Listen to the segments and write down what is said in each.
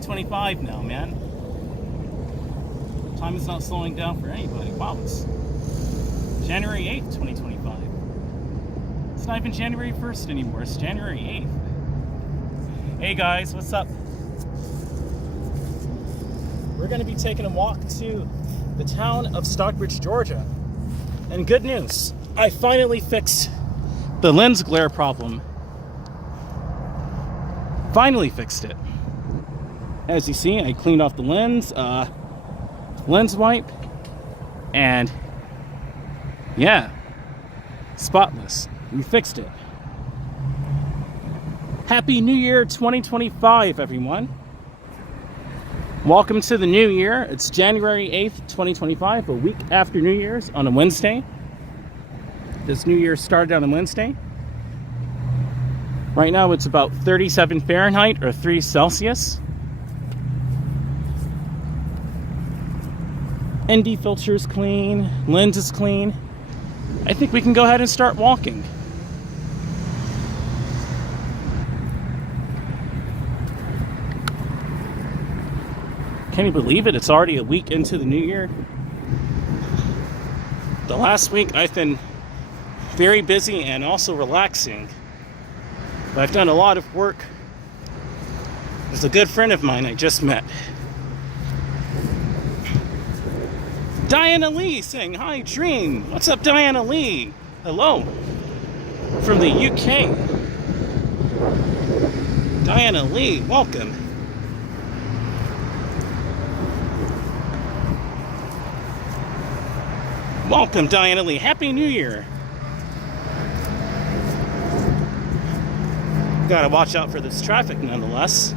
2025 now, man. Time is not slowing down for anybody. Wow, it's January 8th, 2025. It's not even January 1st anymore. It's January 8th. Hey guys, what's up? We're going to be taking a walk to the town of Stockbridge, Georgia. And good news, I finally fixed the lens glare problem. Finally fixed it. As you see, I cleaned off the lens wipe, and yeah, spotless. We fixed it. Happy New Year 2025, everyone. Welcome to the new year. It's January 8th, 2025, a week after New Year's on a Wednesday. This new year started on a Wednesday. Right now it's about 37 Fahrenheit or 3 Celsius. ND filter's clean, lens is clean. I think we can go ahead and start walking. Can you believe it? It's already a week into the new year. The last week I've been very busy and also relaxing. But I've done a lot of work. There's a good friend of mine I just met. Diana Lee saying, hi, Dream. What's up, Diana Lee? Hello. From the UK. Diana Lee, welcome. Welcome, Diana Lee. Happy New Year. Gotta watch out for this traffic nonetheless.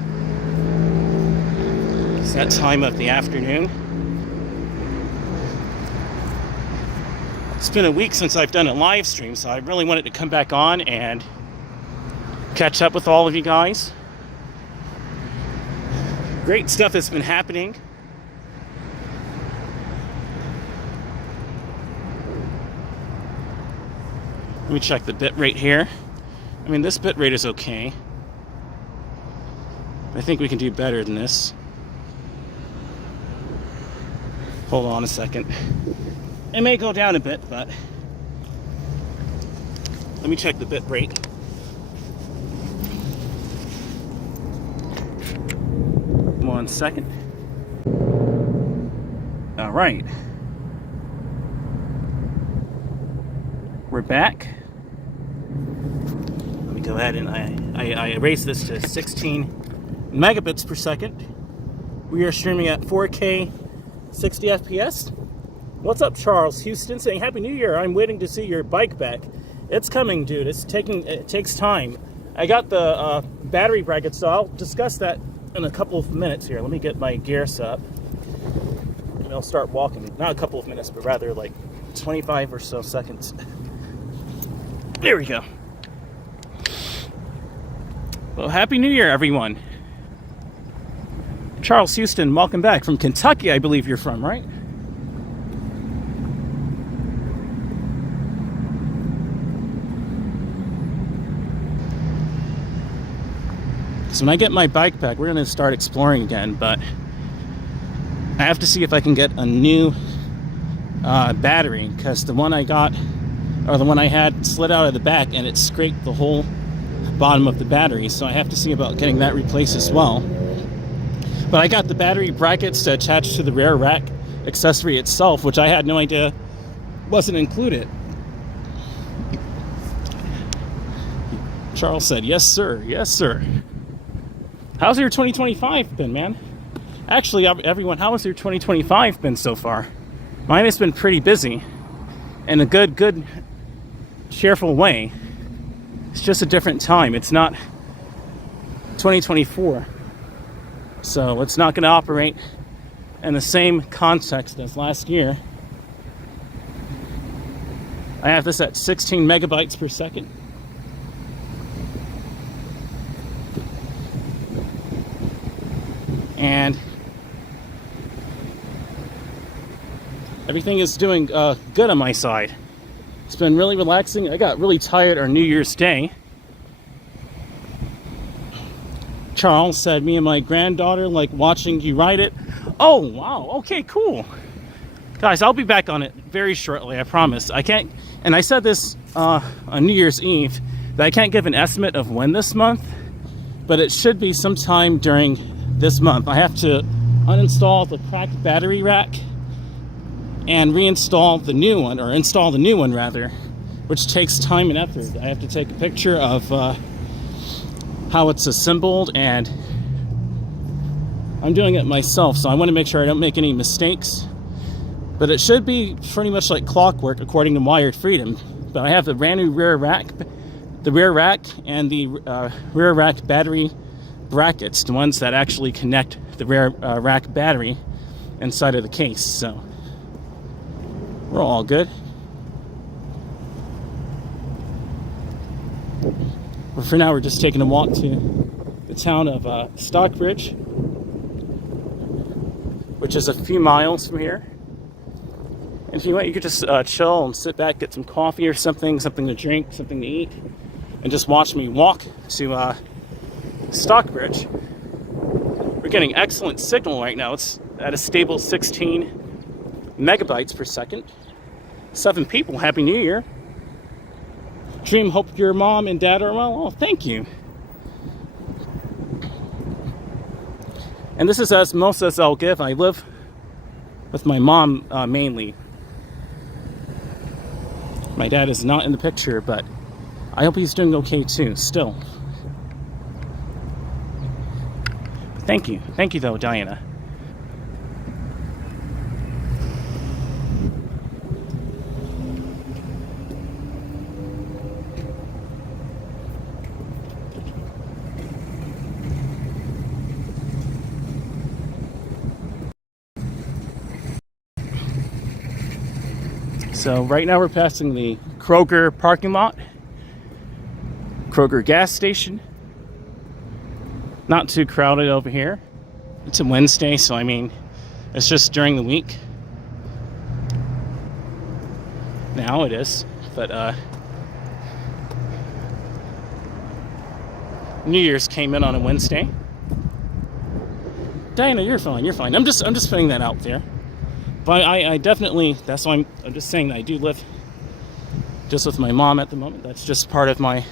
It's that time of the afternoon. It's been a week since I've done a live stream, so I really wanted to come back on and catch up with all of you guys. Great stuff has been happening. Let me check the bit rate here. I mean, this bit rate is okay. I think we can do better than this. Hold on a second. It may go down a bit, but let me check the bit rate. One second. All right. We're back. Let me go ahead and I raised this to 16 megabits per second. We are streaming at 4K 60 FPS. What's up, Charles Houston saying Happy New Year. I'm waiting to see your bike back. It's coming, dude. It takes time. I got the battery bracket, so I'll discuss that in a couple of minutes here. Let me get my gear up and I'll start walking. Not a couple of minutes, but rather like 25 or so seconds. There we go. Well, Happy New Year, everyone. Charles Houston, welcome back from Kentucky, I believe you're from, right? So when I get my bike back, we're going to start exploring again, but I have to see if I can get a new battery, because the one I got, or the one I had, slid out of the back and it scraped the whole bottom of the battery, so I have to see about getting that replaced as well. But I got the battery brackets to attach to the rear rack accessory itself, which I had no idea wasn't included. Charles said, yes sir, yes sir. How's your 2025 been, man? Actually, everyone, how has your 2025 been so far? Mine has been pretty busy in a good, cheerful way. It's just a different time. It's not 2024. So it's not going to operate in the same context as last year. I have this at 16 megabytes per second. And everything is doing good on my side. It's been really relaxing. I got really tired on New Year's Day. Charles said, me and my granddaughter like watching you ride it. Oh, wow. Okay, cool. Guys, I'll be back on it very shortly, I promise. I can't, and I said this on New Year's Eve, that I can't give an estimate of when this month, but it should be sometime during this month. I have to uninstall the cracked battery rack and reinstall the new one, or install the new one rather, which takes time and effort. I have to take a picture of how it's assembled, and I'm doing it myself, so I want to make sure I don't make any mistakes. But it should be pretty much like clockwork according to Wired Freedom. But I have the brand new rear rack and the rear rack battery brackets, the ones that actually connect the rear rack battery inside of the case. So we're all good. But for now, we're just taking a walk to the town of Stockbridge, which is a few miles from here. And if you want, you could just chill and sit back, get some coffee or something to drink, something to eat, and just watch me walk to Stockbridge. We're getting excellent signal right now. It's at a stable 16 megabytes per second. 7 people, Happy New Year. Dream, hope your mom and dad are well. Oh, thank you. And this is as most as I'll give. I live with my mom mainly. My dad is not in the picture, but I hope he's doing okay too, still. Thank you. Thank you though, Diana. So right now we're passing the Kroger parking lot, Kroger gas station. Not too crowded over here. It's a Wednesday, so I mean, it's just during the week. Now it is, but New Year's came in on a Wednesday. Diana, you're fine. You're fine. I'm just putting that out there. But I definitely, that's why I'm just saying that I do live just with my mom at the moment. That's just part of my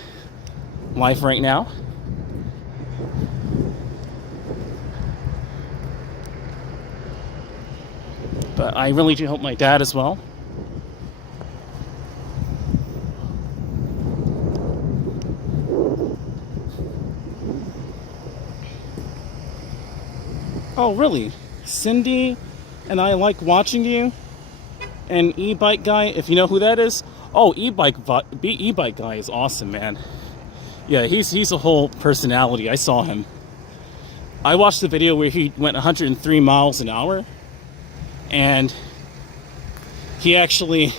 life right now. But I really do hope my dad as well. Oh, really? Cindy and I like watching you. And e-bike guy, if you know who that is. Oh, e-bike guy is awesome, man. Yeah, he's a whole personality. I saw him. I watched the video where he went 103 miles an hour. And he actually,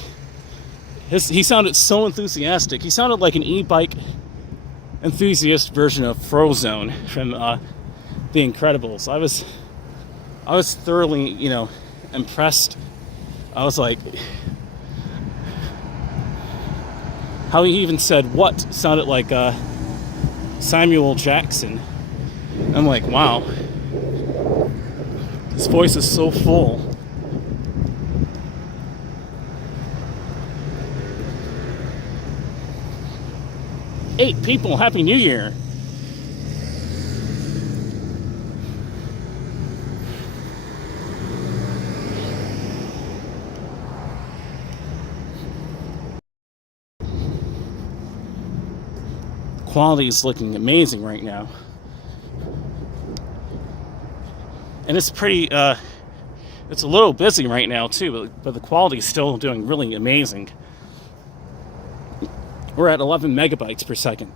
he sounded so enthusiastic. He sounded like an e-bike enthusiast version of Frozone from The Incredibles. I was thoroughly, impressed. I was like, how he even said what sounded like Samuel Jackson. I'm like, wow, his voice is so full. Eight people, Happy New Year. Quality is looking amazing right now. And it's pretty, it's a little busy right now too, but the quality is still doing really amazing. We're at 11 megabytes per second.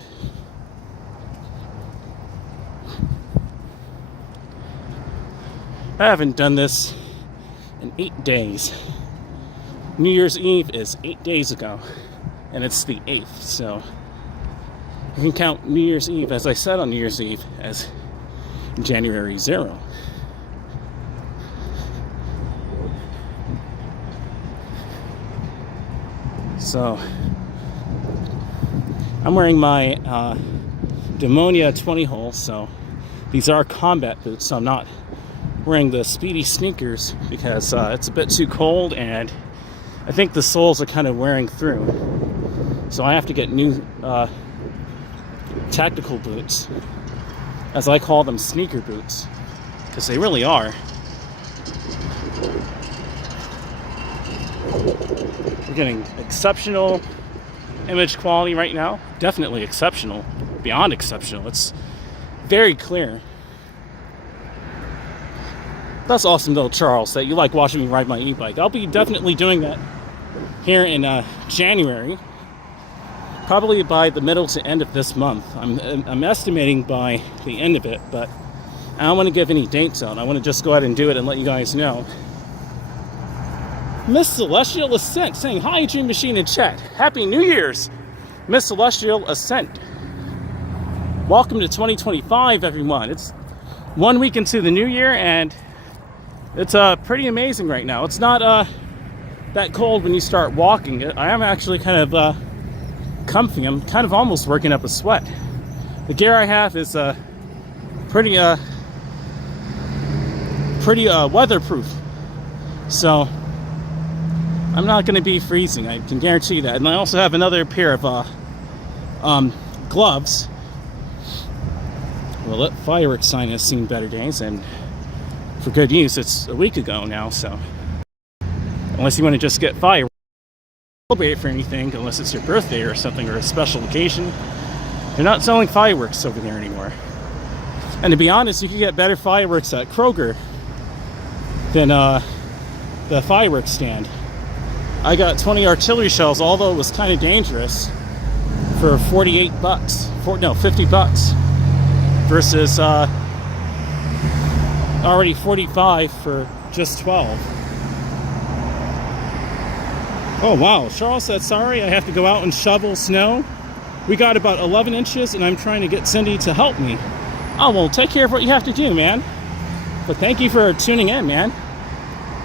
I haven't done this in 8 days. New Year's Eve is 8 days ago, and it's the 8th, so you can count New Year's Eve, as I said on New Year's Eve, as January 0. So I'm wearing my Demonia 20 hole, so These are combat boots, so I'm not wearing the speedy sneakers because it's a bit too cold, and I think the soles are kind of wearing through. So I have to get new tactical boots, as I call them, sneaker boots, because they really are. We're getting exceptional image quality right now. Definitely exceptional, beyond exceptional. It's very clear. That's awesome though, Charles, that you like watching me ride my e-bike. I'll be definitely doing that here in January, probably by the middle to end of this month. I'm estimating by the end of it, but I don't want to give any dates out. I want to just go ahead and do it and let you guys know. Miss Celestial Ascent saying hi, DreamMachine in chat. Happy New Year's, Miss Celestial Ascent. Welcome to 2025, everyone. It's 1 week into the new year, and it's pretty amazing right now. It's not that cold when you start walking. I am actually kind of comfy. I'm kind of almost working up a sweat. The gear I have is pretty weatherproof, so I'm not going to be freezing. I can guarantee that. And I also have another pair of gloves. Well, that fireworks sign has seen better days, and for good news, it's a week ago now. So unless you want to just get fireworks, celebrate for anything, unless it's your birthday or something, or a special occasion, they're not selling fireworks over there anymore. And to be honest, you can get better fireworks at Kroger than the fireworks stand. I got 20 artillery shells, although it was kind of dangerous, for 48 bucks. 50 bucks. Versus already 45 for just 12. Oh wow, Charles said, sorry, I have to go out and shovel snow. We got about 11 inches and I'm trying to get Cindy to help me. Oh, well, take care of what you have to do, man. But thank you for tuning in, man.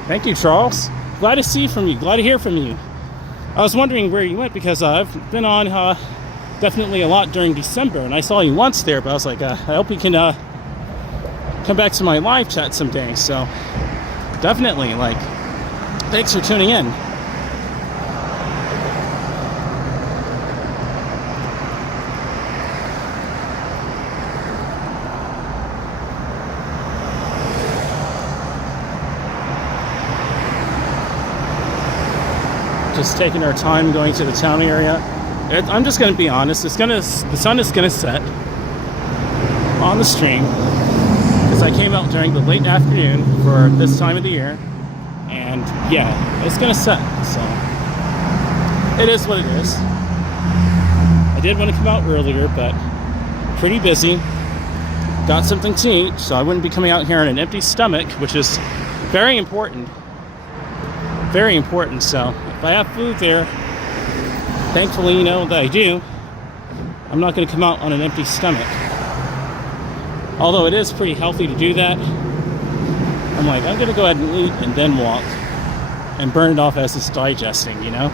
Thank you, Charles. Glad to see from you. Glad to hear from you. I was wondering where you went because I've been on definitely a lot during December, and I saw you once there, but I was like, I hope you can come back to my live chat someday. So definitely, like, thanks for tuning in. Just taking our time going to the town area. I'm just going to be honest. The sun is going to set on the stream because I came out during the late afternoon for this time of the year, and yeah, it's going to set. So it is what it is. I did want to come out earlier, but pretty busy. Got something to eat, so I wouldn't be coming out here on an empty stomach, which is very important. Very important. So if I have food there, thankfully, you know that I do, I'm not going to come out on an empty stomach. Although it is pretty healthy to do that. I'm like, I'm going to go ahead and eat and then walk and burn it off as it's digesting, you know?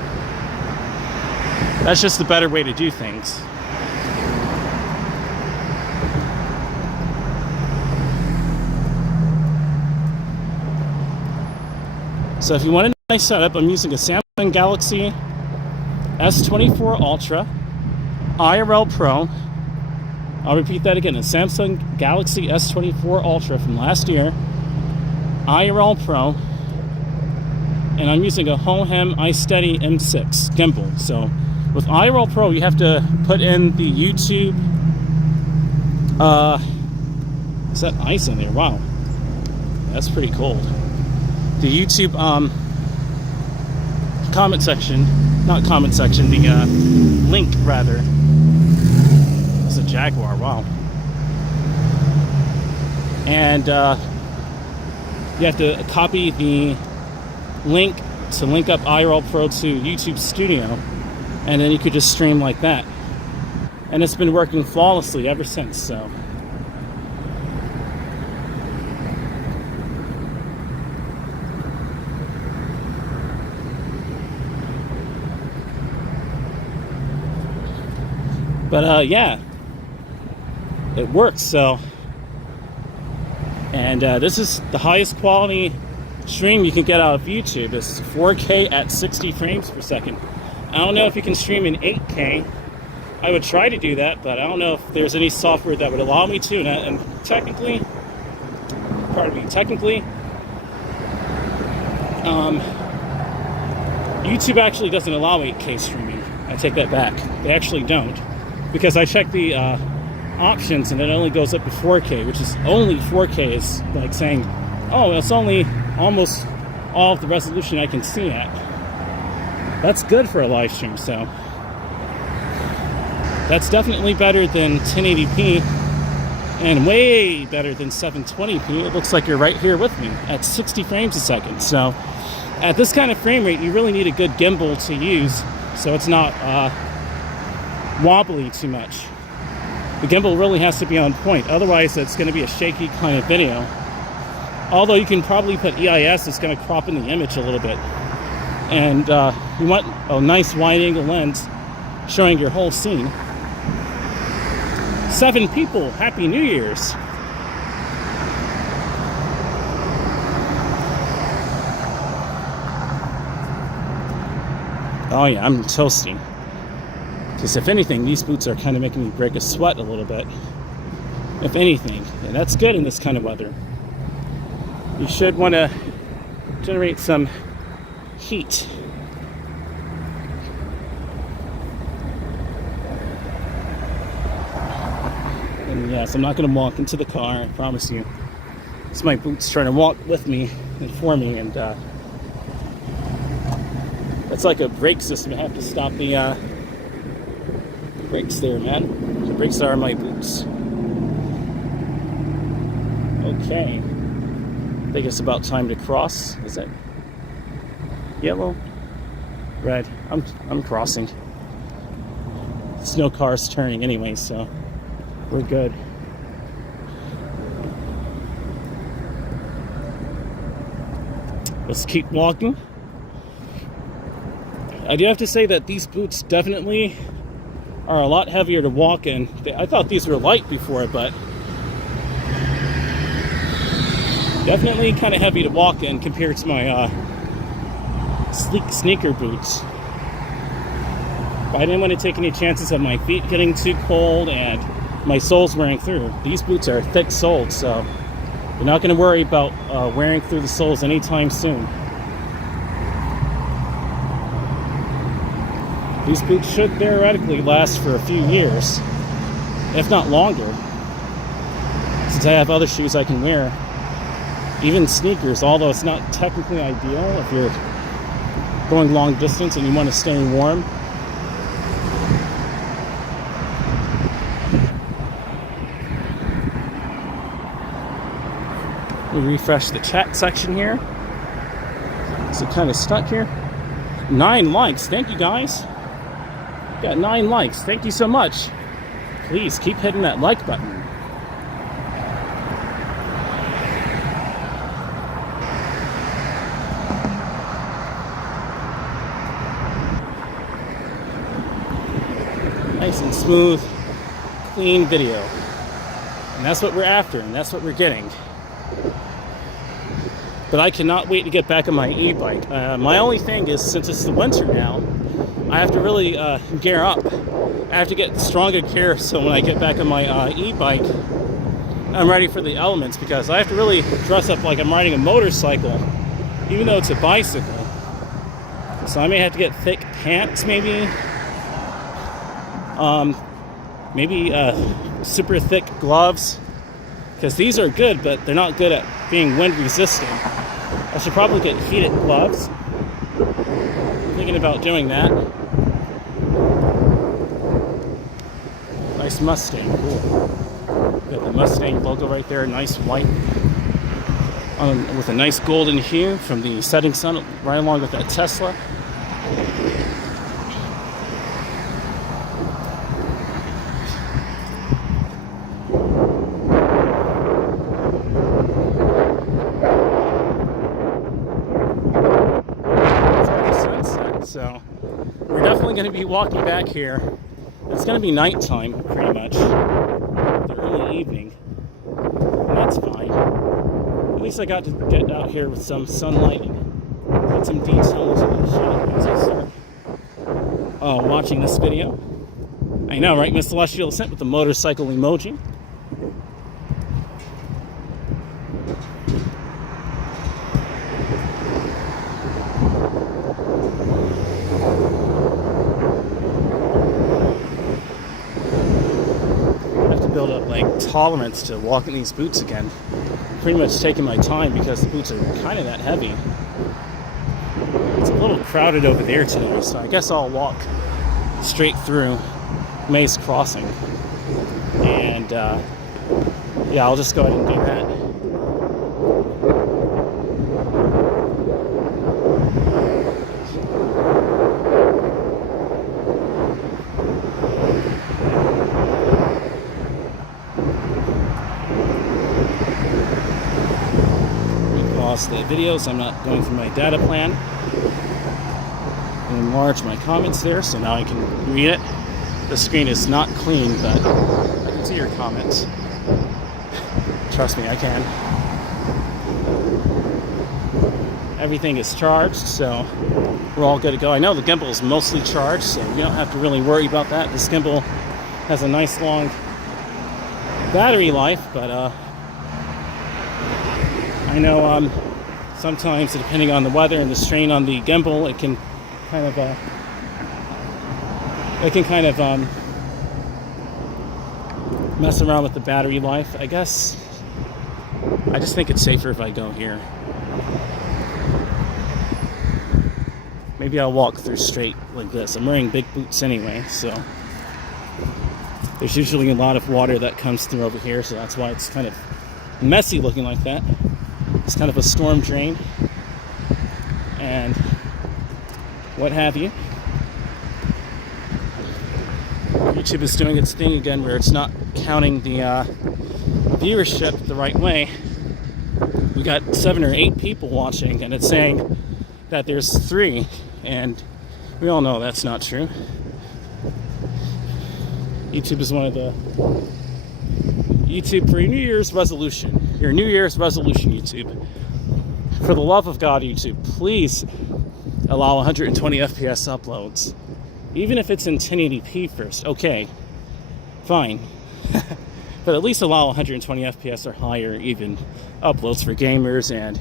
That's just the better way to do things. So if you want a nice setup, I'm using a Samsung Galaxy S24 Ultra IRL Pro. I'll repeat that again, a Samsung Galaxy S24 Ultra from last year, IRL Pro, and I'm using a Hohem iSteady M6 gimbal. So with IRL Pro, you have to put in the YouTube, is that ice in there? Wow, that's pretty cold. The YouTube comment section, not comment section, the link rather. It's a Jaguar, wow. And you have to copy the link to link up IRL Pro to YouTube Studio, and then you could just stream like that. And it's been working flawlessly ever since, so. But yeah, it works. So And this is the highest quality stream you can get out of YouTube. It's 4K at 60 frames per second. I don't know if you can stream in 8K. I would try to do that, but I don't know if there's any software that would allow me to. And technically, YouTube actually doesn't allow 8K streaming. I take that back. They actually don't, because I checked the options and it only goes up to 4K, which is only 4K is like saying, oh, it's only almost all of the resolution I can see at. That's good for a live stream, so that's definitely better than 1080p and way better than 720p. It looks like you're right here with me at 60 frames a second. So at this kind of frame rate, you really need a good gimbal to use so it's not wobbly too much. The gimbal really has to be on point, otherwise it's going to be a shaky kind of video. Although you can probably put EIS, it's going to crop in the image a little bit. And you want a nice wide-angle lens showing your whole scene. 7 people, Happy New Year's. Oh yeah, I'm toasty. Because if anything, these boots are kind of making me break a sweat a little bit. If anything, and that's good in this kind of weather. You should want to generate some heat. And yes, I'm not going to walk into the car, I promise you. It's my boots trying to walk with me and for me, and that's like a brake system. I have to stop the brakes there, man. The brakes are my boots. Okay. I think it's about time to cross. Is that yellow? Red. I'm crossing. There's no cars turning anyway, so we're good. Let's keep walking. I do have to say that these boots definitely are a lot heavier to walk in. I thought these were light before, but definitely kind of heavy to walk in compared to my sleek sneaker boots. But I didn't want to take any chances of my feet getting too cold and my soles wearing through. These boots are thick soled, so you're not going to worry about wearing through the soles anytime soon. These boots should theoretically last for a few years, if not longer, since I have other shoes I can wear. Even sneakers, although it's not technically ideal if you're going long distance and you want to stay warm. Let me refresh the chat section here. So kind of stuck here. 9 likes, thank you guys. Got 9 likes, thank you so much. Please keep hitting that like button. Nice and smooth, clean video. And that's what we're after, and that's what we're getting. But I cannot wait to get back on my e-bike. My only thing is, since it's the winter now, I have to really gear up. I have to get stronger gear so when I get back on my e-bike, I'm ready for the elements, because I have to really dress up like I'm riding a motorcycle, even though it's a bicycle. So I may have to get thick pants, maybe. Maybe super thick gloves, because these are good, but they're not good at being wind resistant. I should probably get heated gloves. I'm thinking about doing that. Nice Mustang, cool. Got the Mustang logo right there, nice white, with a nice golden hue from the setting sun, right along with that Tesla. So we're definitely going to be walking back here. It's going to be nighttime, pretty much, the early evening, and that's fine. least I got to get out here with some sunlight and put some detail into the shot as I start watching this video. I know, right? Miss Celestial Ascent with the motorcycle emoji. Build up like tolerance to walk in these boots again. Pretty much taking my time because the boots are kind of that heavy. It's a little crowded over there today, so I guess I'll walk straight through Maze Crossing. And yeah, I'll just go ahead and do that. The videos, I'm not going through my data plan. And enlarge my comments there so now I can read it. The screen is not clean, but I can see your comments. Trust me, I can. Everything is charged, so we're all good to go. I know the gimbal is mostly charged, so you don't have to really worry about that. This gimbal has a nice long battery life, but I know sometimes, depending on the weather and the strain on the gimbal, it can kind of mess around with the battery life. I guess I just think it's safer if I go here. Maybe I'll walk through straight like this. I'm wearing big boots anyway, so there's usually a lot of water that comes through over here, so that's why it's kind of messy looking like that. It's kind of a storm drain and what have you. YouTube is doing its thing again where it's not counting the viewership the right way. We got 7 or 8 people watching and it's saying that there's 3, and we all know that's not true. YouTube is one of the YouTube for your New Year's resolution. Your New Year's resolution, YouTube. For the love of God, YouTube, please allow 120 FPS uploads. Even if it's in 1080p first. Okay, fine. But at least allow 120 FPS or higher even uploads for gamers and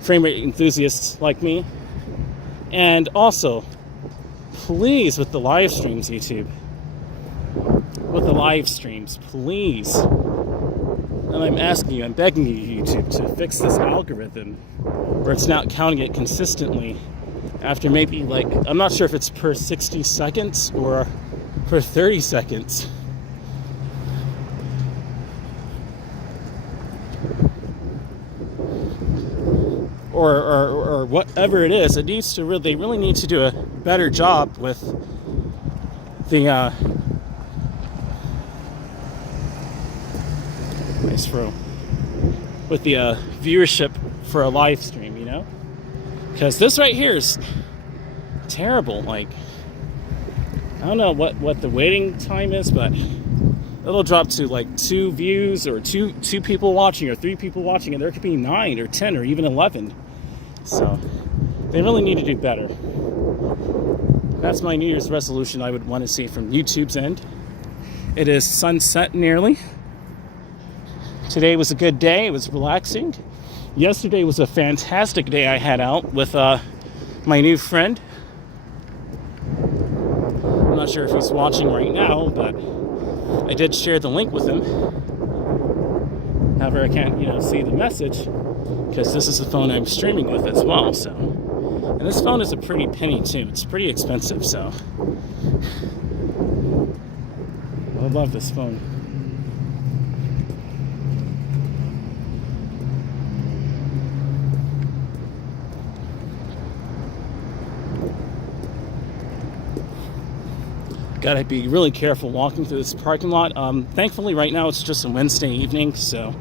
frame rate enthusiasts like me. And also, please, with the live streams, YouTube. With the live streams, please. And I'm asking you, I'm begging you, YouTube, to fix this algorithm where it's not counting it consistently after maybe, like, I'm not sure if it's per 60 seconds or per 30 seconds. Or whatever it is. It needs to really, they really need to do a better job with the with the viewership for a live stream, you know? Because this right here is terrible. Like, I don't know what the waiting time is, but it'll drop to like 2 views or two people watching or 3 people watching, and there could be 9 or 10 or even 11. So they really need to do better. That's my New Year's resolution I would want to see from YouTube's end. It is sunset nearly. Today was a good day. It was relaxing. Yesterday was a fantastic day I had out with my new friend. I'm not sure if he's watching right now, but I did share the link with him. However, I can't, see the message because this is the phone I'm streaming with as well. So, and this phone is a pretty penny too. It's pretty expensive, so I love this phone. Gotta be really careful walking through this parking lot. Thankfully, right now it's just a Wednesday evening, so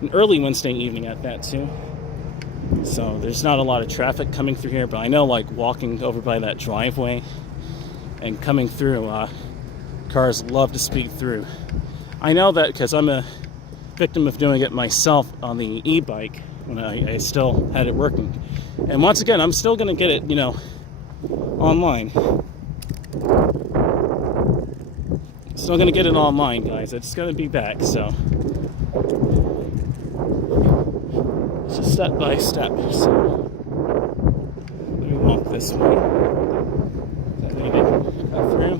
an early Wednesday evening at that too. So there's not a lot of traffic coming through here, but I know, like, walking over by that driveway and coming through, cars love to speed through. I know that because I'm a victim of doing it myself on the e-bike when I still had it working. And once again, I'm still going to get it, you know, online. Still going to get it online, guys. It's going to be back, so it's just step by step. So let me walk this way. I need to cut through.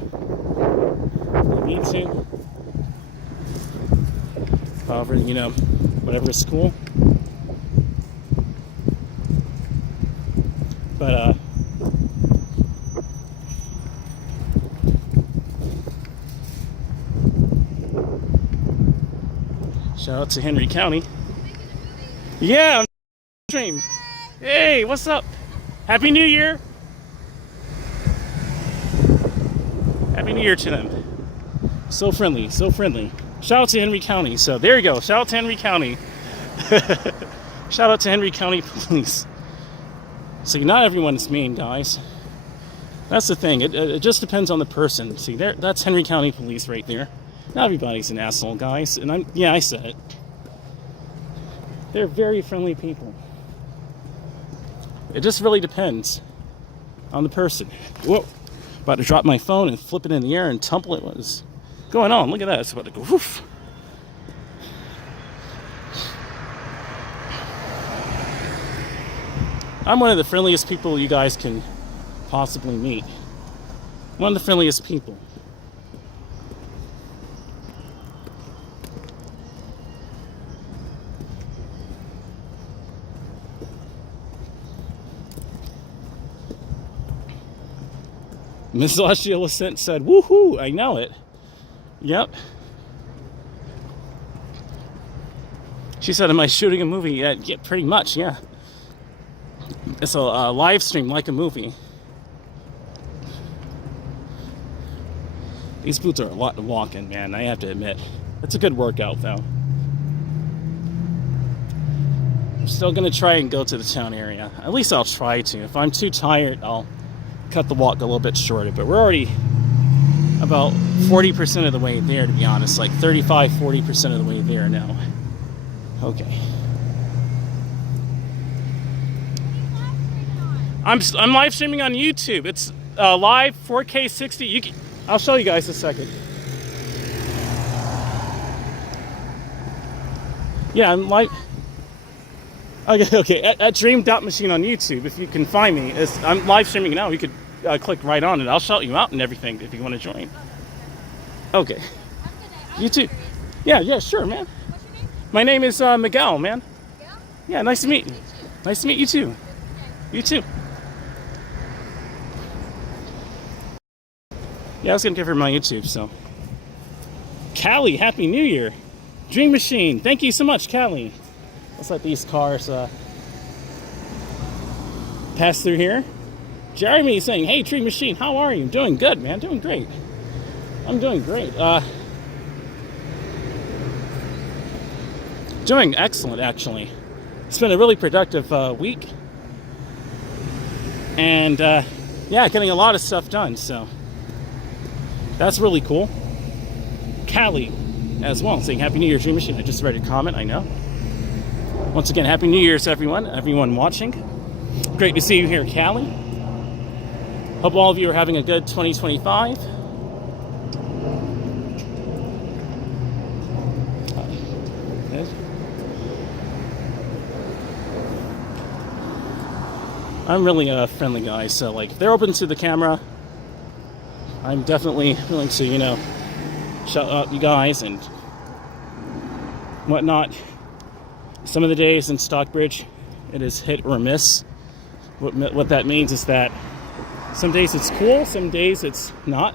I need to. However, you know, whatever is cool. But shout out to Henry County. Yeah, I'm stream. Hey, what's up? Happy New Year. Happy New Year to them. So friendly, so friendly. Shout out to Henry County. So there you go. Shout out to Henry County. Shout out to Henry County Police. See, not everyone is mean, guys. That's the thing. It just depends on the person. See, that's Henry County Police right there. Not everybody's an asshole, guys. And I said it. They're very friendly people. It just really depends on the person. Whoa. About to drop my phone and flip it in the air and tumble it. What is going on? Look at that. It's about to go woof. I'm one of the friendliest people you guys can possibly meet. One of the friendliest people. Miss Celestial Ascent said, woohoo, I know it. Yep. She said, am I shooting a movie? Yeah, pretty much, yeah. It's a live stream like a movie. These boots are a lot to walk in, man, I have to admit. It's a good workout, though. I'm still going to try and go to the town area. At least I'll try to. If I'm too tired, I'll cut the walk a little bit shorter. But we're already about 40% of the way there, to be honest. Like 35-40% of the way there now. Okay. I'm live streaming on YouTube. It's live 4K 60. I'll show you guys in a second. Yeah, I'm live. Okay. At DreamMachine on YouTube, if you can find me, I'm live streaming now. You could click right on it. I'll shout you out and everything if you want to join. Okay. YouTube. Yeah, sure, man. What's your name? My name is Miguel, man. Miguel? Yeah, nice to meet you. Nice to meet you too. You too. Yeah, I was gonna give her my YouTube, so. Callie, Happy New Year. DreamMachine, thank you so much, Callie. Let's let these cars pass through here. Jeremy saying, hey, DreamMachine, how are you? Doing good, man, doing great. I'm doing great. Doing excellent, actually. It's been a really productive week. And, yeah, getting a lot of stuff done, so. That's really cool. Callie as well, saying Happy New Year, DreamMachine. I just read a comment, I know. Once again, Happy New Year's, everyone watching. Great to see you here, Callie. Hope all of you are having a good 2025. I'm really a friendly guy, so like if they're open to the camera, I'm definitely willing to, you know, shout out you guys and whatnot. Some of the days in Stockbridge, it is hit or miss. What that means is that some days it's cool, some days it's not.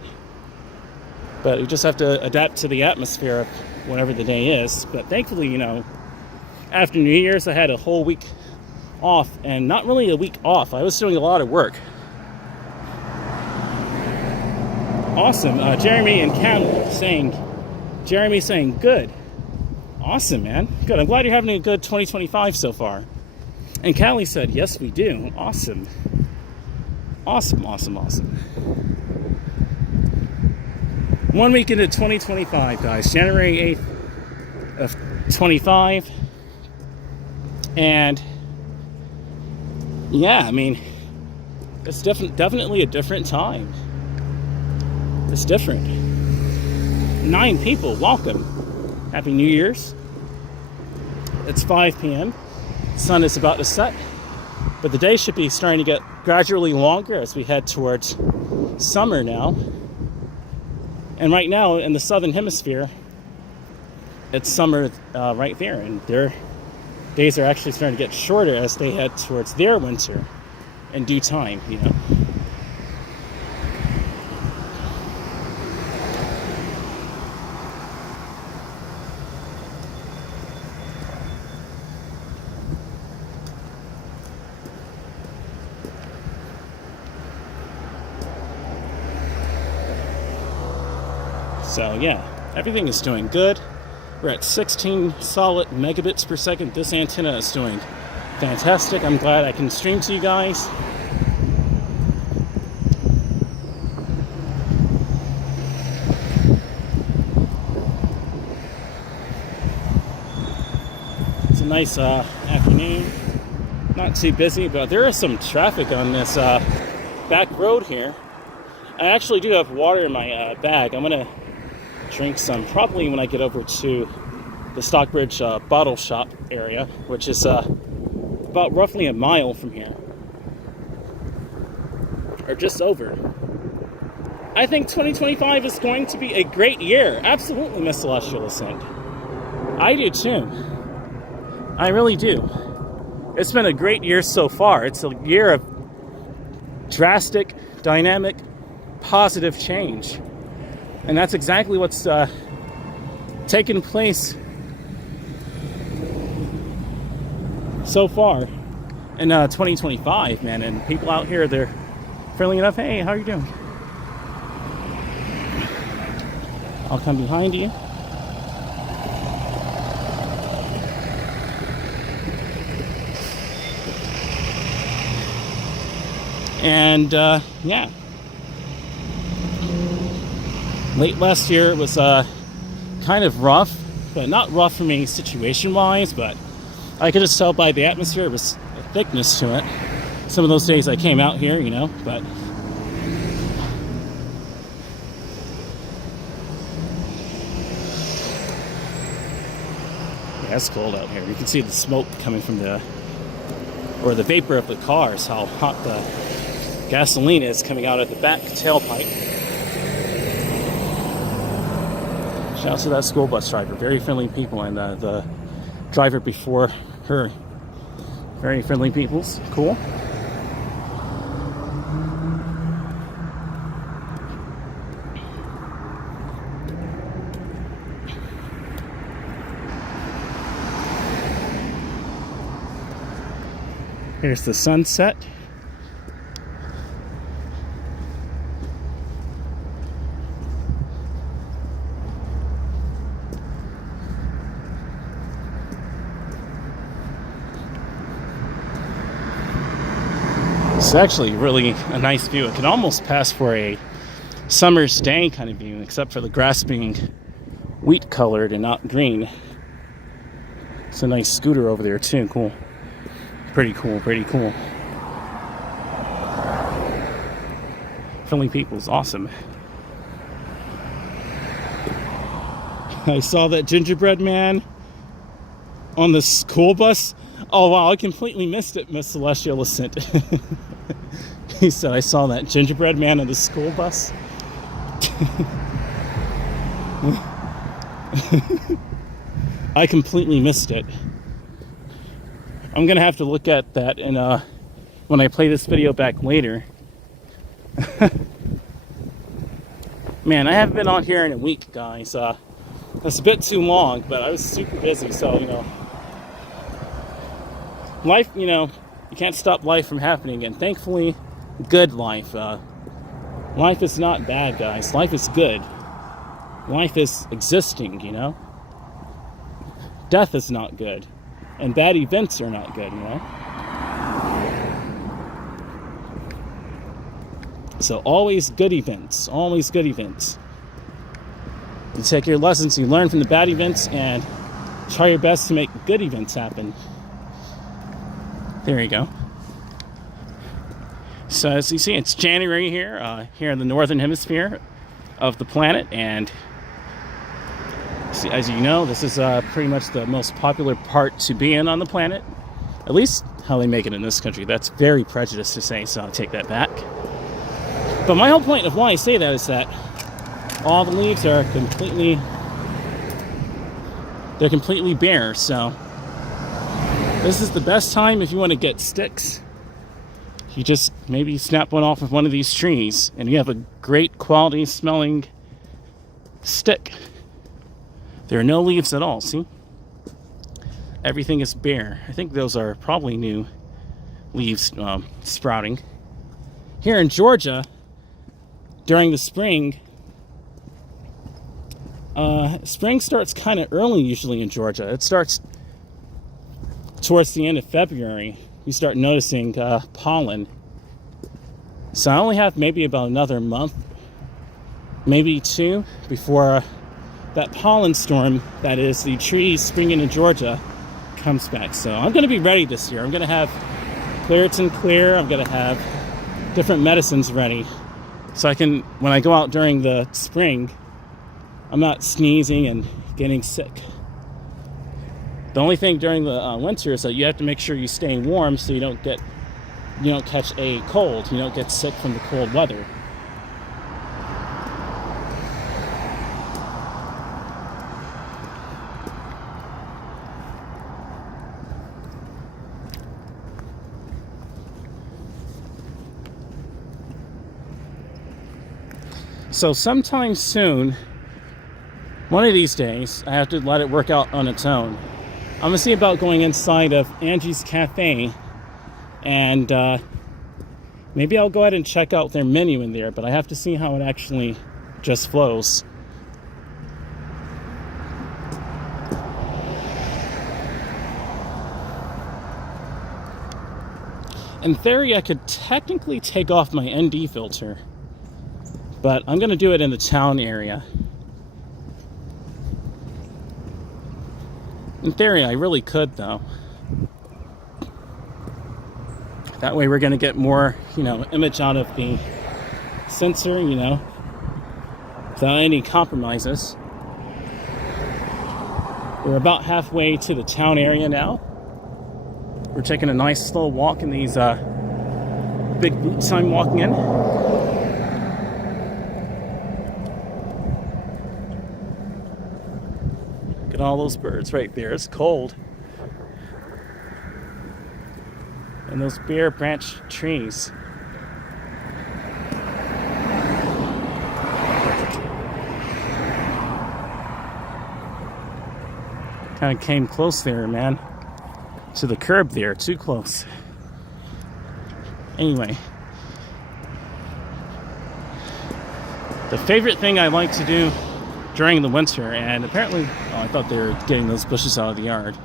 But we just have to adapt to the atmosphere of whatever the day is. But thankfully, you know, after New Year's, I had a whole week off, and not really a week off. I was doing a lot of work. Awesome. Jeremy and Cam saying, good. Awesome, man. Good. I'm glad you're having a good 2025 so far. And Callie said, yes, we do. Awesome. Awesome. 1 week into 2025, guys. January 8th of 25. And yeah, I mean, it's definitely a different time. It's different. 9 people, welcome. Happy New Year's. It's 5 p.m. The sun is about to set, but the day should be starting to get gradually longer as we head towards summer now. And right now in the southern hemisphere, it's summer right there, and their days are actually starting to get shorter as they head towards their winter in due time, you know. So yeah, everything is doing good. We're at 16 solid megabits per second. This antenna is doing fantastic. I'm glad I can stream to you guys. It's a nice afternoon. Not too busy, but there is some traffic on this back road here. I actually do have water in my bag. I'm gonna drink some probably when I get over to the Stockbridge bottle shop area, which is about roughly a mile from here, or just over. I think 2025 is going to be a great year. Absolutely, Miss Celestial Ascent. I do too. I really do. It's been a great year so far. It's a year of drastic, dynamic, positive change. And that's exactly what's taken place so far in 2025, man. And people out here, they're friendly enough. Hey, how are you doing? I'll come behind you. And yeah. Late last year it was kind of rough, but not rough for me situation-wise, but I could just tell by the atmosphere, it was a thickness to it. Some of those days I came out here, you know, but yeah, it's cold out here. You can see the smoke coming from the vapor of the cars, how hot the gasoline is coming out of the back tailpipe. Shout out to that school bus driver, very friendly people, and the driver before her, very friendly peoples. Cool. Here's the sunset. It's actually really a nice view. It can almost pass for a summer's day kind of view, except for the grass being wheat colored and not green. It's a nice scooter over there too. Cool. Pretty cool, pretty cool. Friendly people's awesome. I saw that gingerbread man on the school bus. Oh wow, I completely missed it, Miss Celestial Ascent. He said, I saw that gingerbread man on the school bus. I completely missed it. I'm gonna have to look at that and when I play this video back later. Man, I haven't been on here in a week, guys. That's a bit too long, but I was super busy, so you know. Life, you know, you can't stop life from happening, and thankfully, good life. Life is not bad, guys. Life is good. Life is existing, you know. Death is not good, and bad events are not good, you know. So always good events, always good events. You take your lessons you learn from the bad events and try your best to make good events happen. There you go. So as you see, it's January here, here in the northern hemisphere of the planet, and as you know, this is pretty much the most popular part to be in on the planet. At least how they make it in this country. That's very prejudiced to say, so I'll take that back. But my whole point of why I say that is that all the leaves are completely bare, so this is the best time if you want to get sticks. You just maybe snap one off of one of these trees and you have a great quality smelling stick. There are no leaves at all, see? Everything is bare. I think those are probably new leaves sprouting. Here in Georgia, during the spring, spring starts kind of early usually in Georgia. It starts towards the end of February. You start noticing pollen. So I only have maybe about another month, maybe 2, before that pollen storm, that is the trees springing in Georgia, comes back. So I'm going to be ready this year. I'm going to have Claritin Clear. I'm going to have different medicines ready. So I can, when I go out during the spring, I'm not sneezing and getting sick. The only thing during the winter is that you have to make sure you stay warm so you don't catch a cold. You don't get sick from the cold weather. So sometime soon, one of these days, I have to let it work out on its own. I'm going to see about going inside of Angie's Cafe, and maybe I'll go ahead and check out their menu in there, but I have to see how it actually just flows. In theory, I could technically take off my ND filter, but I'm going to do it in the town area. In theory, I really could, though. That way we're going to get more, image out of the sensor, without any compromises. We're about halfway to the town area now. We're taking a nice slow walk in these big boots I'm walking in. Look at all those birds right there. It's cold. And those bare branch trees. Kind of came close there, man. To the curb there, too close. Anyway. The favorite thing I like to do during the winter, and apparently, I thought they were getting those bushes out of the yard.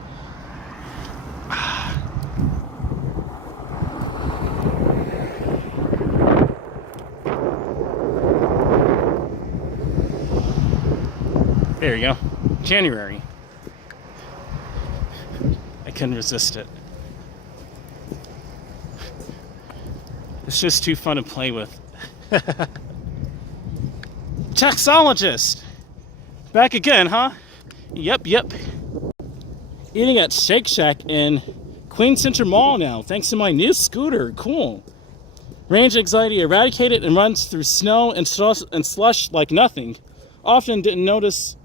There you go. January. I couldn't resist it. It's just too fun to play with. Taxologist! Back again, huh? Yep. Eating at Shake Shack in Queen Center Mall now, thanks to my new scooter. Cool. Range anxiety eradicated and runs through snow and slush like nothing. Often didn't notice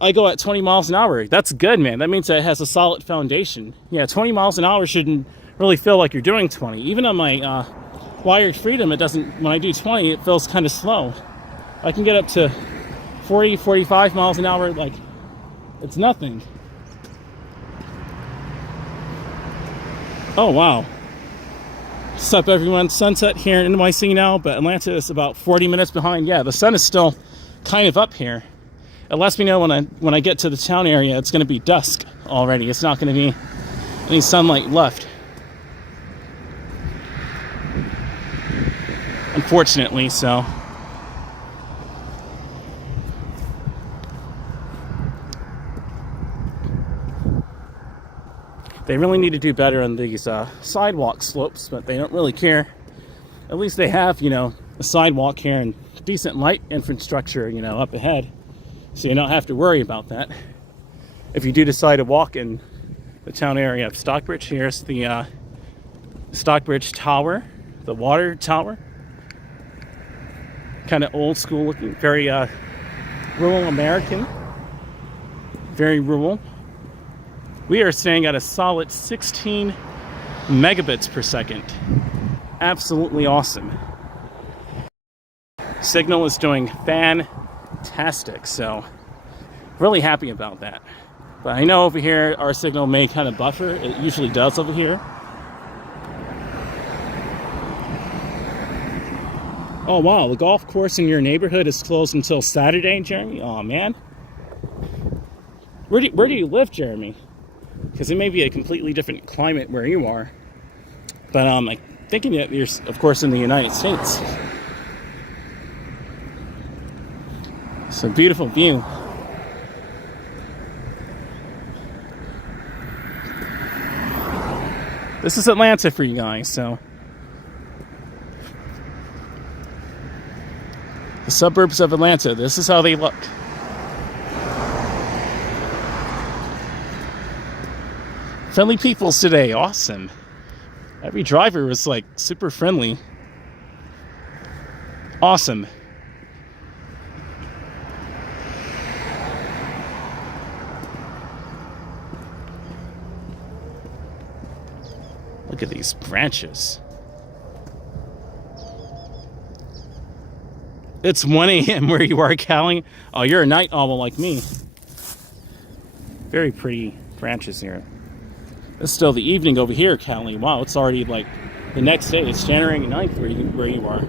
I go at 20 miles an hour. That's good, man. That means that it has a solid foundation. Yeah, 20 miles an hour shouldn't really feel like you're doing 20. Even on my wired freedom, it doesn't, when I do 20, it feels kind of slow. I can get up to 40, 45 miles an hour like it's nothing. Oh, wow. What's up, everyone? Sunset here in NYC now, but Atlanta is about 40 minutes behind. Yeah, the sun is still kind of up here. It lets me know when I get to the town area, it's going to be dusk already. It's not going to be any sunlight left. Unfortunately, so. They really need to do better on these sidewalk slopes, but they don't really care. At least they have, you know, a sidewalk here and decent light infrastructure, you know, up ahead. So you don't have to worry about that. If you do decide to walk in the town area of Stockbridge, here's the Stockbridge Tower, the water tower. Kind of old school looking, very rural American. Very rural. We are staying at a solid 16 megabits per second. Absolutely awesome. Signal is doing fantastic, so really happy about that. But I know over here our signal may kind of buffer. It usually does over here. Oh wow, the golf course in your neighborhood is closed until Saturday, Jeremy? Oh man. Where do you live, Jeremy? Because it may be a completely different climate where you are. But I'm thinking that you're, of course, in the United States. It's a beautiful view. This is Atlanta for you guys, so. The suburbs of Atlanta, this is how they look. Friendly peoples today, awesome. Every driver was like super friendly. Awesome. Look at these branches. It's 1 a.m. where you are, Callie. Oh, you're a night owl like me. Very pretty branches here. It's still the evening over here, Callie. Wow, it's already like the next day. It's January 9th where you are.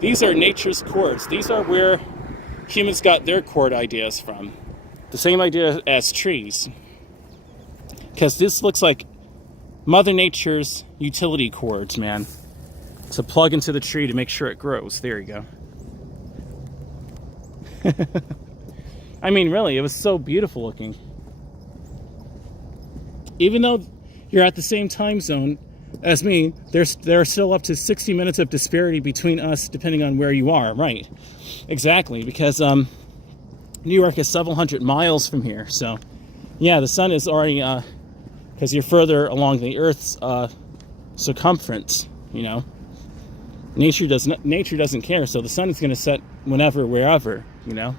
These are nature's chords. These are where humans got their chord ideas from. The same idea as trees. Because this looks like Mother Nature's utility cords, man. To plug into the tree to make sure it grows. There you go. I mean, really, it was so beautiful looking. Even though you're at the same time zone as me, there are still up to 60 minutes of disparity between us depending on where you are. Right. Exactly. Because New York is several hundred miles from here. So, yeah, the sun is already... because you're further along the Earth's circumference, you know. Nature doesn't care, so the sun is going to set whenever, wherever, you know.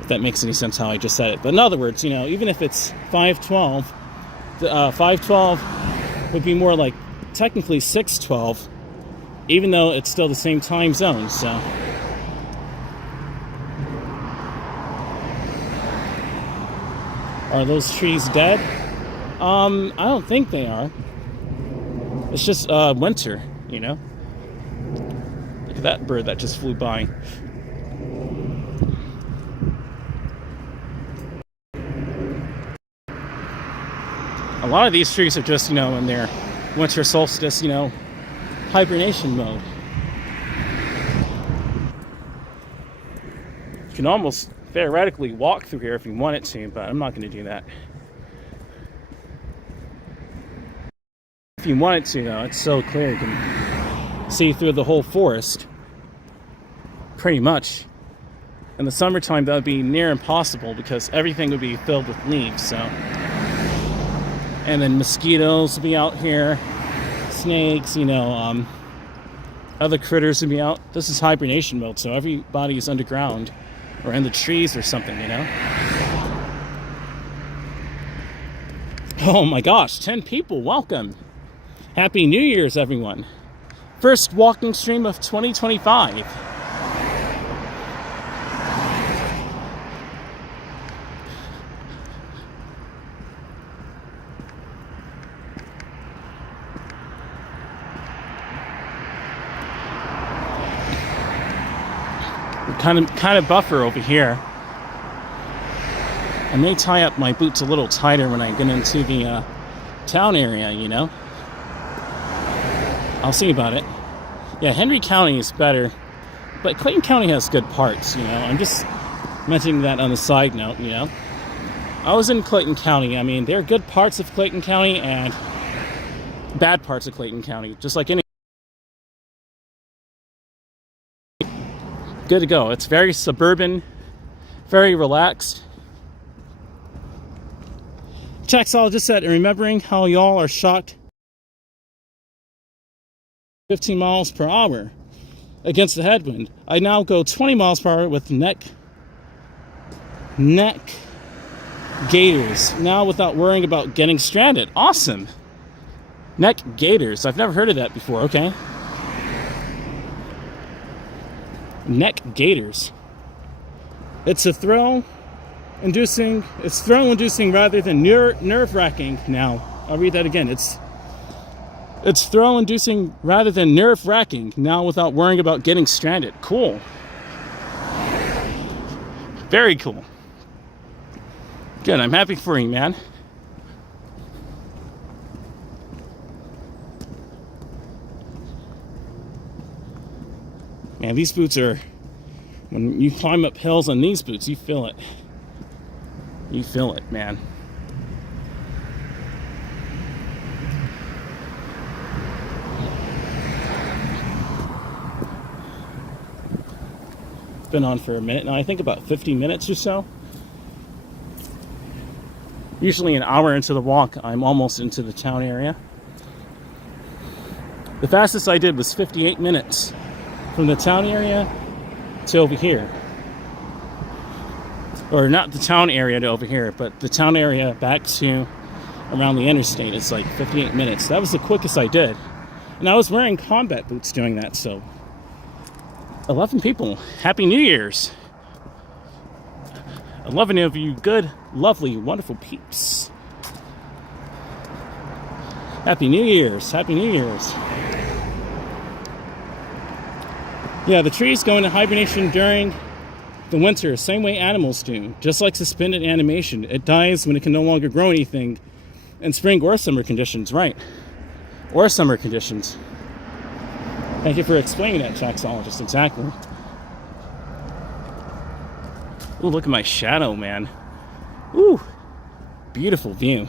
If that makes any sense how I just said it. But in other words, you know, even if it's 5:12, 5:12 would be more like technically 6:12, even though it's still the same time zone, so. Are those trees dead? I don't think they are. It's just winter, you know. Look at that bird that just flew by. A lot of these trees are just, you know, in their winter solstice, you know, hibernation mode. You can almost theoretically walk through here if you wanted to, but I'm not going to do that. If you wanted to, though, it's so clear you can see through the whole forest. Pretty much. In the summertime, that would be near impossible because everything would be filled with leaves, so. And then mosquitoes would be out here. Snakes, you know, other critters would be out. This is hibernation mode, so everybody is underground or in the trees or something, you know. Oh my gosh, 10 people, welcome. Happy New Year's, everyone. First walking stream of 2025. Kind of buffer over here. I may tie up my boots a little tighter when I get into the town area, you know. I'll see about it. Yeah, Henry County is better, but Clayton County has good parts, you know. I'm just mentioning that on a side note, you know. I was in Clayton County. I mean, there are good parts of Clayton County and bad parts of Clayton County, just like any. Good to go. It's very suburban, very relaxed. Taxologist said, remembering how y'all are shocked 15 miles per hour against the headwind. I now go 20 miles per hour with neck gaiters. Now without worrying about getting stranded. Awesome. Neck gaiters. I've never heard of that before. Okay. Neck gaiters. It's thrill-inducing rather than nerve-wracking. Now, I'll read that again. It's thrill-inducing rather than nerve-wracking. Now, without worrying about getting stranded. Cool. Very cool. Good. I'm happy for you, man. Man, these boots are, when you climb up hills on these boots, you feel it. You feel it, man. It's been on for a minute now, I think about 50 minutes or so. Usually an hour into the walk, I'm almost into the town area. The fastest I did was 58 minutes. From the town area to over here. Or not the town area to over here, but the town area back to around the interstate. It's like 58 minutes. That was the quickest I did. And I was wearing combat boots doing that, so 11 people. Happy New Year's. 11 of you good, lovely, wonderful peeps. Happy New Year's. Happy New Year's. Yeah, the trees go into hibernation during the winter, same way animals do. Just like suspended animation. It dies when it can no longer grow anything in spring or summer conditions, right? Or summer conditions. Thank you for explaining that, taxologist, exactly. Ooh, look at my shadow, man. Ooh, beautiful view.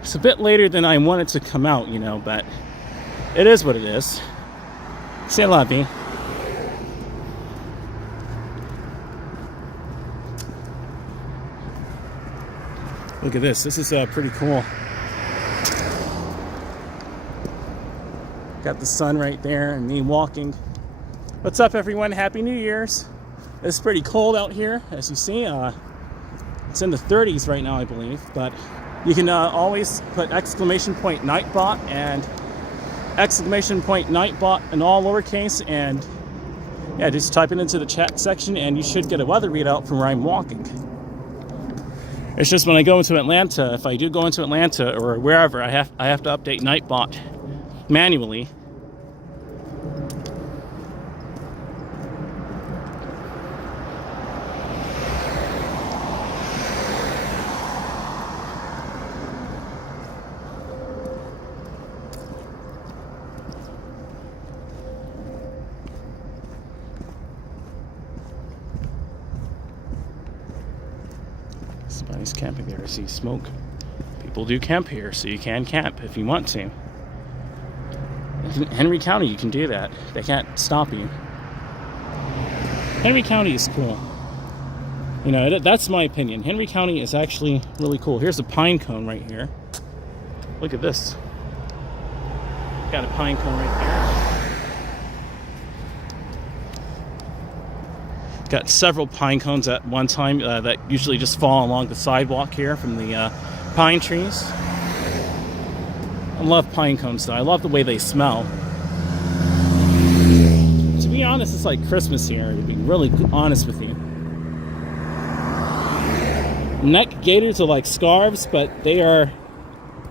It's a bit later than I wanted to come out, you know, but it is what it is. C'est la vie. Look at this. This is pretty cool. Got the sun right there and me walking. What's up, everyone? Happy New Year's. It's pretty cold out here, as you see. It's in the 30s right now, I believe. But you can always put !Nightbot and !Nightbot in all lowercase, and yeah, just type it into the chat section and you should get a weather readout from where I'm walking. It's just when I go into Atlanta, if I do go into Atlanta or wherever, I have to update Nightbot manually. Somebody's camping there. I see smoke. People do camp here, so you can camp if you want to. In Henry County, you can do that. They can't stop you. Henry County is cool. You know, that's my opinion. Henry County is actually really cool. Here's a pine cone right here. Look at this. Got a pine cone right there. Got several pine cones at one time that usually just fall along the sidewalk here from the pine trees. I love pine cones though. I love the way they smell. To be honest, it's like Christmas here, to be really honest with you. Neck gaiters are like scarves, but they are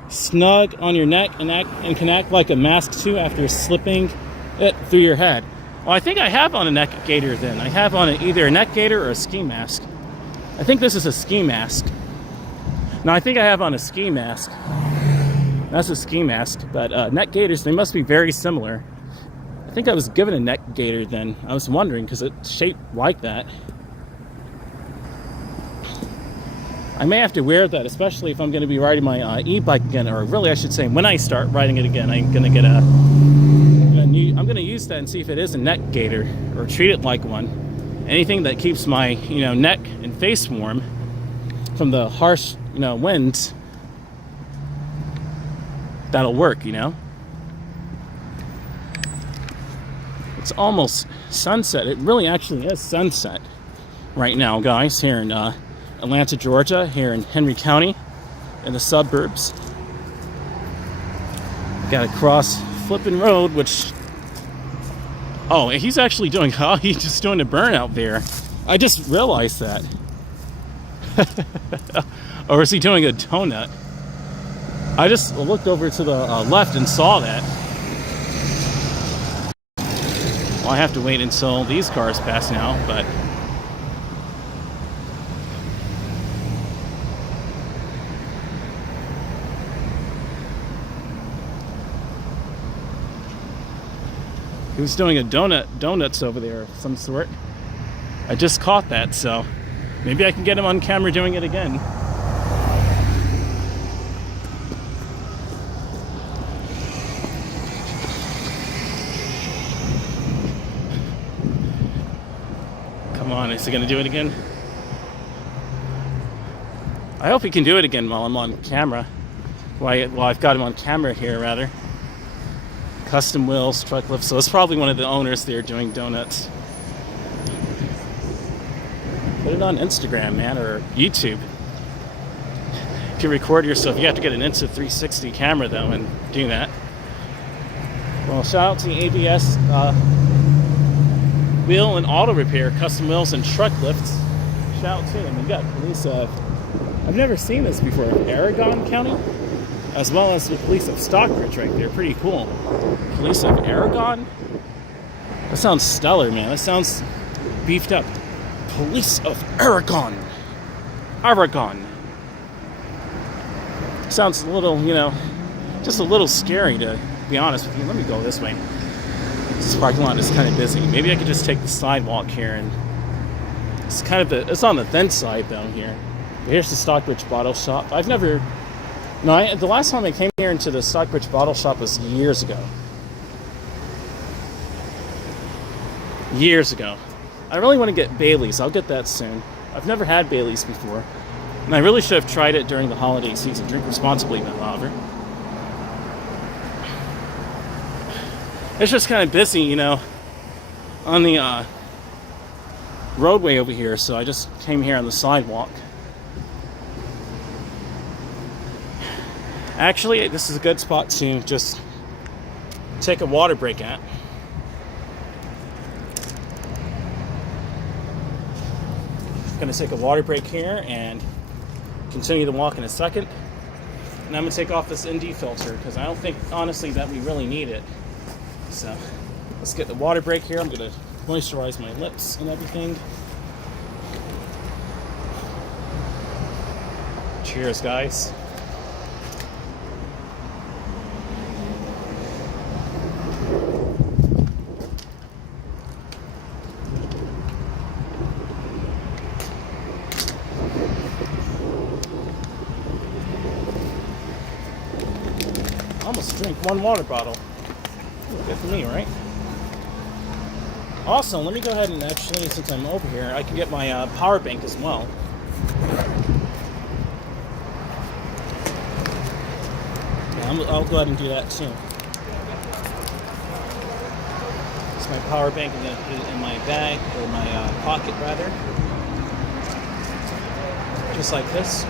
snug on your neck and can act like a mask too after slipping it through your head. Well, I think I have on a neck gaiter then. I have on either a neck gaiter or a ski mask. I think this is a ski mask. No, I think I have on a ski mask. That's a ski mask. But neck gaiters, they must be very similar. I think I was given a neck gaiter then. I was wondering because it's shaped like that. I may have to wear that, especially if I'm going to be riding my e-bike again, or really I should say when I start riding it again, I'm going to get I'm going to use that and see if it is a neck gaiter or treat it like one. Anything that keeps my, neck and face warm from the harsh, winds, that'll work, It's almost sunset. It really actually is sunset right now, guys, here in Atlanta, Georgia, here in Henry County, in the suburbs. Got to cross Flippin' Road, which... Oh, he's actually doing... Oh, he's just doing a burnout there. I just realized that. Or is he doing a donut? I just looked over to the left and saw that. Well, I have to wait until these cars pass now, but... He was doing a donuts over there of some sort. I just caught that, so maybe I can get him on camera doing it again. Come on, is he gonna do it again? I hope he can do it again while I'm on camera. Well, I've got him on camera here, rather. Custom wheels, truck lift. So it's probably one of the owners there doing donuts. Put it on Instagram, man, or YouTube. If you record yourself, you have to get an Insta360 camera, though, and do that. Well, shout out to ABS Wheel and Auto Repair, Custom Wheels and Truck Lifts. Shout out to them. We got police of... I've never seen this before. Aragon County? As well as the police of Stockbridge right there. Pretty cool. Police of Aragon? That sounds stellar, man. That sounds beefed up. Police of Aragon. Aragon. Sounds a little, just a little scary, to be honest with you. Let me go this way. This parking lot is kind of busy. Maybe I could just take the sidewalk here, and it's kind of it's on the thin side down here. Here's the Stockbridge Bottle Shop. I've never... No, the last time I came here into the Stockbridge Bottle Shop was years ago. Years ago. I really want to get Bailey's. I'll get that soon. I've never had Bailey's before. And I really should have tried it during the holiday season. Drink responsibly, however. It's just kind of busy, on the roadway over here. So I just came here on the sidewalk. Actually, this is a good spot to just take a water break at. Going to take a water break here and continue to walk in a second. And I'm going to take off this ND filter because I don't think, honestly, that we really need it. So let's get the water break here. I'm going to moisturize my lips and everything. Cheers, guys. Almost drink one water bottle. Good for me, right? Also, let me go ahead and actually, since I'm over here, I can get my power bank as well. Yeah, I'll go ahead and do that too. It's my power bank. I'm going to put it in my bag, or my pocket rather. Just like this.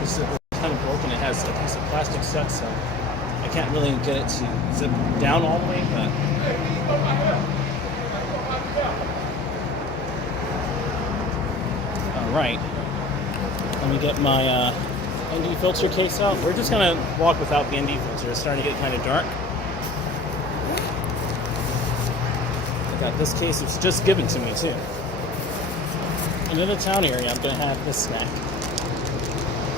This is kind of broken. It has a piece of plastic set, so I can't really get it to zip down all the way, but all right. Let me get my ND filter case out. We're just gonna walk without the ND filter. It's starting to get kind of dark. I got this case. It's just given to me too. And in the town area, I'm gonna have this snack.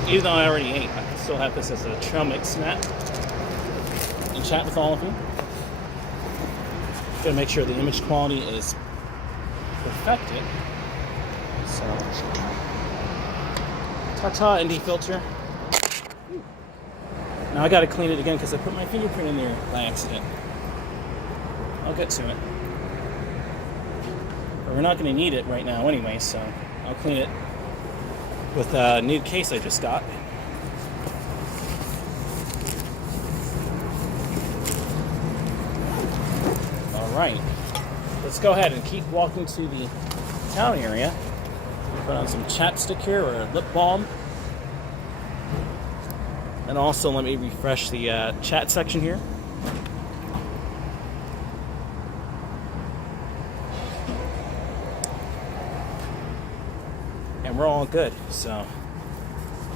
Even though I already ate, I can still have this as a trail mix snack and chat with all of you. Gotta make sure the image quality is perfected. So Ta-ta, ND filter. Now I gotta clean it again because I put my fingerprint in there by accident. I'll get to it. But we're not gonna need it right now anyway, so I'll clean it with a new case I just got. Alright, let's go ahead and keep walking to the town area. Put on some chapstick here, or a lip balm. And also let me refresh the chat section here. And we're all good, so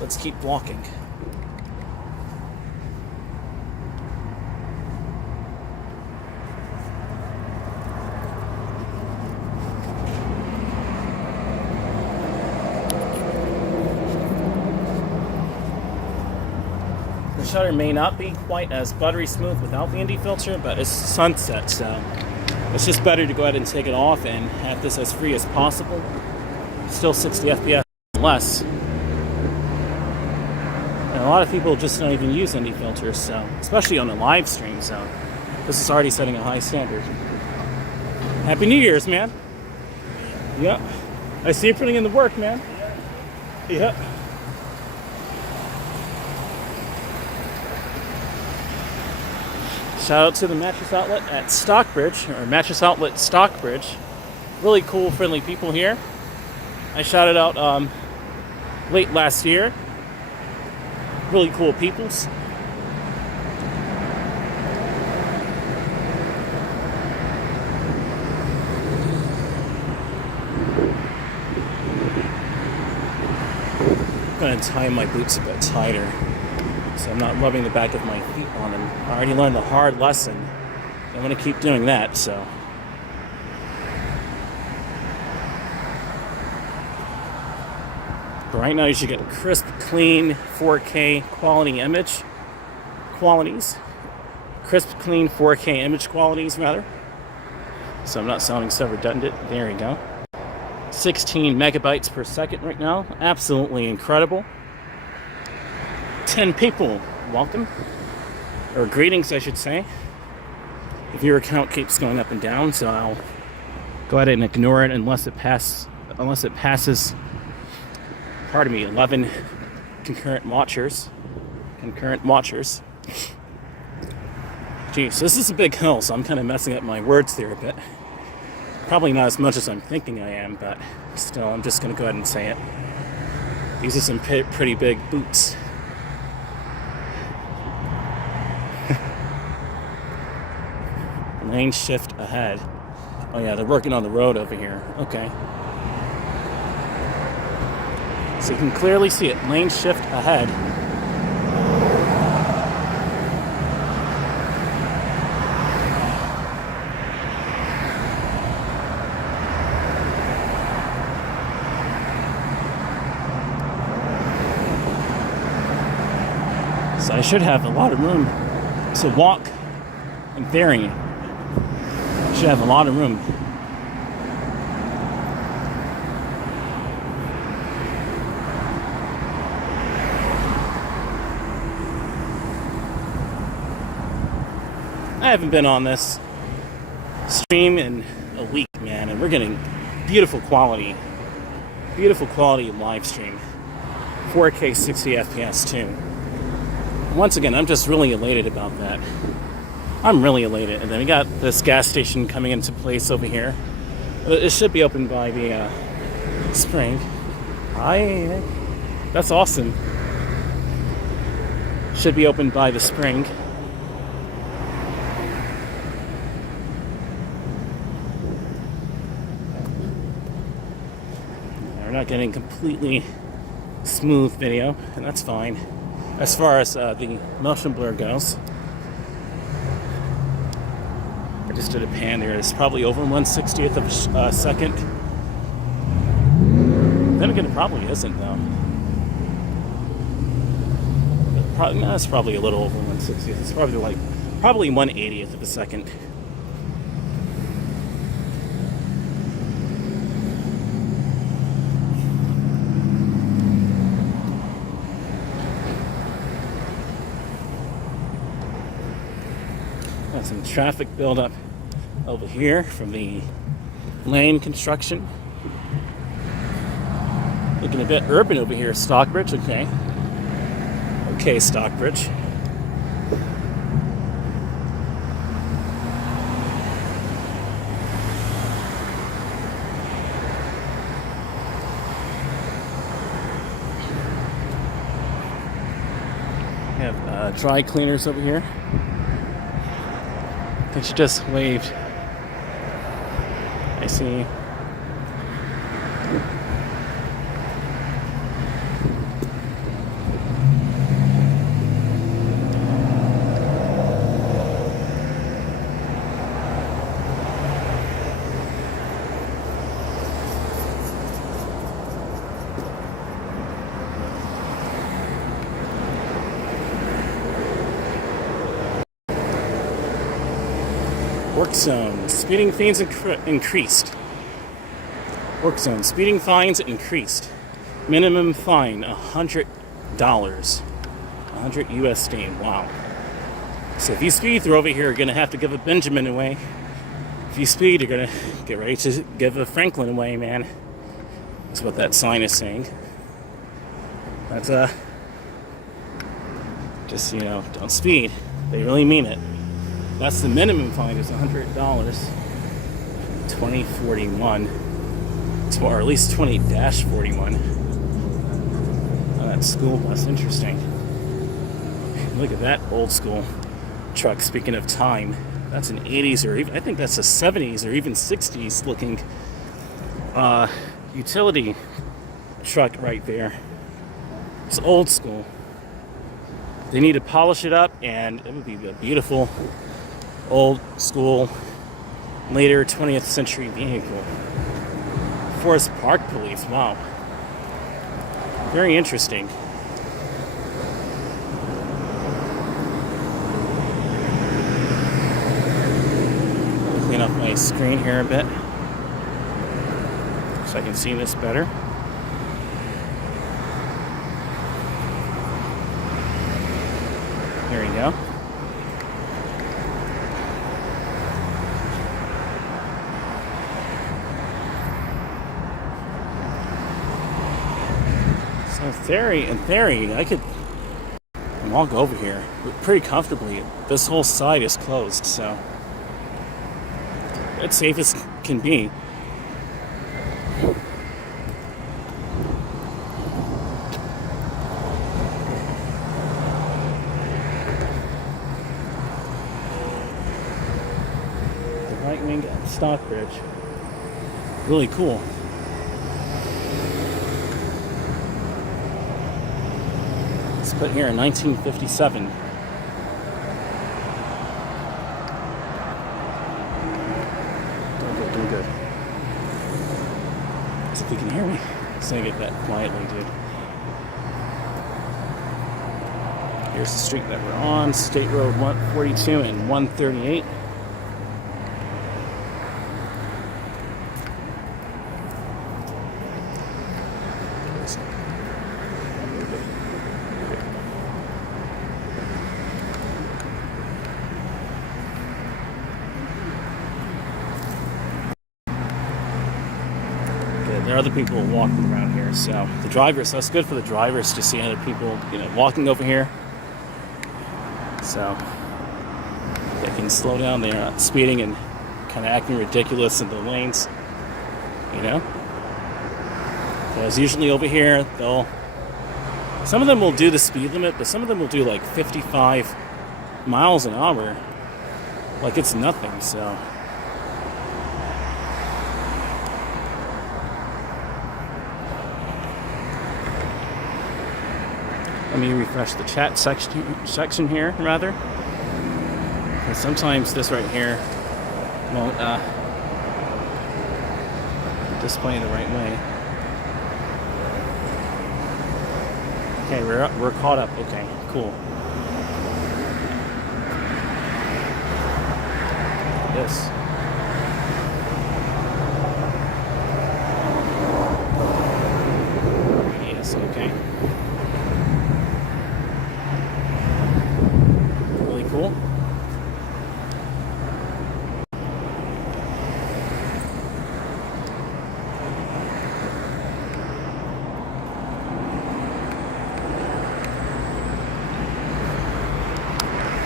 let's keep walking. The shutter may not be quite as buttery smooth without the ND filter, but it's sunset, so it's just better to go ahead and take it off and have this as free as possible. Still 60 FPS less. And a lot of people just don't even use ND filters, so especially on the live stream, so this is already setting a high standard. Happy New Year's, man. Yeah. I see you putting in the work, man. Yeah. Shout out to the mattress outlet at Stockbridge, or mattress outlet Stockbridge. Really cool, friendly people here. I shouted out late last year. Really cool peoples. I'm going to tie my boots a bit tighter, so I'm not rubbing the back of my feet on them. I already learned the hard lesson. I'm going to keep doing that, so. But right now you should get crisp, clean, 4K quality image qualities. Crisp, clean, 4K image qualities, rather. So I'm not sounding so redundant. There you go. 16 megabytes per second right now. Absolutely incredible. 10 people. Welcome, or greetings I should say. If your account keeps going up and down, so I'll go ahead and ignore it unless it passes, pardon me, 11 concurrent watchers. Geez, this is a big hill, so I'm kind of messing up my words there a bit. Probably not as much as I'm thinking I am, but still, I'm just going to go ahead and say it. These are some pretty big boots. Lane shift ahead. Oh yeah, they're working on the road over here. Okay. So you can clearly see it. Lane shift ahead. So I should have a lot of room to walk in theory. Should have a lot of room. I haven't been on this stream in a week, man, and we're getting beautiful quality of live stream. 4K 60 FPS too. Once again, I'm just really elated about that. I'm really elated. And then we got this gas station coming into place over here. It should be open by the spring. That's awesome. Should be open by the spring. We're not getting completely smooth video, and that's fine. As far as the motion blur goes. I just did a pan there. It's probably over 1/60th of a second. Then again, it probably isn't, though. It's probably a little over 1/60th. It's probably 1/80th of a second. Got some traffic buildup over here from the lane construction. Looking a bit urban over here, Stockbridge. Okay. Okay, Stockbridge. We have dry cleaners over here. I think she just waved. I see. Work zone. Speeding fines increased. Work zone. Speeding fines increased. Minimum fine $100. 100 USD. Wow. So if you speed through over here, you're gonna have to give a Benjamin away. If you speed, you're gonna get ready to give a Franklin away, man. That's what that sign is saying. That's just, you know, don't speed. They really mean it. That's the minimum fine is $100. 2041. Or at least 20-41. Oh, that school bus, interesting. Look at that old school truck. Speaking of time, that's an 80s or even, I think that's a 70s or even 60s looking utility truck right there. It's old school. They need to polish it up and it would be a beautiful old school later 20th century vehicle. Forest Park Police, wow. Very interesting. Clean up my screen here a bit so I can see this better. There we go. So in theory, I could walk over here pretty comfortably. This whole side is closed, so it's safe as can be. The right wing at Stockbridge. Really cool. It's put here in 1957. Doing good. See if you can hear me. Saying it that quietly, dude. Here's the street that we're on. State Road 142 and 138. There are other people walking around here, so the drivers, that's good for the drivers to see other people, you know, walking over here. So they can slow down. They're not speeding and kind of acting ridiculous in the lanes, you know. Because usually over here, some of them will do the speed limit, but some of them will do like 55 miles an hour, like it's nothing. So. Let me refresh the chat section here, rather. Because sometimes this right here won't display the right way. Okay, we're caught up. Okay, cool. This. Yes, okay.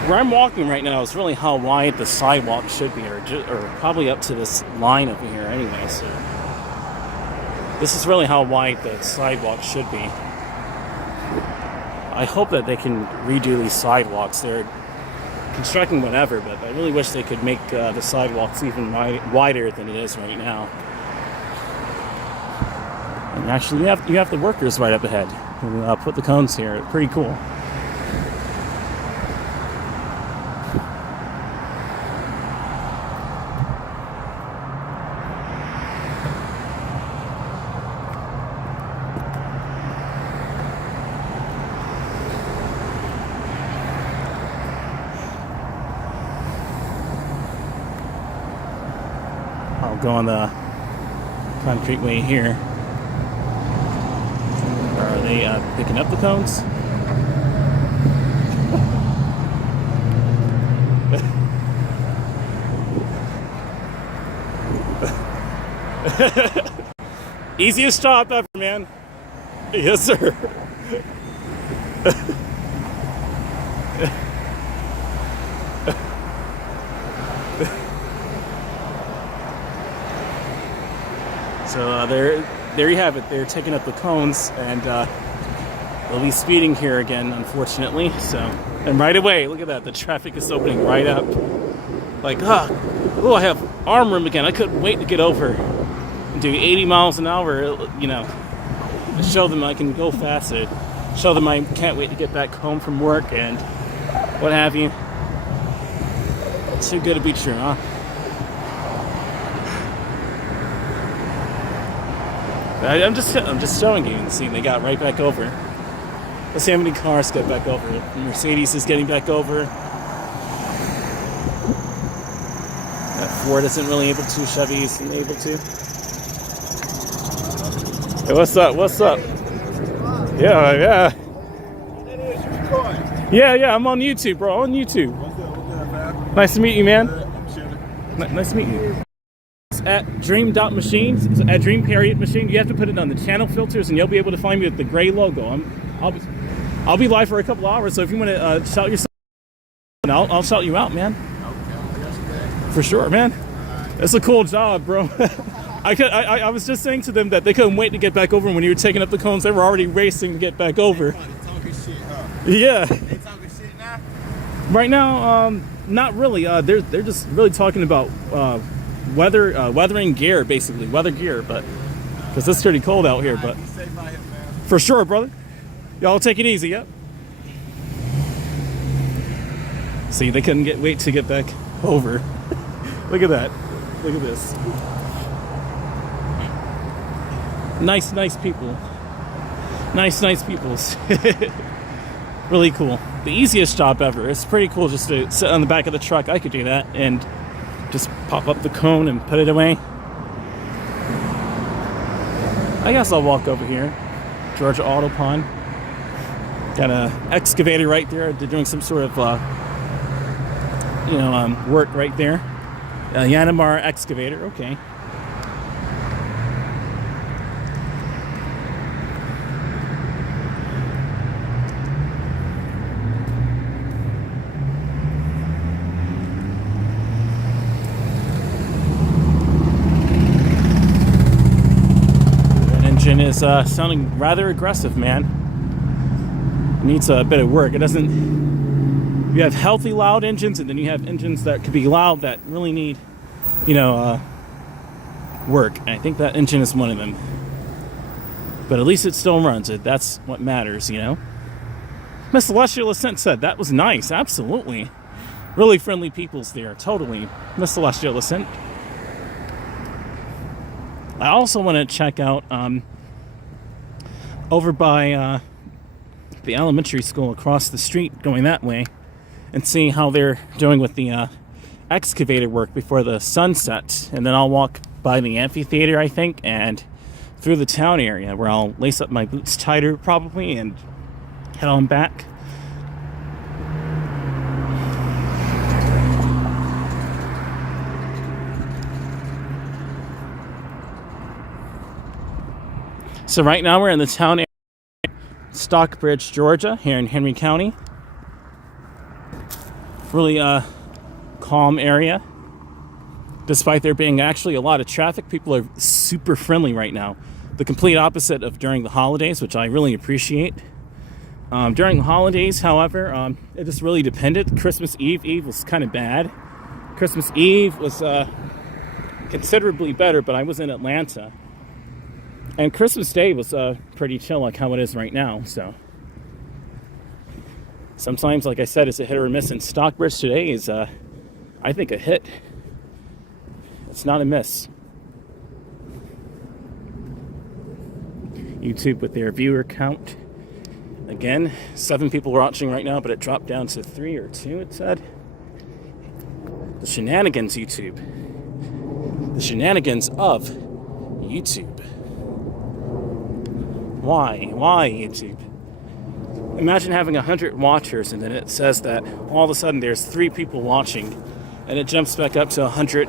Where I'm walking right now is really how wide the sidewalk should be, or probably up to this line over here anyway. So this is really how wide the sidewalk should be. I hope that they can redo these sidewalks. They're constructing whatever, but I really wish they could make the sidewalks even wider than it is right now. And actually, you have the workers right up ahead who put the cones here. Pretty cool. I'll go on the concrete way here. Are they picking up the cones? Easiest job ever, man. Yes, sir. So there you have it. They're taking up the cones, and they'll be speeding here again, unfortunately. So, and right away, look at that. The traffic is opening right up. Like, oh, I have arm room again. I couldn't wait to get over and do 80 miles an hour. You know, show them I can go faster. Show them I can't wait to get back home from work and what have you. Too good to be true, huh? I'm just showing you and seeing they got right back over. Let's see how many cars get back over. Mercedes is getting back over. Ford isn't really able to. Chevy isn't able to. Hey, what's up? What's up? Yeah. Yeah. I'm on YouTube, bro. On YouTube. Nice to meet you, man. Nice to meet you. At dream.machine, at dream.machine. You have to put it on the channel filters, and you'll be able to find me with the gray logo. I'll be live for a couple hours, so if you want to shout yourself, I'll shout you out, man. For sure, man. That's a cool job, bro. I was just saying to them that they couldn't wait to get back over. When you were taking up the cones, they were already racing to get back over. Yeah. They talking shit now? Right now, not really. They're just really talking about weathering gear, basically weather gear, but because it's pretty cold out here. But for sure, brother. Y'all take it easy. Yep. See, they couldn't wait to get back over. Look at that. Look at this. Nice people. Nice people. Really cool. The easiest job ever. It's pretty cool just to sit on the back of the truck. I could do that and just pop up the cone and put it away. I guess I'll walk over here. Georgia Auto Pond. Got an excavator right there. They're doing some sort of work right there. Yanmar excavator. Okay. Is sounding rather aggressive, man. It needs a bit of work. It doesn't. You have healthy, loud engines, and then you have engines that could be loud that really need, work. And I think that engine is one of them. But at least it still runs. That's what matters, Miss Celestial Ascent said that was nice. Absolutely, really friendly peoples there. Totally, Miss Celestial Ascent. I also want to check out over by the elementary school across the street, going that way, and see how they're doing with the excavator work before the sun sets. And then I'll walk by the amphitheater, I think, and through the town area, where I'll lace up my boots tighter probably and head on back. So right now we're in the town area, Stockbridge, Georgia, here in Henry County. really calm area. Despite there being actually a lot of traffic, people are super friendly right now. The complete opposite of during the holidays, which I really appreciate. During the holidays, however, it just really depended. Christmas Eve was kind of bad. Christmas Eve was considerably better, but I was in Atlanta. And Christmas Day was pretty chill, like how it is right now. So sometimes, like I said, it's a hit or a miss. And Stockbridge today is, I think, a hit. It's not a miss. YouTube with their viewer count. Again, 7 people watching right now, but it dropped down to 3 or 2, it said. The shenanigans, YouTube. The shenanigans of YouTube. Why? Why, YouTube? Imagine having 100 watchers and then it says that all of a sudden there's 3 people watching and it jumps back up to 100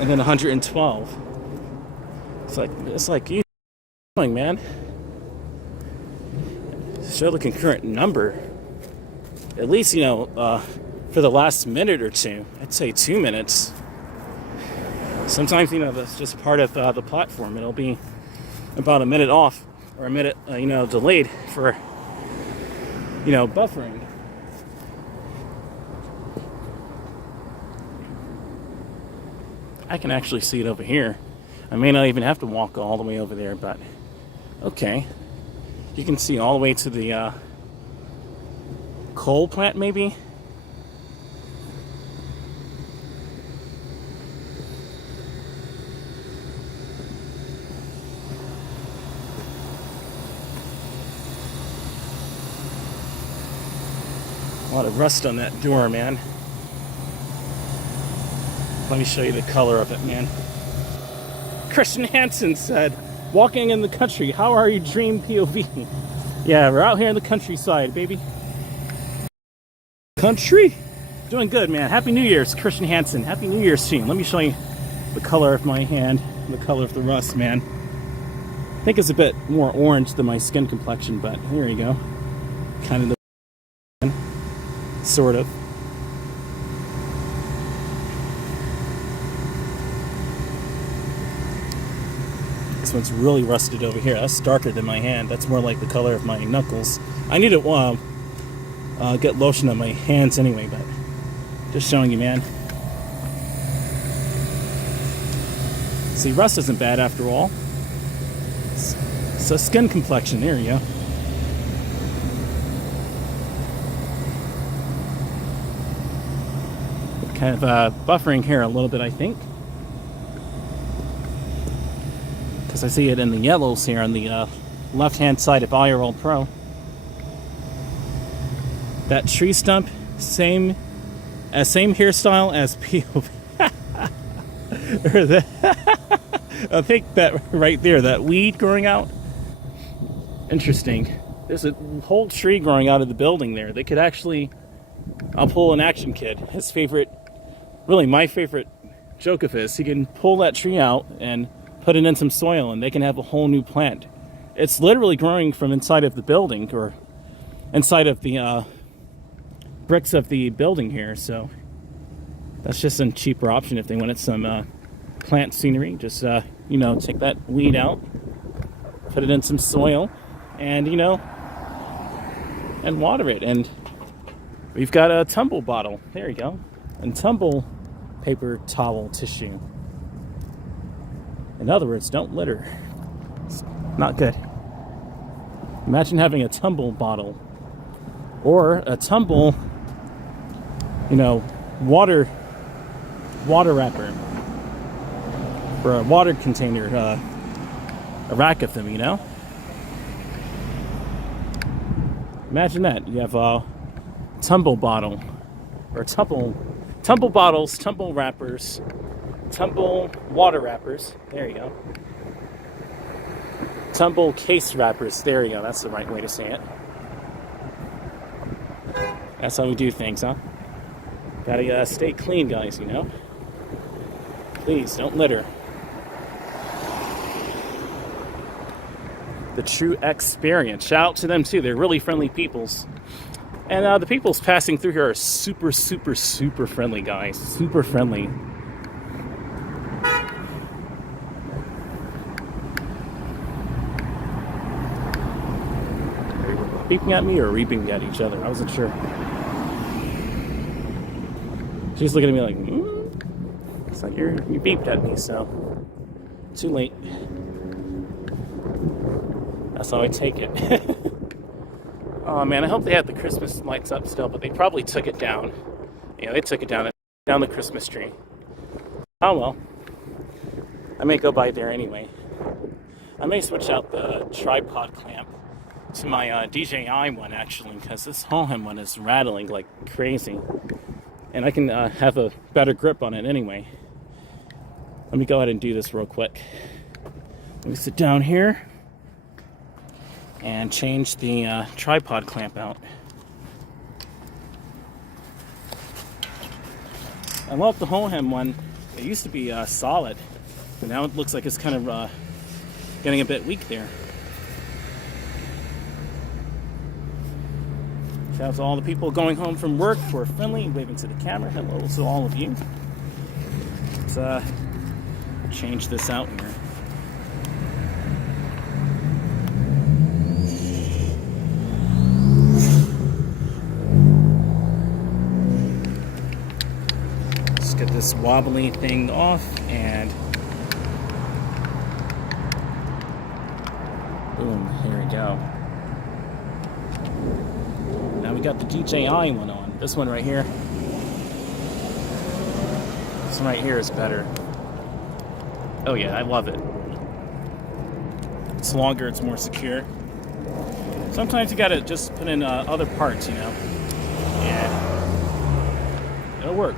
and then 112. It's like you doing, man. Show the concurrent number. At least, for the last minute or two. I'd say 2 minutes. Sometimes, that's just part of the platform. It'll be about a minute off or a minute, delayed for, buffering. I can actually see it over here. I may not even have to walk all the way over there, but okay. You can see all the way to the coal plant, maybe? A lot of rust on that door, man. Let me show you the color of it, man. Christian Hansen said, walking in the country, how are you, dream POV? Yeah, we're out here in the countryside, baby. Country? Doing good, man. Happy New Year's, Christian Hansen. Happy New Year's, team. Let me show you the color of my hand, the color of the rust, man. I think it's a bit more orange than my skin complexion, but here you go. Kind of the sort of. This one's really rusted over here. That's darker than my hand. That's more like the color of my knuckles. I need to get lotion on my hands anyway, but just showing you, man. See, rust isn't bad after all. It's a skin complexion. There you go. Kind of buffering here a little bit, I think. Because I see it in the yellows here on the left-hand side of IRL Pro. That tree stump, same hairstyle as POV. I think that right there, that weed growing out. Interesting. There's a whole tree growing out of the building there. They could actually, I'll pull an action kid. His favorite, really my favorite joke of his, he can pull that tree out and put it in some soil and they can have a whole new plant. It's literally growing from inside of the building or inside of the bricks of the building here, so that's just a cheaper option if they wanted some plant scenery. Just take that weed out, put it in some soil, and and water it. And we've got a tumble bottle. There you go. And tumble paper towel tissue. In other words, don't litter. It's not good. Imagine having a tumble bottle or a tumble, water wrapper for a water container, a rack of them, Imagine that. You have a tumble bottle or tumble bottles, tumble wrappers, tumble water wrappers. There you go. Tumble case wrappers. There you go. That's the right way to say it. That's how we do things, huh? Gotta stay clean, guys, Please, don't litter. The True Experience. Shout out to them, too. They're really friendly peoples. And the people passing through here are super, super, super friendly, guys. Super friendly. Beeping at me or beeping at each other? I wasn't sure. She's looking at me like, It's like you beeped at me, so too late. That's how I take it. Oh man, I hope they had the Christmas lights up still, but they probably took it down. Yeah, they took it down the Christmas tree. Oh well. I may go by there anyway. I may switch out the tripod clamp to my DJI one actually, because this Hohem one is rattling like crazy. And I can have a better grip on it anyway. Let me go ahead and do this real quick. Let me sit down here and change the tripod clamp out. I love the Hohem one. It used to be solid, but now it looks like it's kind of getting a bit weak there. Shout out to all the people going home from work who are friendly, waving to the camera. Hello to all of you. Let's change this out here. Let's get this wobbly thing off and boom, here we go. Now we got the DJI one on. This one right here. This one right here is better. Oh yeah, I love it. It's longer, it's more secure. Sometimes you gotta just put in other parts, you know. Yeah. It'll work.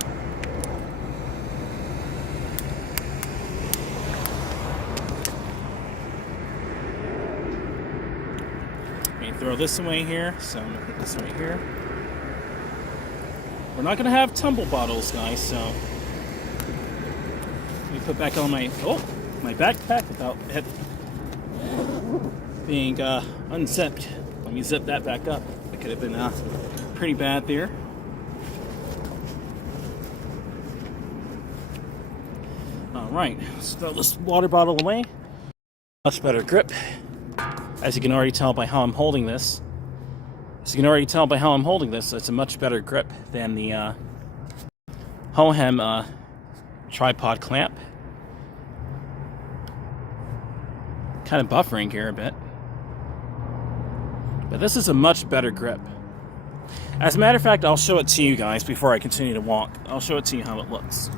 Throw this away here, so I'm gonna put this right here. We're not gonna have tumble bottles, guys, so let me put back on my backpack without it being unzipped. Let me zip that back up. It could have been pretty bad there. All right, let's throw this water bottle away. Much better grip. As you can already tell by how I'm holding this. It's a much better grip than the Hohem tripod clamp. Kind of buffering here a bit. But this is a much better grip. As a matter of fact, I'll show it to you guys before I continue to walk. I'll show it to you how it looks.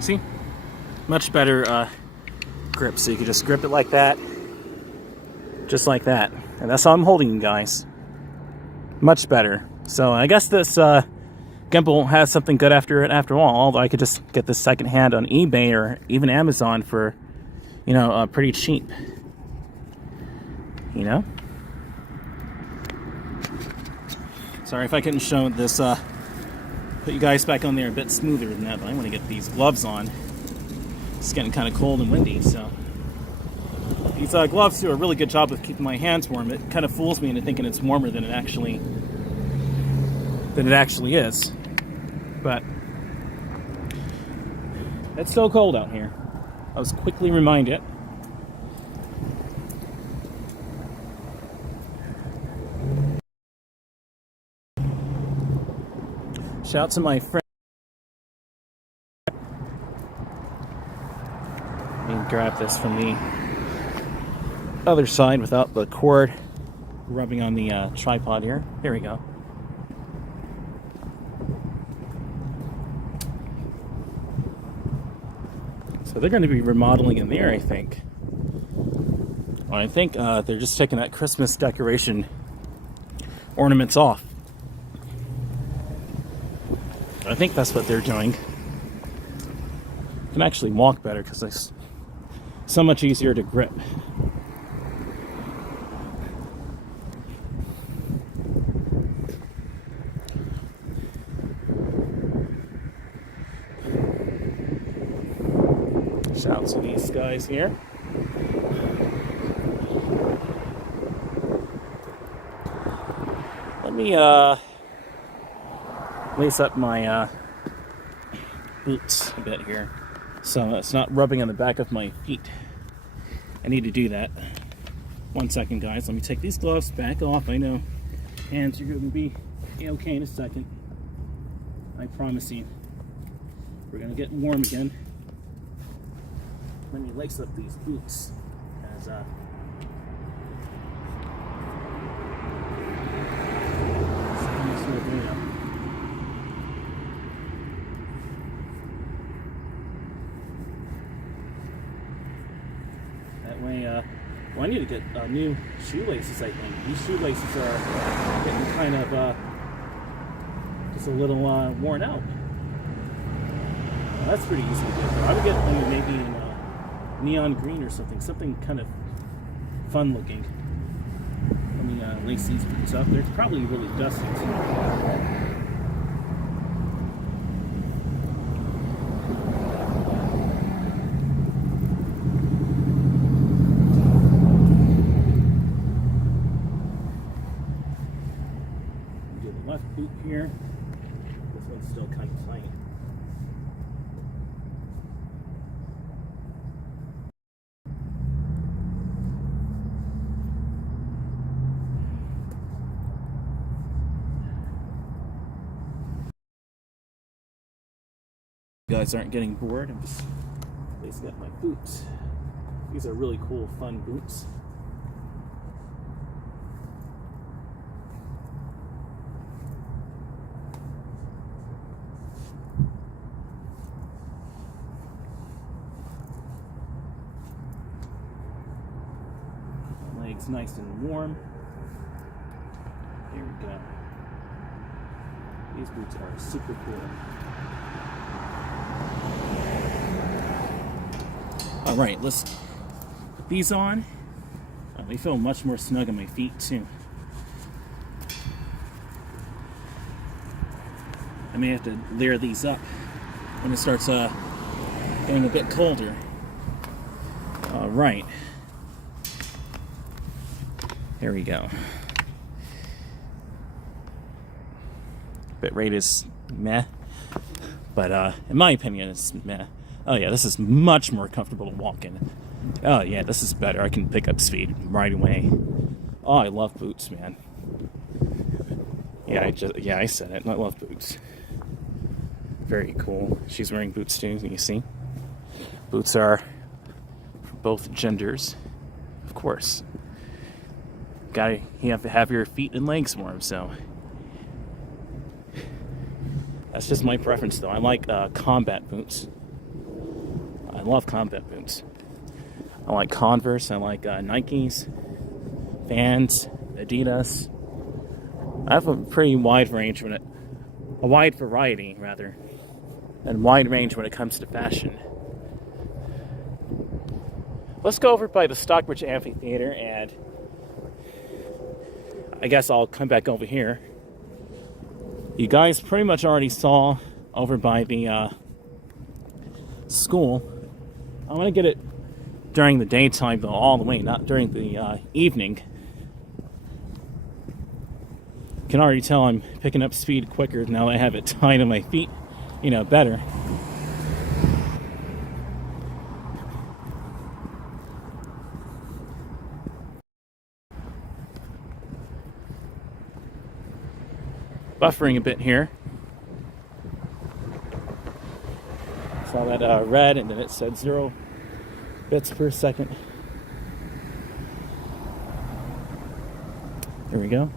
See? Much better grip, so you can just grip it like that, just like that, and that's how I'm holding you guys. Much better. So I guess this gimbal has something good after it after all, although I could just get this secondhand on eBay or even Amazon for, you know, pretty cheap, you know. Sorry if I couldn't show this put you guys back on there a bit smoother than that, but I want to get these gloves on. It's getting kind of cold and windy, so these gloves do a really good job of keeping my hands warm. It kind of fools me into thinking it's warmer than it actually is. But it's still cold out here. I was quickly reminded. Shout out to my friend. Grab this from the other side without the cord rubbing on the tripod here. Here we go. So they're going to be remodeling in there, I think. Well, I think they're just taking that Christmas decoration ornaments off. I think that's what they're doing. I can actually walk better because it's so much easier to grip. Shout out to these guys here. me lace up my boots a bit here so it's not rubbing on the back of my feet. I need to do that. 1 second, guys. Let me take these gloves back off. I know hands are going to be okay in a second. I promise you. We're going to get warm again. Let me lace up these boots as that way, well, I need to get new shoelaces, I think. These shoelaces are getting kind of just a little worn out. Well, that's pretty easy to get. I would get one maybe in neon green or something kind of fun looking. Let me lace these boots up. They're probably really dusty too. Do the left boot here. This one's still kind of tight. You guys aren't getting bored. I'm just lacing up my boots. These are really cool, fun boots. My legs nice and warm. Here we go. These boots are super cool. Alright, let's put these on. They feel much more snug on my feet too. I may have to layer these up when it starts getting a bit colder. Alright. Here we go. Bit rate is meh. But in my opinion, it's meh. Oh yeah, this is much more comfortable to walk in. Oh yeah, this is better. I can pick up speed right away. Oh, I love boots, man. Yeah, I said it. I love boots. Very cool. She's wearing boots too, you see. Boots are for both genders, of course. You have to have your feet and legs warm, so. That's just my preference, though. I like combat boots. I love combat boots. I like Converse. I like Nikes, Vans, Adidas. I have a pretty wide range a wide variety rather, and wide range when it comes to fashion. Let's go over by the Stockbridge Amphitheater, and I guess I'll come back over here. You guys pretty much already saw over by the school. I want to get it during the daytime, though, all the way, not during the evening. You can already tell I'm picking up speed quicker now that I have it tied on my feet, better. Buffering a bit here. Saw that red, and then it said 0 bits per second. Here we go.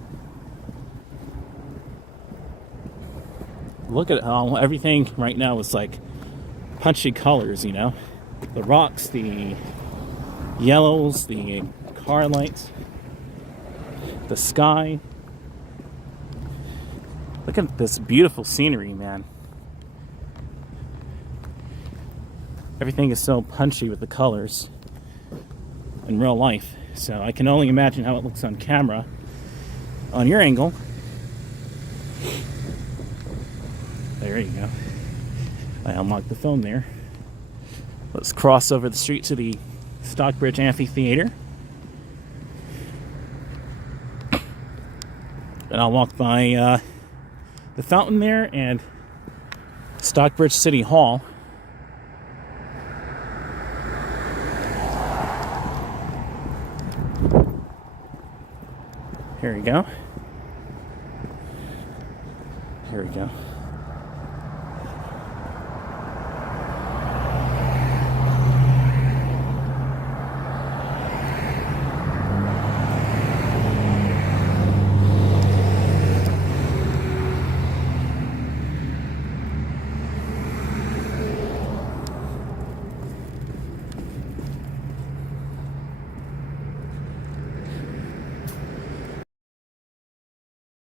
Look at how everything right now is like punchy colors, The rocks, the yellows, the car lights, the sky. Look at this beautiful scenery, man. Everything is so punchy with the colors in real life. So I can only imagine how it looks on camera, on your angle. There you go. I unlocked the phone there. Let's cross over the street to the Stockbridge Amphitheater. Then I'll walk by the fountain there and Stockbridge City Hall. Here we go. Here we go.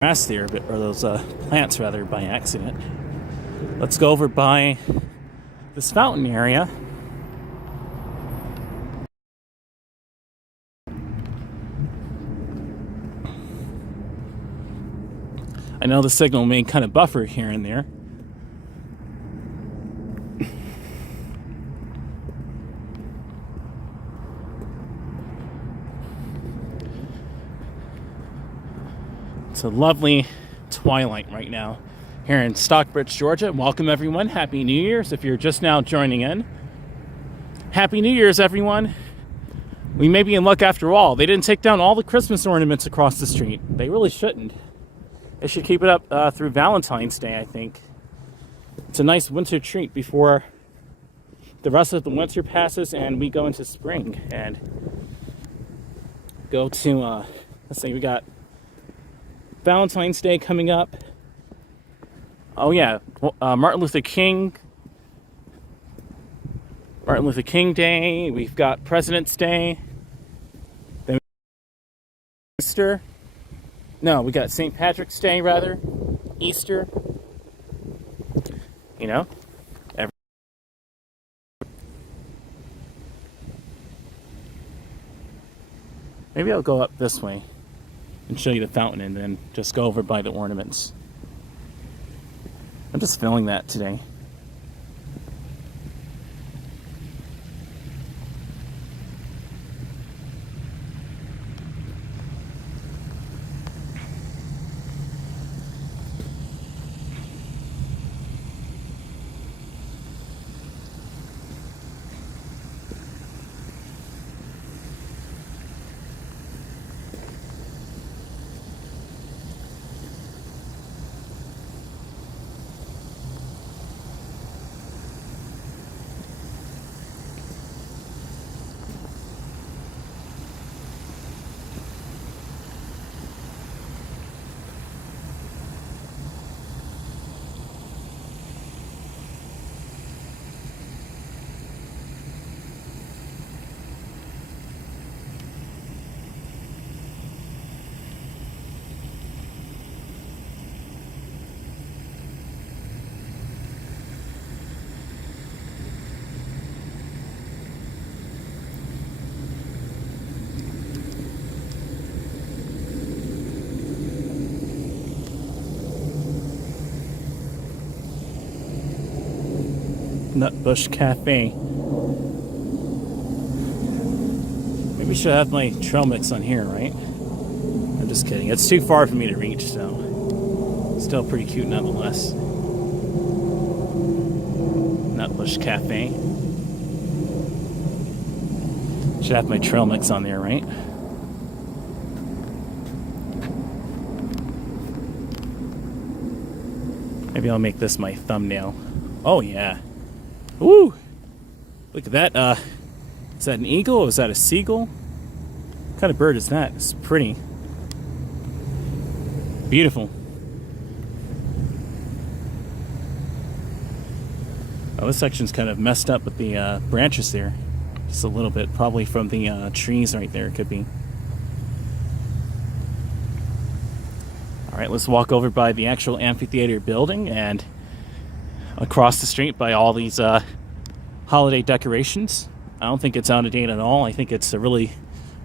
Grass there, or those plants rather, by accident. Let's go over by this fountain area. I know the signal may kind of buffer here and there. It's a lovely twilight right now here in Stockbridge, Georgia. Welcome everyone. Happy New Year's if you're just now joining in. Happy New Year's, everyone. We may be in luck after all. They didn't take down all the Christmas ornaments across the street. They really shouldn't. They should keep it up through Valentine's Day, I think. It's a nice winter treat before the rest of the winter passes and we go into spring and go to, let's see, we got Valentine's Day coming up. Oh yeah, Martin Luther King Day. We've got President's Day. Then Easter. No, we got St. Patrick's Day rather. Easter. You know. Maybe I'll go up this way and show you the fountain and then just go over by the ornaments. I'm just feeling that today. Nutbush Cafe. Maybe we should have my trail mix on here, right? I'm just kidding. It's too far for me to reach, so still pretty cute nonetheless. Nutbush Cafe. Should have my trail mix on there, right? Maybe I'll make this my thumbnail. Oh yeah. Woo! Look at that. Is that an eagle or is that a seagull? What kind of bird is that? It's pretty. Beautiful. Oh, this section's kind of messed up with the branches there. Just a little bit, probably from the trees right there, it could be. Alright, let's walk over by the actual amphitheater building and across the street by all these holiday decorations. I don't think it's out of date at all. I think it's a really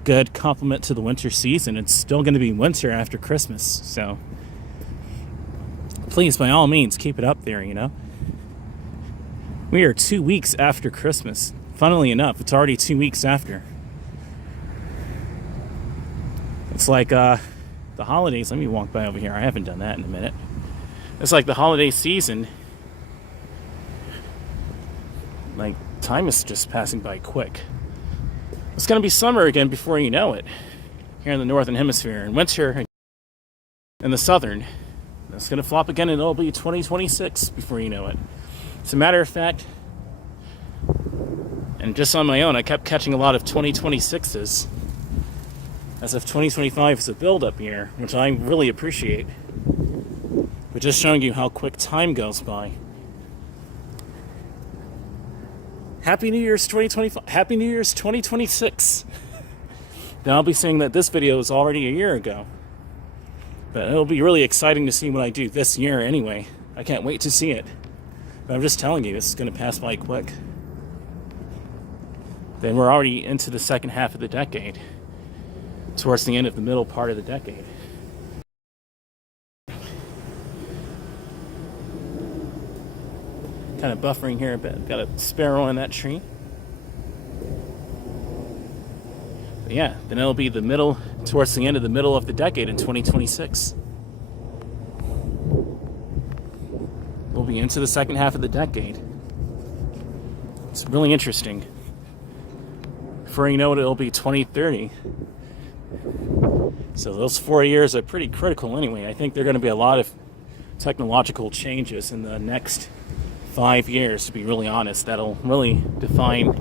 good complement to the winter season. It's still going to be winter after Christmas, so please, by all means, keep it up there, you know. We are 2 weeks after Christmas. Funnily enough, it's already 2 weeks after. It's like the holidays. Let me walk by over here. I haven't done that in a minute. It's like the holiday season. Like, time is just passing by quick. It's going to be summer again before you know it. Here in the northern hemisphere. And winter in the southern. It's going to flop again and it'll be 2026 before you know it. As a matter of fact, and just on my own, I kept catching a lot of 2026s. As if 2025 is a build-up year, which I really appreciate. But just showing you how quick time goes by. Happy New Year's 2025. Happy New Year's 2026. Then I'll be saying that this video was already a year ago. But it'll be really exciting to see what I do this year anyway. I can't wait to see it. But I'm just telling you, this is going to pass by quick. Then we're already into the second half of the decade. Towards the end of the middle part of the decade. Kind of buffering here a bit. Got a sparrow on that tree. But yeah, then it'll be the middle, towards the end of the middle of the decade in 2026. We'll be into the second half of the decade. It's really interesting. Before you know it, it'll be 2030. So those 4 years are pretty critical anyway. I think there are going to be a lot of technological changes in the next 5 years, to be really honest. That'll really define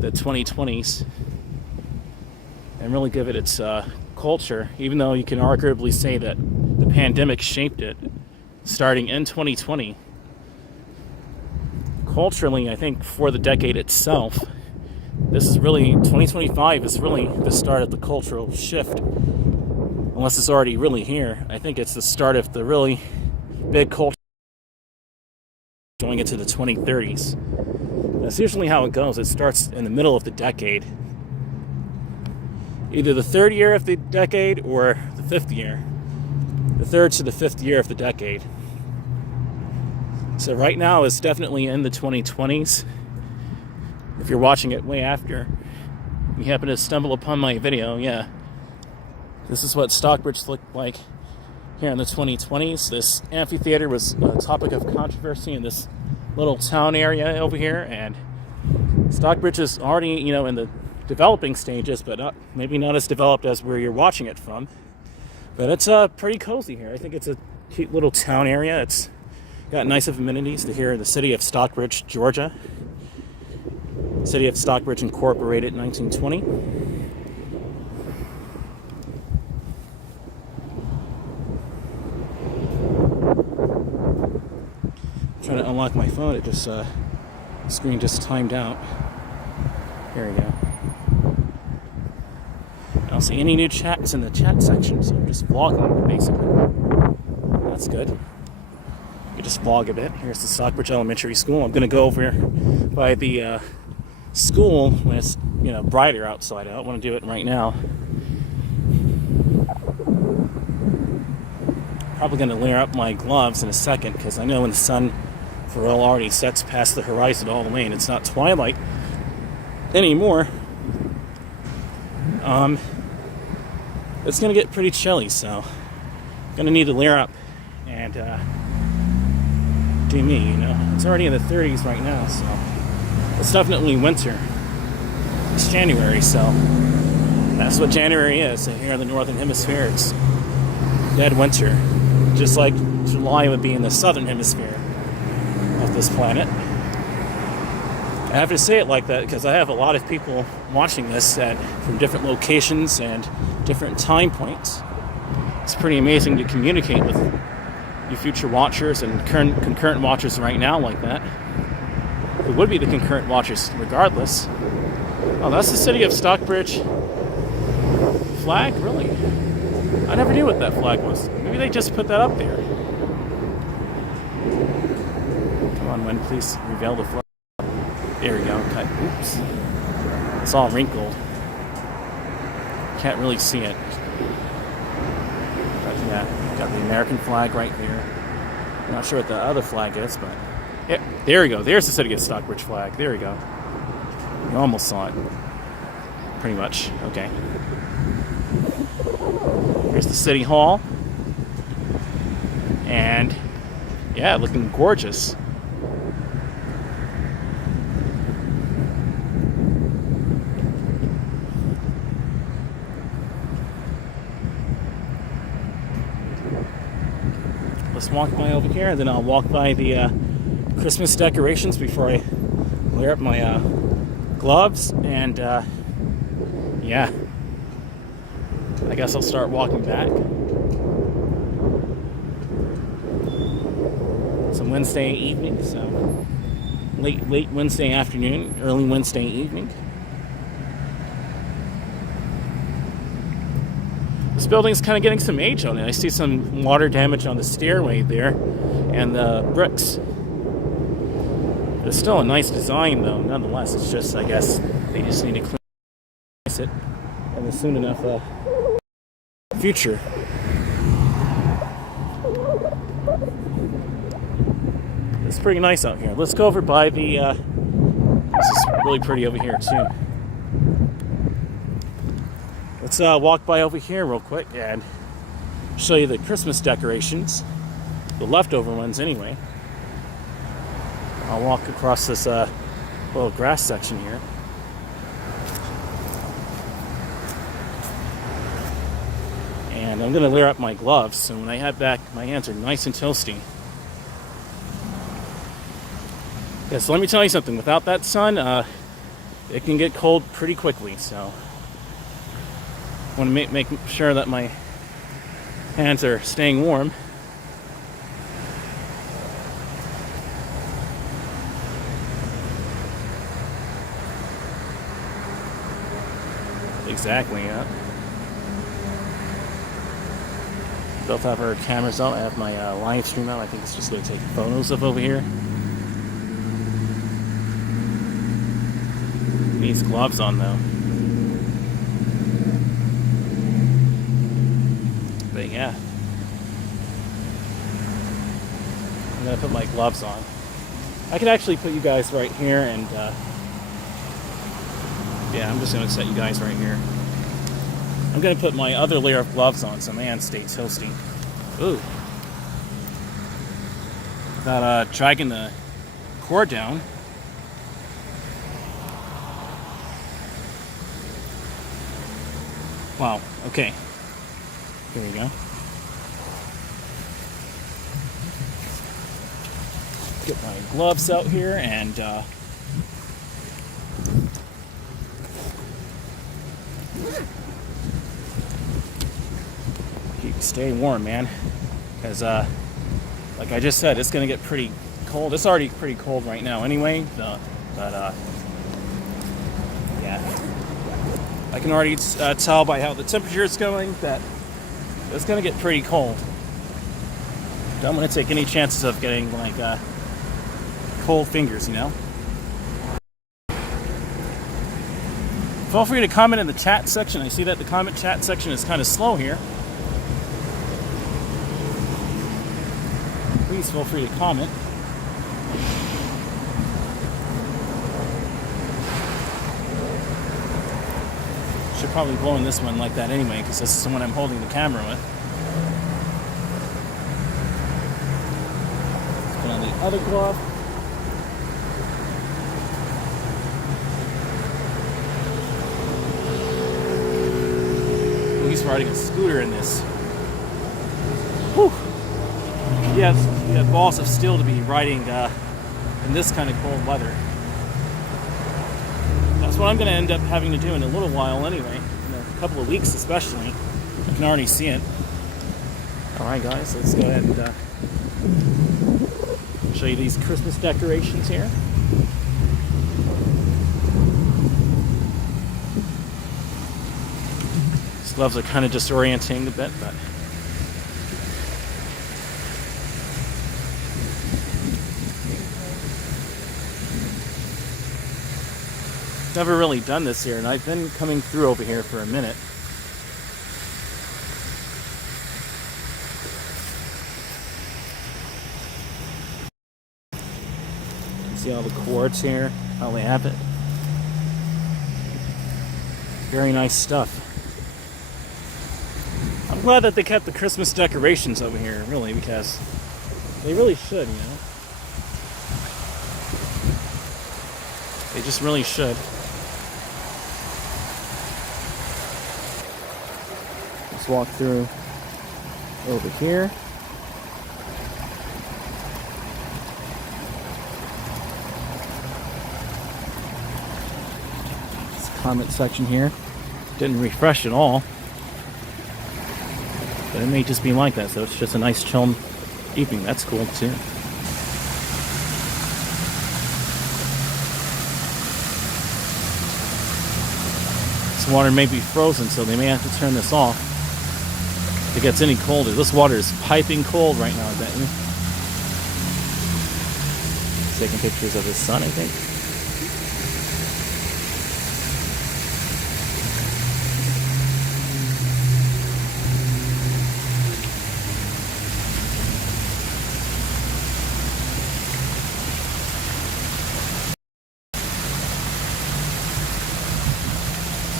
the 2020s and really give it its culture, even though you can arguably say that the pandemic shaped it starting in 2020. Culturally, I think for the decade itself, this is really, 2025 is really the start of the cultural shift. Unless it's already really here. I think it's the start of the really big culture going into the 2030s. That's usually how it goes. It starts in the middle of the decade. Either the third year of the decade or the fifth year. The third to the fifth year of the decade. So right now it's definitely in the 2020s. If you're watching it way after, you happen to stumble upon my video, yeah. This is what Stockbridge looked like here in the 2020s. This amphitheater was a topic of controversy in this little town area over here, and Stockbridge is already, in the developing stages, but maybe not as developed as where you're watching it from. But it's pretty cozy here. I think it's a cute little town area. It's got nice amenities to here in the city of Stockbridge, Georgia. City of Stockbridge incorporated in 1920. Trying to unlock my phone, it just the screen just timed out. There we go. I don't see any new chats in the chat section, so I'm just vlogging basically. That's good. You just vlog a bit. Here's the Stockbridge Elementary School. I'm gonna go over by the school when it's brighter outside. I don't want to do it right now. Probably gonna layer up my gloves in a second because I know when the sun for real already sets past the horizon all the way and it's not twilight anymore. It's gonna get pretty chilly, so I'm gonna need to layer up and do me. It's already in the 30s right now, so it's definitely winter. It's January, so that's what January is. So here in the northern hemisphere, it's dead winter, just like July would be in the southern hemisphere of this planet. I have to say it like that because I have a lot of people watching this from different locations and different time points. It's pretty amazing to communicate with you future watchers and concurrent watchers right now like that. It would be the concurrent watchers regardless. Oh, that's the city of Stockbridge flag? Really? I never knew what that flag was. Maybe they just put that up there. Come on, wind, please reveal the flag. There we go. Cut. Oops. It's all wrinkled. Can't really see it. But yeah, got the American flag right there. I'm not sure what the other flag is, but yeah, there we go. There's the city of Stockbridge flag. There we go. You almost saw it. Pretty much. Okay. Here's the City Hall. And yeah, looking gorgeous. Let's walk by over here, and then I'll walk by the Christmas decorations before I layer up my gloves. And yeah, I guess I'll start walking back. It's a Wednesday evening, so late Wednesday afternoon, early Wednesday evening. This building's kind of getting some age on it. I see some water damage on the stairway there and the bricks. It's still a nice design, though, nonetheless. It's just, I guess, they just need to clean it in the soon enough future. It's pretty nice out here. Let's go over by the, this is really pretty over here, too. Let's walk by over here real quick and show you the Christmas decorations. The leftover ones, anyway. I'll walk across this little grass section here. And I'm going to layer up my gloves, so when I head back, my hands are nice and toasty. Yeah, so let me tell you something. Without that sun, it can get cold pretty quickly, so I want to make sure that my hands are staying warm. Exactly, yeah. Both have our cameras out. I have my Livestream out. I think it's just going to take photos of over here. Needs gloves on, though. But yeah, I'm gonna put my gloves on. I could actually put you guys right here, and yeah, I'm just gonna set you guys right here. I'm gonna put my other layer of gloves on so my hands stay toasty. Ooh, without dragging the cord down. Wow. Okay. Here we go. Get my gloves out here and stay warm, man. Because like I just said, it's gonna get pretty cold. It's already pretty cold right now anyway, but yeah. I can already tell by how the temperature is going that it's going to get pretty cold. Don't want to take any chances of getting like cold fingers, you know. Feel free to comment in the chat section. I see that the comment chat section is kind of slow here. Please feel free to comment. Should probably blow in this one like that anyway, because this is the one I'm holding the camera with. Let's put on the other glove. Ooh, he's riding a scooter in this. Whew. Yeah, you have balls of steel to be riding in this kind of cold weather. That's what I'm going to end up having to do in a little while anyway, in a couple of weeks especially. I can already see it. Alright guys, let's go ahead and show you these Christmas decorations here. These gloves are kind of disorienting a bit, but never really done this here, and I've been coming through over here for a minute. See all the cords here, how they have it. Very nice stuff. I'm glad that they kept the Christmas decorations over here, really, because they really should, you know. They just really should. Let's walk through over here. This comment section here didn't refresh at all, but it may just be like that, so it's just a nice chill evening. That's cool too. This water may be frozen, so they may have to turn this off if it gets any colder. This water is piping cold right now, I bet you. Taking pictures of his son, I think.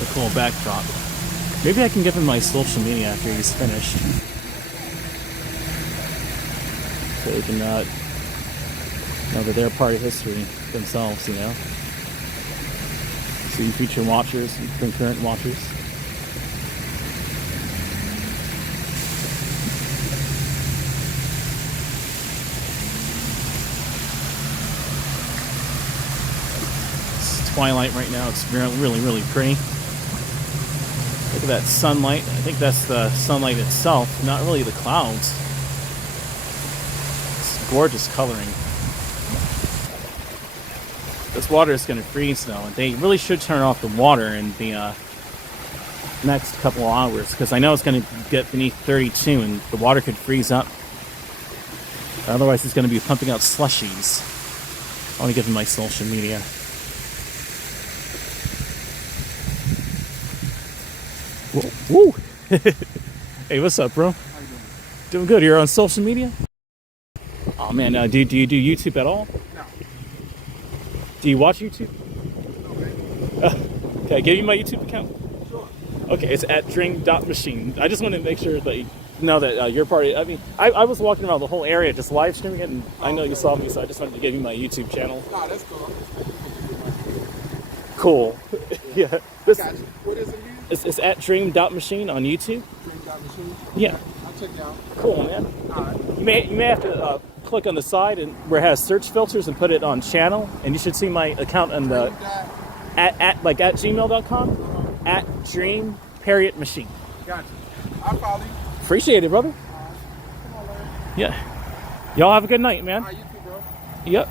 It's a cool backdrop. Maybe I can give him my social media after he's finished, so he can know that they're part of history themselves, you know. So you future watchers and concurrent watchers. It's twilight right now. It's really, really pretty. Look at that sunlight. I think that's the sunlight itself, not really the clouds. It's gorgeous coloring. This water is going to freeze though, and they really should turn off the water in the next couple of hours, because I know it's going to get beneath 32 and the water could freeze up. Otherwise it's going to be pumping out slushies. I want to give them my social media. Woo! Hey, what's up, bro? How you doing? Doing good. You're on social media? Oh man, do you do YouTube at all? No. Do you watch YouTube? No, man. Can I give you my YouTube account? Sure. Okay, it's at dream.machine. I just wanted to make sure that you know that you're part of it. I mean, I was walking around the whole area just live streaming it, and I know you saw me, so I just wanted to give you my YouTube channel. No, that's cool. Cool. Yeah. This, Gotcha. What is it again? It's at dream.machine on YouTube. Dream.machine? Yeah. I'll check it out. Cool, man. All right. You may have to click on the side and where it has search filters and put it on channel, and you should see my account on the at gmail.com at dream machine. Gotcha. I'll follow you. Appreciate it, brother. Come on, Larry. Yeah. Y'all have a good night, man. All right, you too, bro. Yep.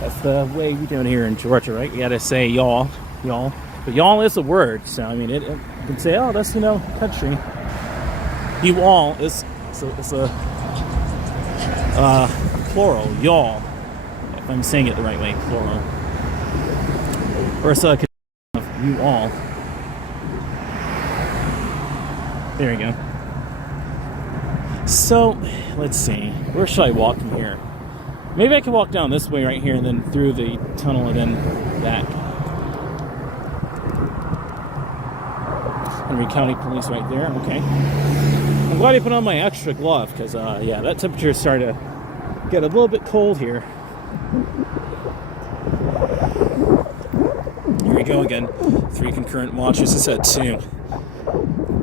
That's the way we doing here in Georgia, right? You gotta say y'all. But y'all is a word, so I mean, it you can say, oh, that's, you know, country. You all is it's a plural, y'all. If I'm saying it the right way, plural. Or it's a you all. There you go. So, let's see. Where should I walk from here? Maybe I can walk down this way right here and then through the tunnel and then back. Henry County Police right there. Okay. I'm glad I put on my extra glove because, yeah, that temperature started to get a little bit cold here. Here we go again. 3 concurrent watches. It's at 2.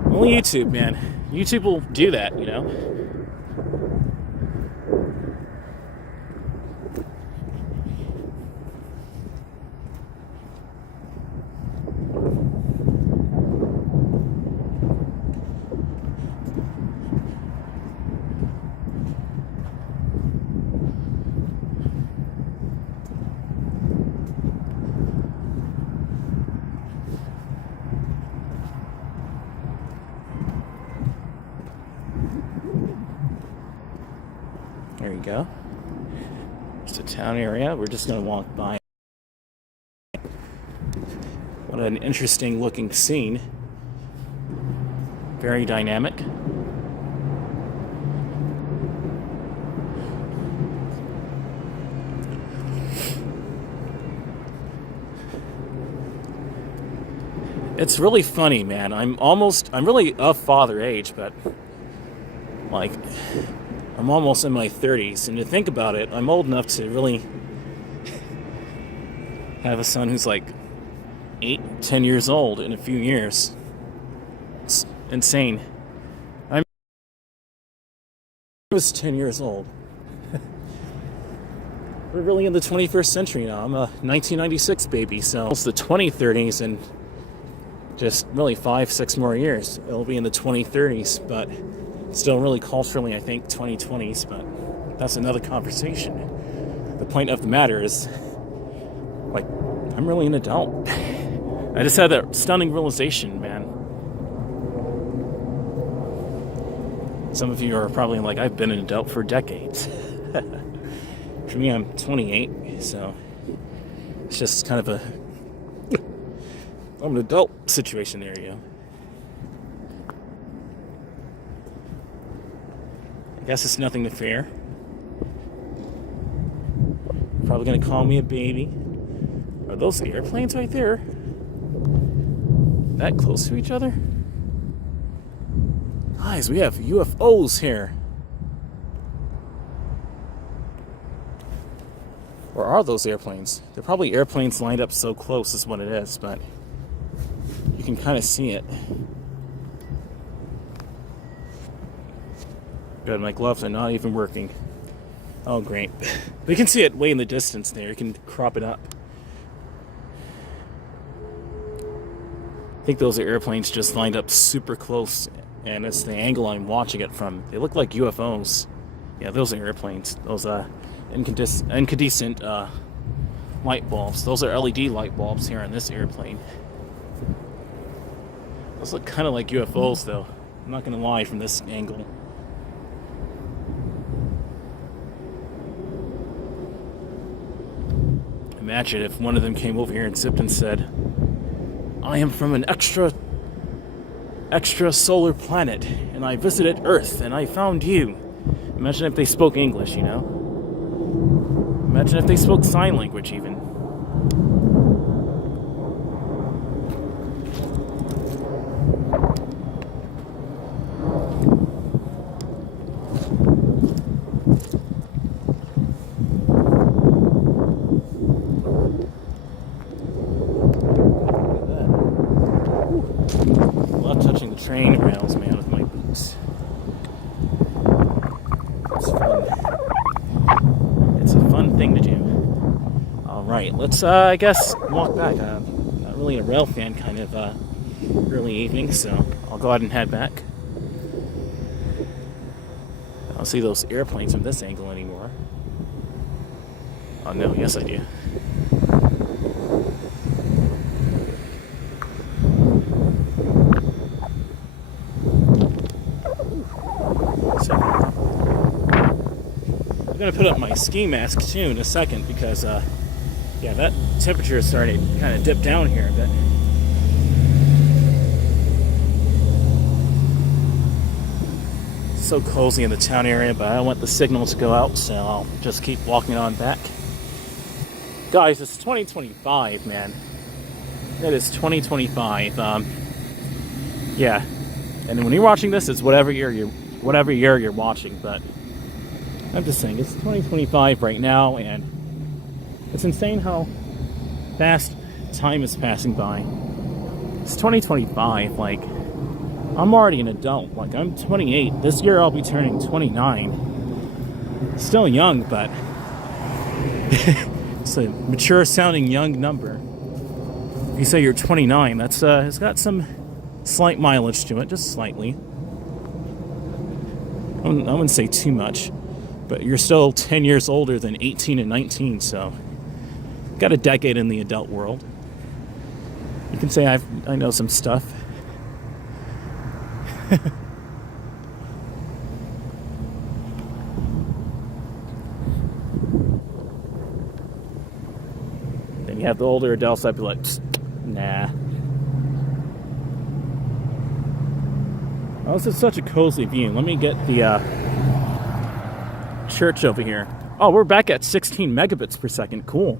Only YouTube, man. YouTube will do that, you know. There you go. It's a town area. We're just going to walk by. What an interesting looking scene. Very dynamic. It's really funny, man. I'm really of father age, but like, I'm almost in my 30s. And to think about it, I'm old enough to really have a son who's like 10 years old in a few years. It's insane. I was 10 years old. We're really in the 21st century now. I'm a 1996 baby, so it's the 2030s and just really 5-6 more years. It'll be in the 2030s, but still really culturally, I think, 2020s, but that's another conversation. The point of the matter is, like, I'm really an adult. I just had that stunning realization, man. Some of you are probably like, I've been an adult for decades. For me, I'm 28, so it's just kind of I'm an adult situation there, you. I guess it's nothing to fear. Probably gonna call me a baby. Are those airplanes right there? That close to each other? Guys, we have UFOs here. Or are those airplanes? They're probably airplanes lined up so close is what it is, but you can kind of see it. Good, my gloves are not even working. Oh, great. We can see it way in the distance there. You can crop it up. I think those are airplanes just lined up super close, and it's the angle I'm watching it from. They look like UFOs. Yeah, those are airplanes. Those, incandescent light bulbs. Those are LED light bulbs here on this airplane. Those look kind of like UFOs, though. I'm not going to lie from this angle. Imagine if one of them came over here and zipped and said, I am from an extra solar planet, and I visited Earth, and I found you. Imagine if they spoke English, you know? Imagine if they spoke sign language, even. I love touching the train rails, man, with my boots. It's fun. It's a fun thing to do. Alright, let's, I guess, walk back. Not really a rail fan kind of early evening, so I'll go ahead and head back. I don't see those airplanes from this angle anymore. Oh no, yes I do. So, I'm gonna put up my ski mask too in a second because, yeah, that temperature is starting to kind of dip down here a bit. It's so cozy in the town area, but I don't want the signal to go out, so I'll just keep walking on back. Guys, it's 2025, man. It is 2025. Yeah, and when you're watching this, it's whatever year you're watching. But I'm just saying, it's 2025 right now, and it's insane how fast time is passing by. It's 2025. Like, I'm already an adult. Like, I'm 28. This year I'll be turning 29. Still young, but it's a mature sounding young number. If you say you're 29, that's it's got some slight mileage to it, just slightly. I wouldn't say too much, but you're still 10 years older than 18 and 19, so got a decade in the adult world. You can say I know some stuff. Then you have the older adults that'd be like, nah. Oh, this is such a cozy view. Let me get the church over here. Oh, we're back at 16 megabits per second. Cool.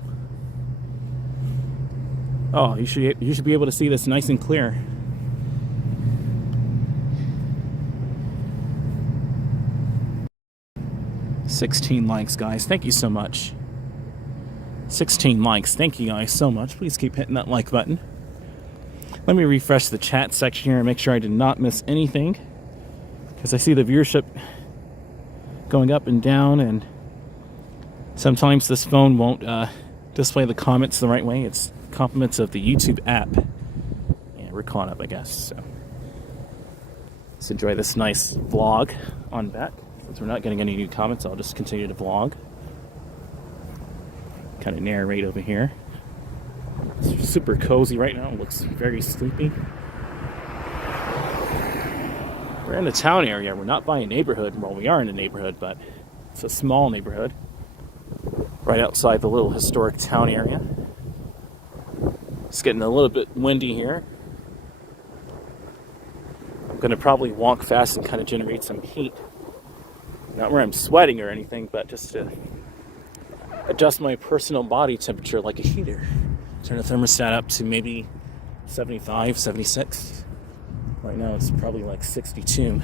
Oh, you should be able to see this nice and clear. $16 likes, guys. Thank you so much. 16 likes. Thank you guys so much. Please keep hitting that like button. Let me refresh the chat section here and make sure I did not miss anything, because I see the viewership going up and down, and sometimes this phone won't display the comments the right way. It's compliments of the YouTube app. Yeah, we're caught up, I guess. So let's enjoy this nice vlog on back. Since we're not getting any new comments, I'll just continue to vlog. Kind of narrate over here. It's super cozy right now. It looks very sleepy. We're in the town area. We're not by a neighborhood. Well, we are in a neighborhood, but it's a small neighborhood. Right outside the little historic town area. It's getting a little bit windy here. I'm going to probably walk fast and kind of generate some heat. Not where I'm sweating or anything, but just to adjust my personal body temperature like a heater. Turn the thermostat up to maybe 75, 76. Right now it's probably like 62.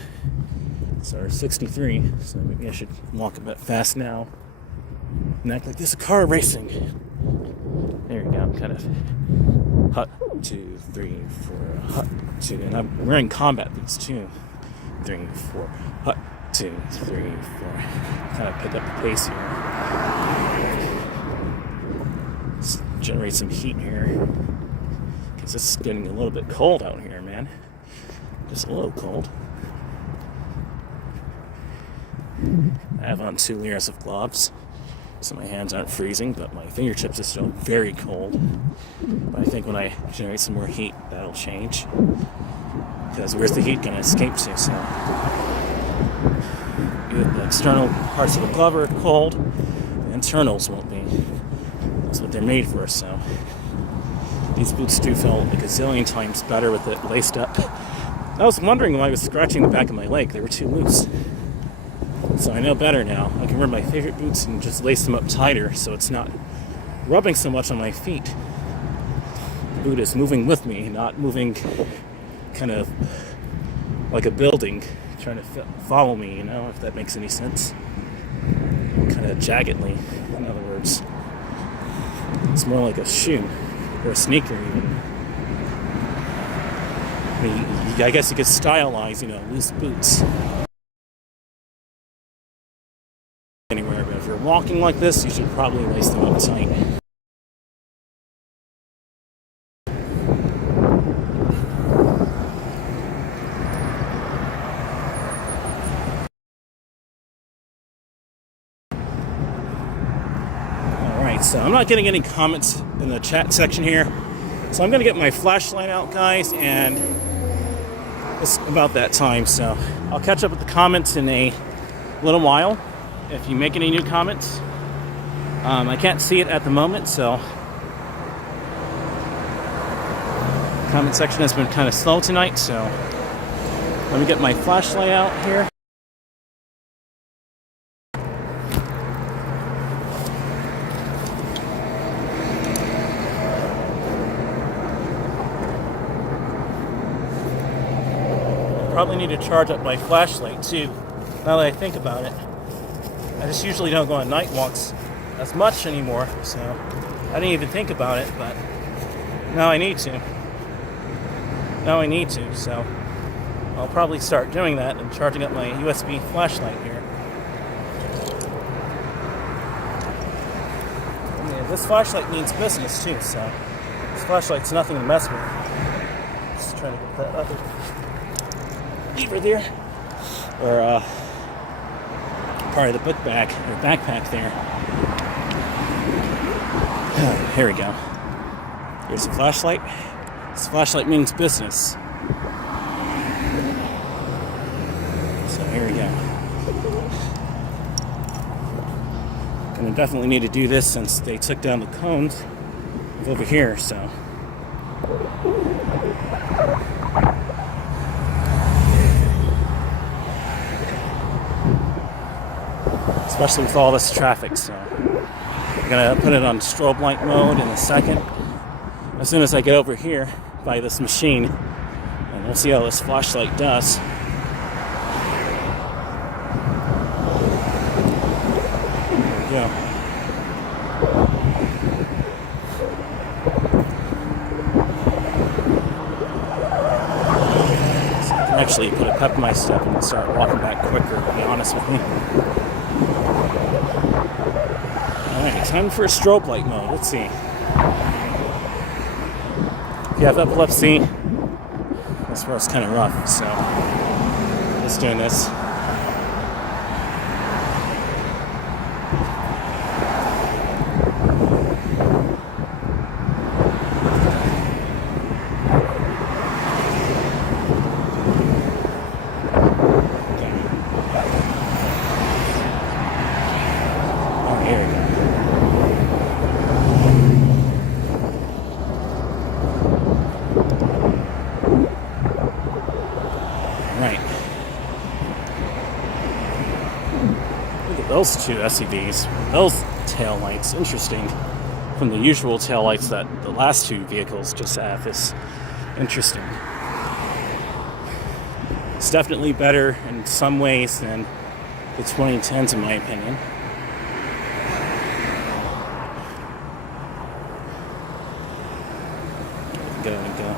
Or 63. So maybe I should walk a bit fast now and act like this is a car racing. There you go. I'm kind of hut, 2, 3, 4, hut, 2. And I'm wearing combat boots, 2, 3, 4, hut, 2, 3, 4. Kind of pick up the pace here. Let's generate some heat here, because it's getting a little bit cold out here, man. Just a little cold. I have on 2 layers of gloves, so my hands aren't freezing, but my fingertips are still very cold. But I think when I generate some more heat, that'll change. Because where's the heat going to escape to? So the external parts of the glove are cold, the internals won't be. That's what they're made for. So these boots do feel like a zillion times better with it laced up. I was wondering why I was scratching the back of my leg. They were too loose. So I know better now. I can wear my favorite boots and just lace them up tighter so it's not rubbing so much on my feet. The boot is moving with me, not moving kind of like a building trying to follow me, you know, if that makes any sense. Kind of jaggedly, in other words. It's more like a shoe or a sneaker even. I mean, I guess you could stylize, you know, loose boots anywhere, but if you're walking like this, you should probably lace them up tight. Alright, so I'm not getting any comments in the chat section here, so I'm going to get my flashlight out, guys, and it's about that time, so I'll catch up with the comments in a little while. If you make any new comments, I can't see it at the moment, so comment section has been kind of slow tonight, so let me get my flashlight out here. Probably need to charge up my flashlight too, now that I think about it. I just usually don't go on night walks as much anymore, so I didn't even think about it, but now I need to. So I'll probably start doing that and charging up my USB flashlight here. Yeah, this flashlight means business too, so this flashlight's nothing to mess with. Just trying to get that other lever there, or part of the book bag or backpack there. Here we go. Here's the flashlight. This flashlight means business. So here we go. Gonna definitely need to do this since they took down the cones over here, so. Especially with all this traffic, so I'm gonna put it on strobe light mode in a second. as soon as I get over here by this machine, and we'll see how this flashlight does. There we go. So I can actually put a pep in my step and start walking back quicker, to be honest with me. Alright, time for a strobe light mode. Let's see. If you have epilepsy, this road's kind of rough, so just doing this. Oh, here we go. Those two SUVs, those tail lights, interesting from the usual tail lights that the last two vehicles just have. Is interesting. It's definitely better in some ways than the 2010s, in my opinion. Go and go.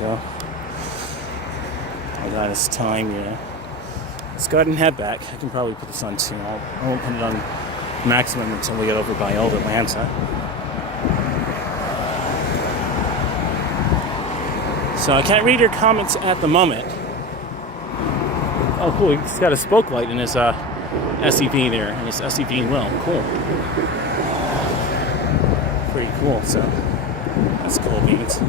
Go. I got this time, you know. Let's go ahead and head back. I can probably put this on 2. I won't put it on maximum until we get over by Old Atlanta. So I can't read your comments at the moment. Oh, cool. He's got a spoke light in his SUV there, and his SUV wheel. Cool. Pretty cool. So that's cool beans.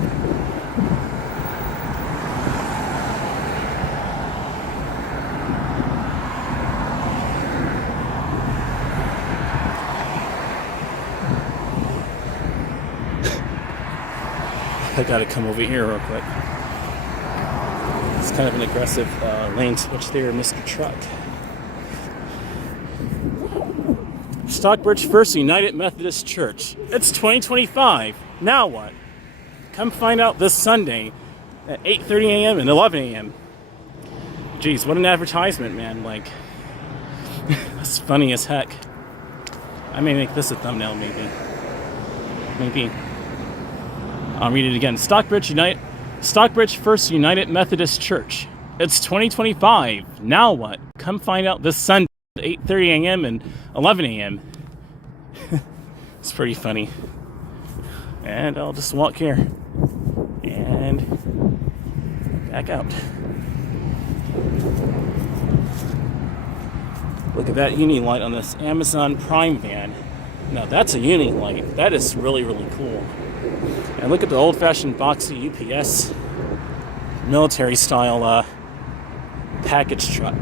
I gotta come over here real quick. It's kind of an aggressive lane switch there, Mr. Truck. Stockbridge First United Methodist Church. It's 2025. Now what? Come find out this Sunday at 8:30 a.m. and 11 a.m. Jeez, what an advertisement, man. Like, that's funny as heck. I may make this a thumbnail, maybe. Maybe. I'll read it again. Stockbridge First United Methodist Church. It's 2025. Now what? Come find out this Sunday at 8:30 a.m. and 11 a.m. It's pretty funny. And I'll just walk here and back out. Look at that uni light on this Amazon Prime van. Now that's a uni light. That is really, really cool. And look at the old-fashioned boxy UPS military-style package truck.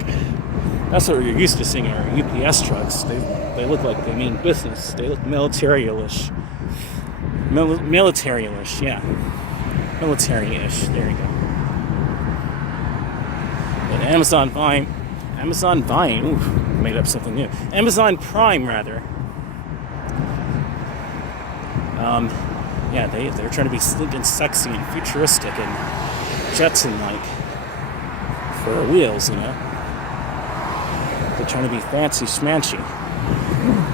That's what we're used to seeing in our UPS trucks. They look like they mean business. They look military-ish. Military-ish, yeah. Military-ish. There you go. But Amazon Vine. Ooh, made up something new. Amazon Prime, rather. Yeah, they're trying to be sleek and sexy and futuristic and Jetson-like for wheels, you know. They're trying to be fancy schmancy.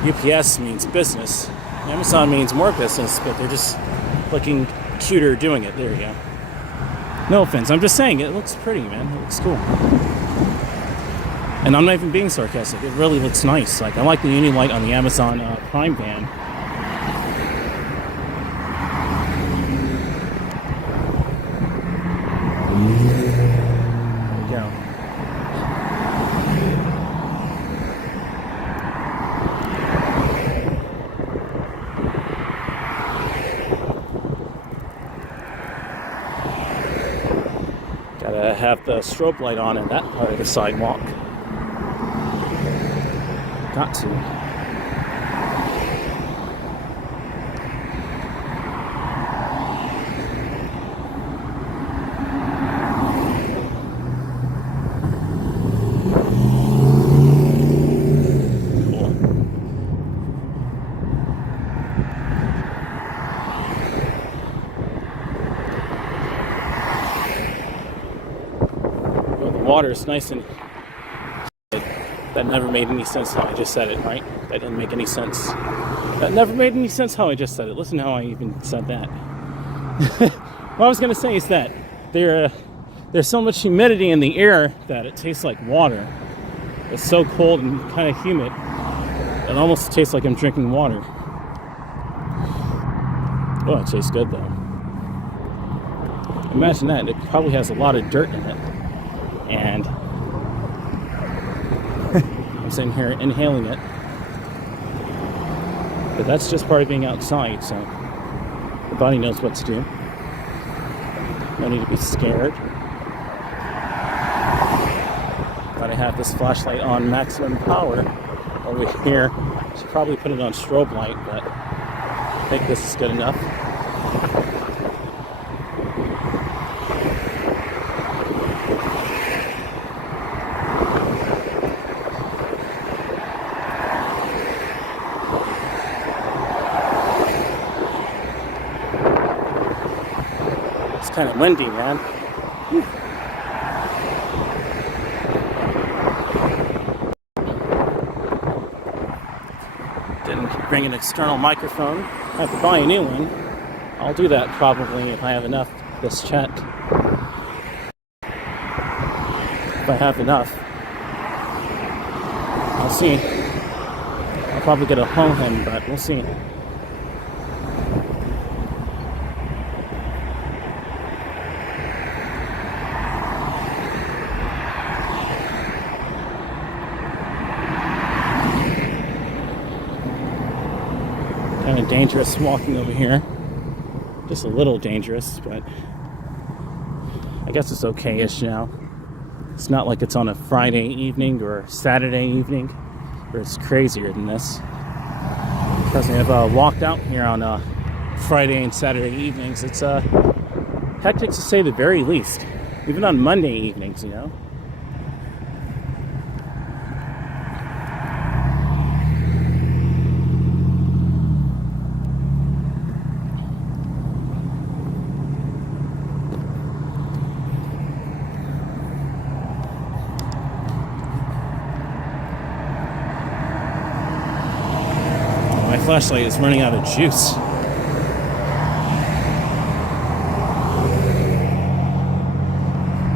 UPS means business. Amazon means more business, but they're just looking cuter doing it. There you go. No offense. I'm just saying, it looks pretty, man. It looks cool. And I'm not even being sarcastic. It really looks nice. Like, I like the uni light on the Amazon Prime van. Gotta have the strobe light on in that part of the sidewalk. Got to. water is nice and... That never made any sense how I just said it, right? That didn't make any sense. That never made any sense how I just said it. Listen to how I even said that. What I was going to say is that there's so much humidity in the air that it tastes like water. It's so cold and kind of humid. It almost tastes like I'm drinking water. Oh, it tastes good though. Imagine that. It probably has a lot of dirt in it. And I'm sitting here inhaling it. But that's just part of being outside, so the body knows what to do. No need to be scared. But I have this flashlight on maximum power over here. Should probably put it on strobe light, but I think this is good enough. It's kind of windy, man. Whew. Didn't bring an external microphone. I have to buy a new one. I'll do that probably if I have enough this chat. If I have enough. I'll see. I'll probably get a home, but we'll see. Kind of dangerous walking over here. Just a little dangerous, but I guess it's okay-ish now. It's not like it's on a Friday evening or Saturday evening where it's crazier than this. Because I've walked out here on Friday and Saturday evenings. It's hectic to say the very least. Even on Monday evenings, you know. My flashlight is running out of juice.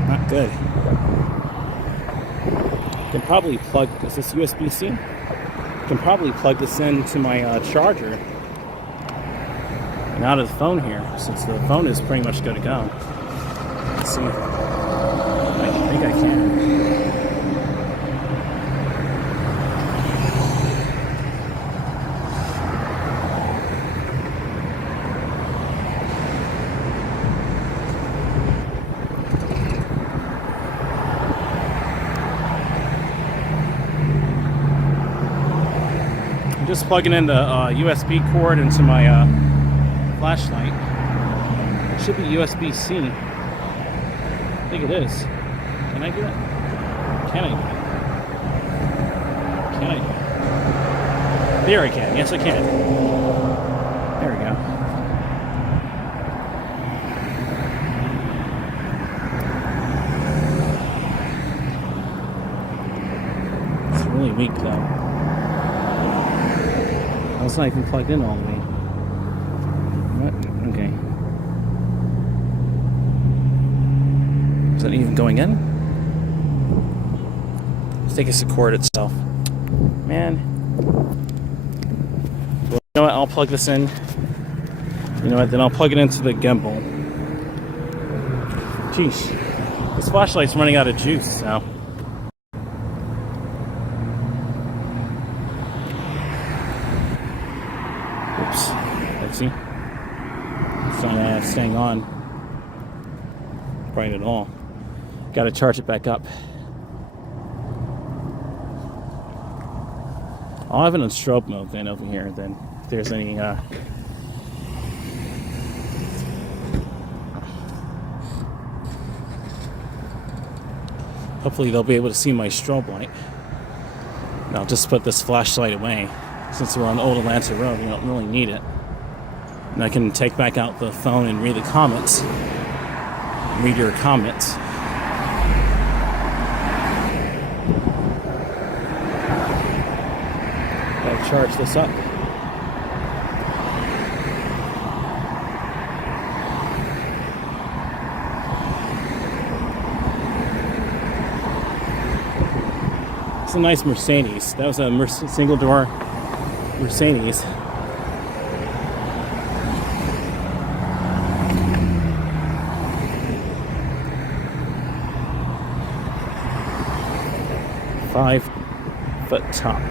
Not good. I can probably plug, is this USB-C? I can probably plug this into my charger and out of the phone here, since the phone is pretty much good to go. Let's see. I think I can. Just plugging in the USB cord into my flashlight. It should be USB-C. I think it is. Can I do it? Can I do it? Can I do it? There I can. Yes, I can. There we go. It's really weak though. It's not even plugged in all the way. What? Okay. Is that even going in? I think it's the cord itself. Man. Well, you know what? I'll plug this in. You know what? Then I'll plug it into the gimbal. Jeez. This flashlight's running out of juice now. Let's see. It's not staying on right at all. Got to charge it back up. I'll have it on strobe mode then over here. Then if there's any hopefully they'll be able to see my strobe light. And I'll just put this flashlight away. Since we're on Old Atlanta Road, we don't really need it. And I can take back out the phone and read the comments. Read your comments. charge this up. It's a nice Mercedes. That was a single door Mercedes. Five-foot top.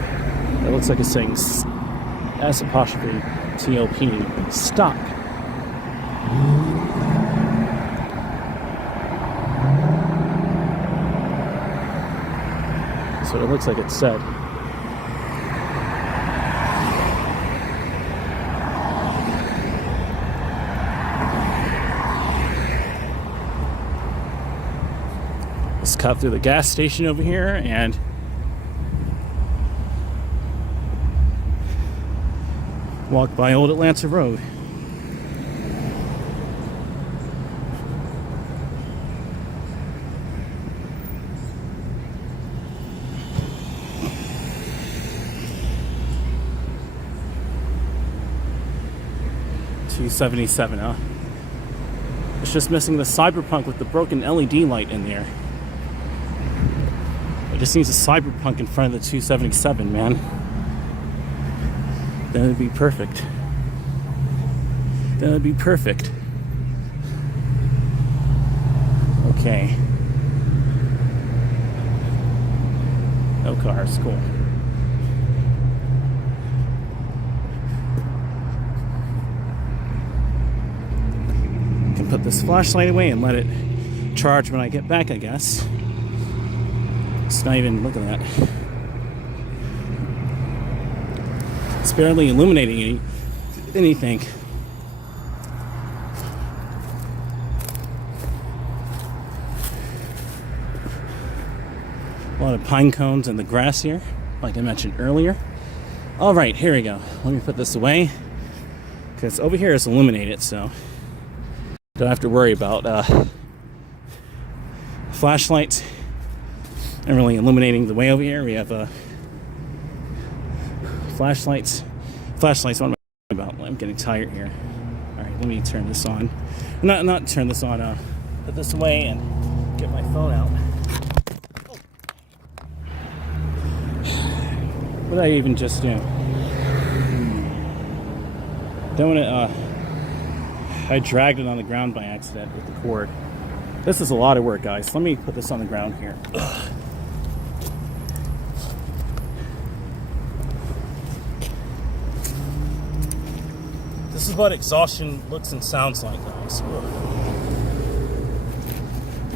It looks like it's saying S apostrophe T-O-P. Stop. That's what it looks like it said. Let's cut through the gas station over here and walk by Old Atlanta Road. $277, huh? It's just missing the Cyberpunk with the broken LED light in there. It just needs a Cyberpunk in front of the 277, man. Then it'd be perfect. Then it'd be perfect. Okay. No cars, cool. Can put this flashlight away and let it charge when I get back, I guess. It's not even, look at that. It's barely illuminating anything. A lot of pine cones in the grass here, like I mentioned earlier. All right, here we go. Let me put this away, because over here it's illuminated, so don't have to worry about flashlights and really illuminating the way over here. We have flashlights. What am I talking about? I'm getting tired here. All right, let me turn this on. Not turn this on. Put this away and get my phone out. What did I even just do? Don't want to. I dragged it on the ground by accident with the cord. This is a lot of work, guys. Let me put this on the ground here. This is what exhaustion looks and sounds like, guys.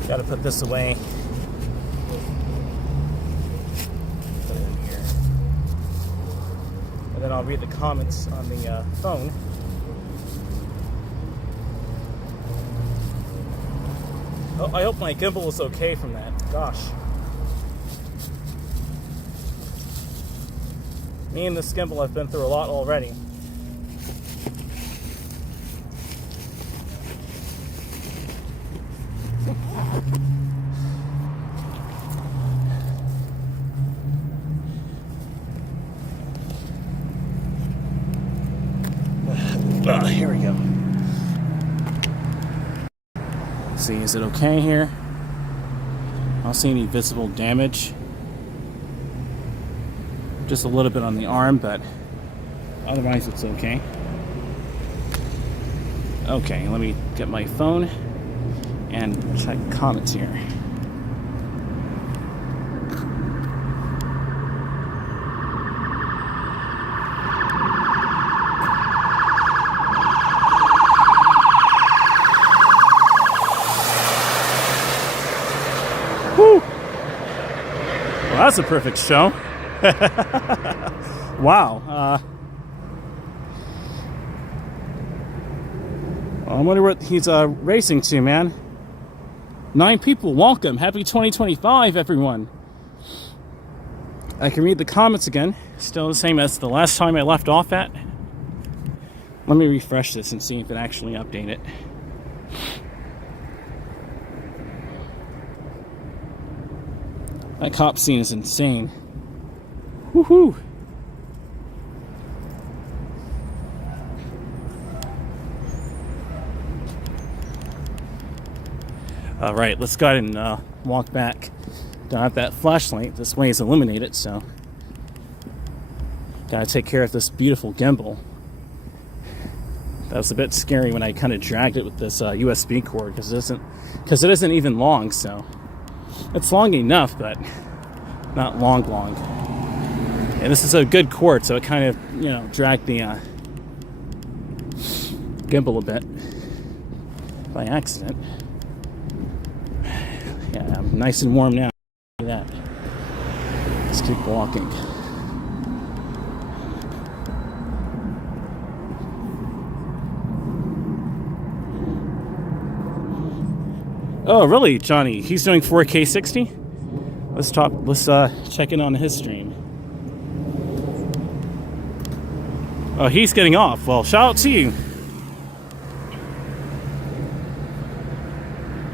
Got to put this away. Put it in here. And then I'll read the comments on the phone. Oh, I hope my gimbal is okay from that. Gosh. Me and this gimbal have been through a lot already. Here we go. Let's see, is it okay here? I don't see any visible damage. Just a little bit on the arm, but otherwise it's okay. Okay, let me get my phone and check comments here. Woo! Well, that's a perfect show. Wow. I wonder what he's racing to, man. 9 people, welcome. Happy 2025, everyone. I can read the comments again. Still the same as the last time I left off at. Let me refresh this and see if it actually updated. That cop scene is insane. Woohoo! All right, let's go ahead and walk back. Don't have that flashlight. This way is illuminated, so gotta take care of this beautiful gimbal. That was a bit scary when I kind of dragged it with this USB cord because it isn't even long. So it's long enough, but not long. And this is a good cord, so it kind of dragged the gimbal a bit by accident. Yeah, I'm nice and warm now. Look at that. Let's keep walking. Oh, really, Johnny? He's doing 4K 60? Let's check in on his stream. Oh, he's getting off. Well, shout out to you.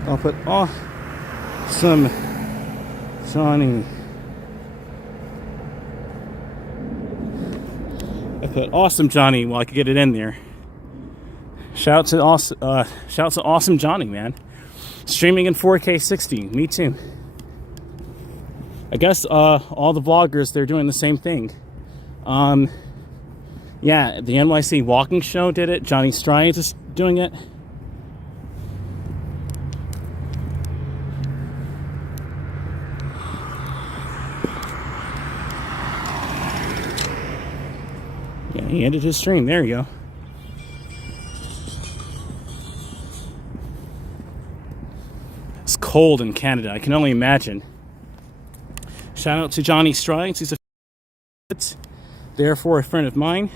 I'll put awesome Johnny. I put awesome Johnny while I could get it in there. Shout out to awesome Johnny, man. Streaming in 4K 60. Me too. I guess all the vloggers, they're doing the same thing. Yeah, the NYC Walking Show did it. Johnny Strides is doing it. Yeah, he ended his stream. There you go. It's cold in Canada. I can only imagine. Shout out to Johnny Strides. He's therefore a friend of mine.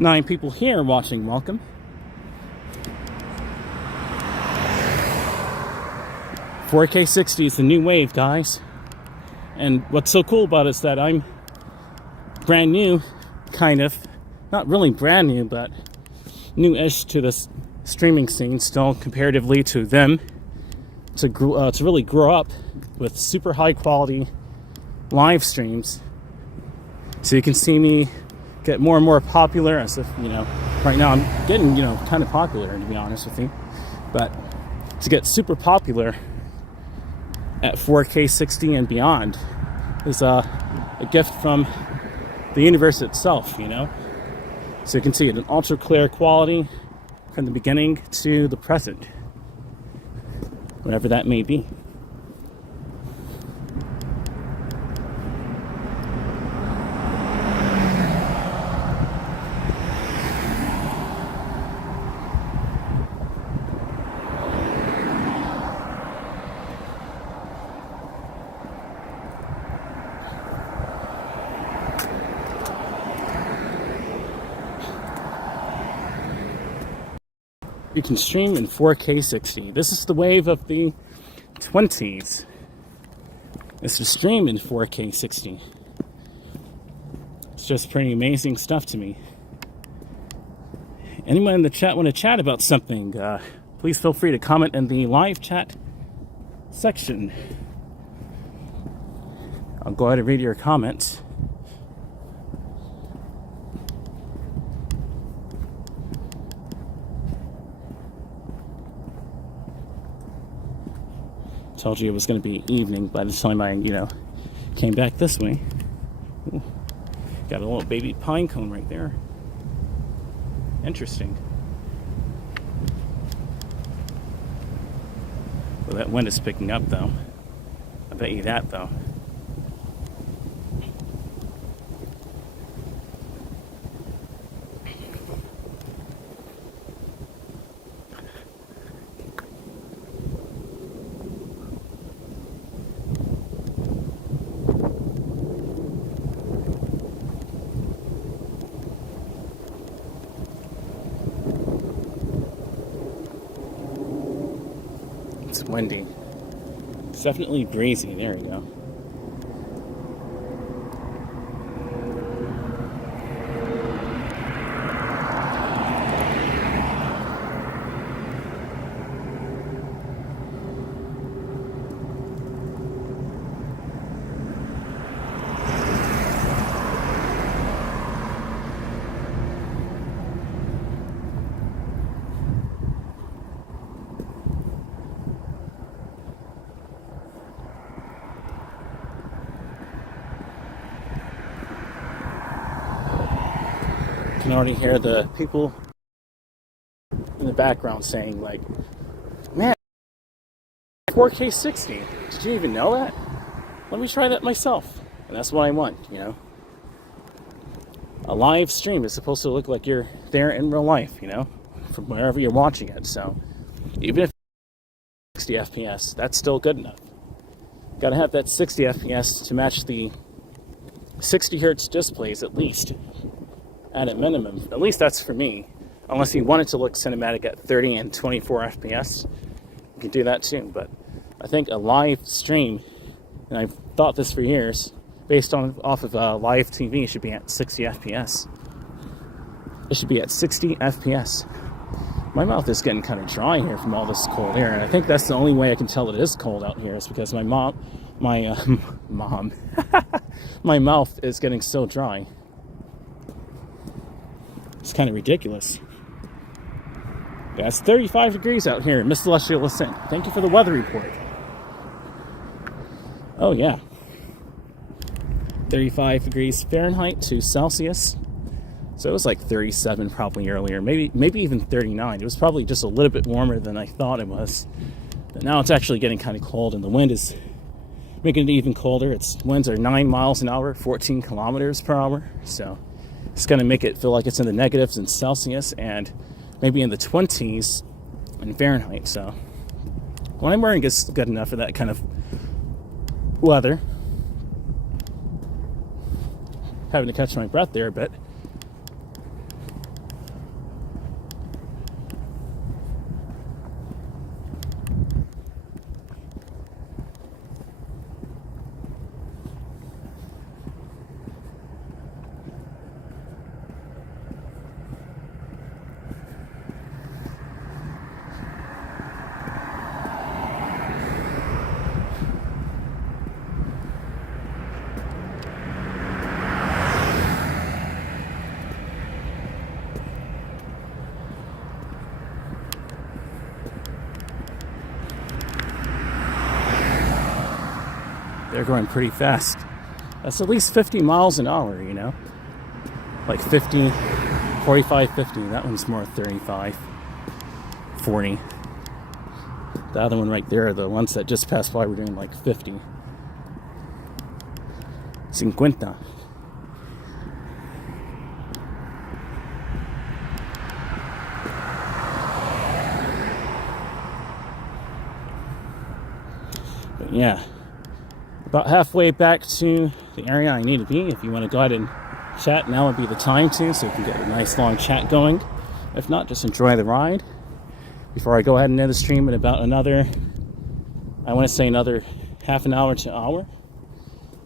Nine people here watching. Welcome. "4K 60 is the new wave, guys. And what's so cool about it is that I'm brand new, kind of. Not really brand new, but new-ish to this streaming scene still comparatively to them. To really grow up with super high-quality live streams. So you can see me get more and more popular, as if, right now I'm getting, kind of popular, to be honest with you. But to get super popular at 4K 60 and beyond is a gift from the universe itself, So you can see it in ultra clear quality from the beginning to the present, whatever that may be. You can stream in 4K 60. This is the wave of the 20s. It's to stream in 4K 60. It's just pretty amazing stuff to me. Anyone in the chat want to chat about something? Please feel free to comment in the live chat section. I'll go ahead and read your comments. Told you it was going to be evening by the time I, came back this way. Ooh, got a little baby pine cone right there. Interesting. Well, that wind is picking up, though. I bet you that, though. It's windy. It's definitely breezy. There we go. can already hear the people in the background saying, like, man, 4K 60. Did you even know that? Let me try that myself. And that's what I want, you know. A live stream is supposed to look like you're there in real life, you know, from wherever you're watching it. So even if 60 FPS, that's still good enough. Got to have that 60 FPS to match the 60 hertz displays at least, at a minimum. At least that's for me. Unless you want it to look cinematic at 30 and 24 FPS, you can do that too. But I think a live stream, and I've thought this for years, based off of live TV, should be at 60 FPS. It should be at 60 FPS. My mouth is getting kind of dry here from all this cold air, and I think that's the only way I can tell it is cold out here is because my mouth is getting so dry. It's kind of ridiculous. Yeah, it's 35 degrees out here in Miss Celestial Ascent. Thank you for the weather report. Oh yeah. 35 degrees Fahrenheit to Celsius. So it was like 37 probably earlier, maybe even 39. It was probably just a little bit warmer than I thought it was. But now it's actually getting kind of cold, and the wind is making it even colder. Winds are 9 miles an hour, 14 kilometers per hour. So it's going to make it feel like it's in the negatives in Celsius and maybe in the 20s in Fahrenheit. So what I'm wearing is good enough for that kind of weather. Having to catch my breath there a bit. They're going pretty fast. That's at least 50 miles an hour, you know? Like 50, 45, 50. That one's more 35, 40. The other one right there, the ones that just passed by, were doing like 50. 50. But yeah. About halfway back to the area I need to be. If you want to go ahead and chat, now would be the time to, so we can get a nice long chat going. If not, just enjoy the ride. Before I go ahead and end the stream in about another half an hour to an hour.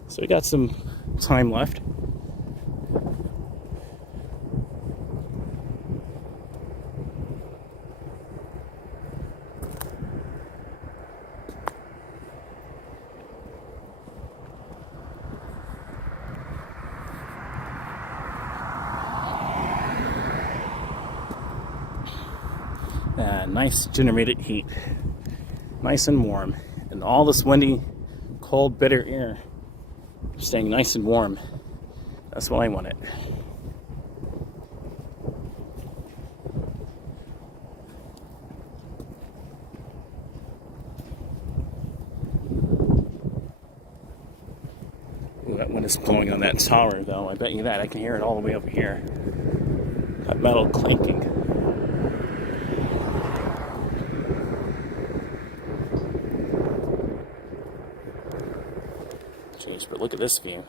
So we got some time left. Nice generated heat, nice and warm, and all this windy, cold, bitter air staying nice and warm. That's what I wanted. Ooh, that wind is blowing on that tower, though. I bet you that. I can hear it all the way over here. That metal clanking. But look at this view.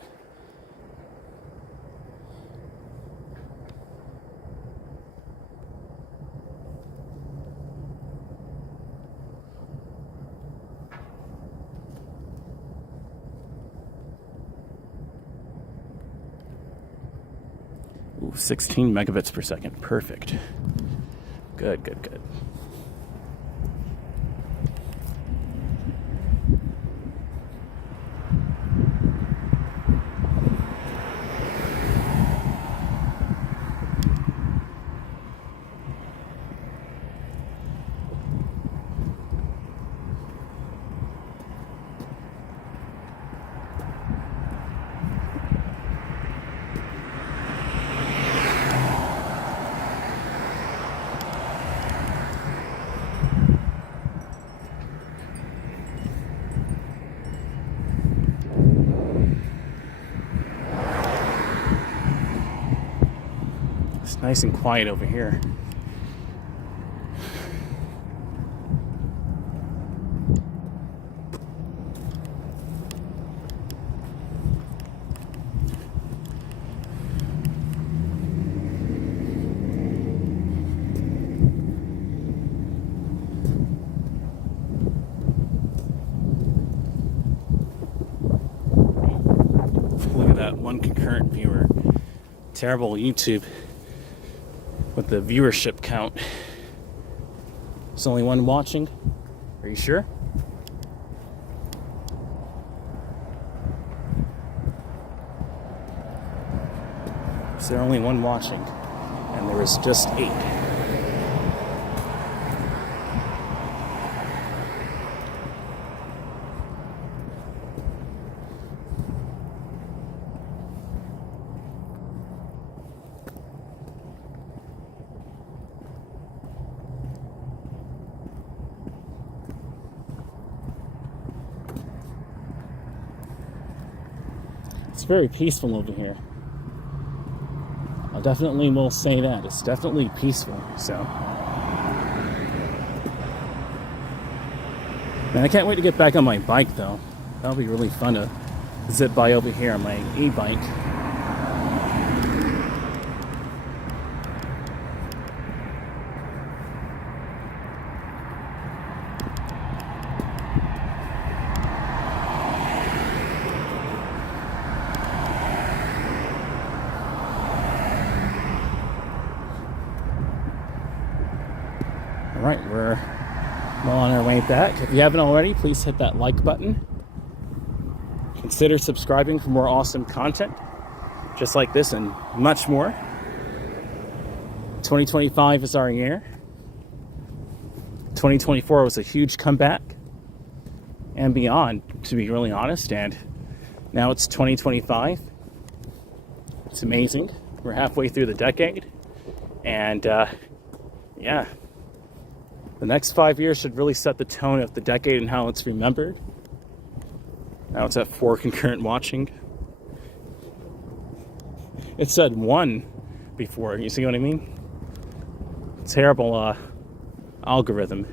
Ooh, 16 megabits per second. Perfect. Good, good, good. Nice and quiet over here. Look at that, one concurrent viewer. Terrible YouTube with the viewership count. There's only one watching. Are you sure? Is there only one watching? And there is just 8. It's very peaceful over here. I definitely will say that. It's definitely peaceful, so. Man, I can't wait to get back on my bike, though. That'll be really fun to zip by over here on my e-bike. Alright, we're well on our way back. If you haven't already, please hit that like button. Consider subscribing for more awesome content, just like this and much more. 2025 is our year. 2024 was a huge comeback and beyond, to be really honest, and now it's 2025. It's amazing. We're halfway through the decade, and yeah. The next 5 years should really set the tone of the decade and how it's remembered. Now it's at 4 concurrent watching. It said 1 before, you see what I mean? Terrible algorithm.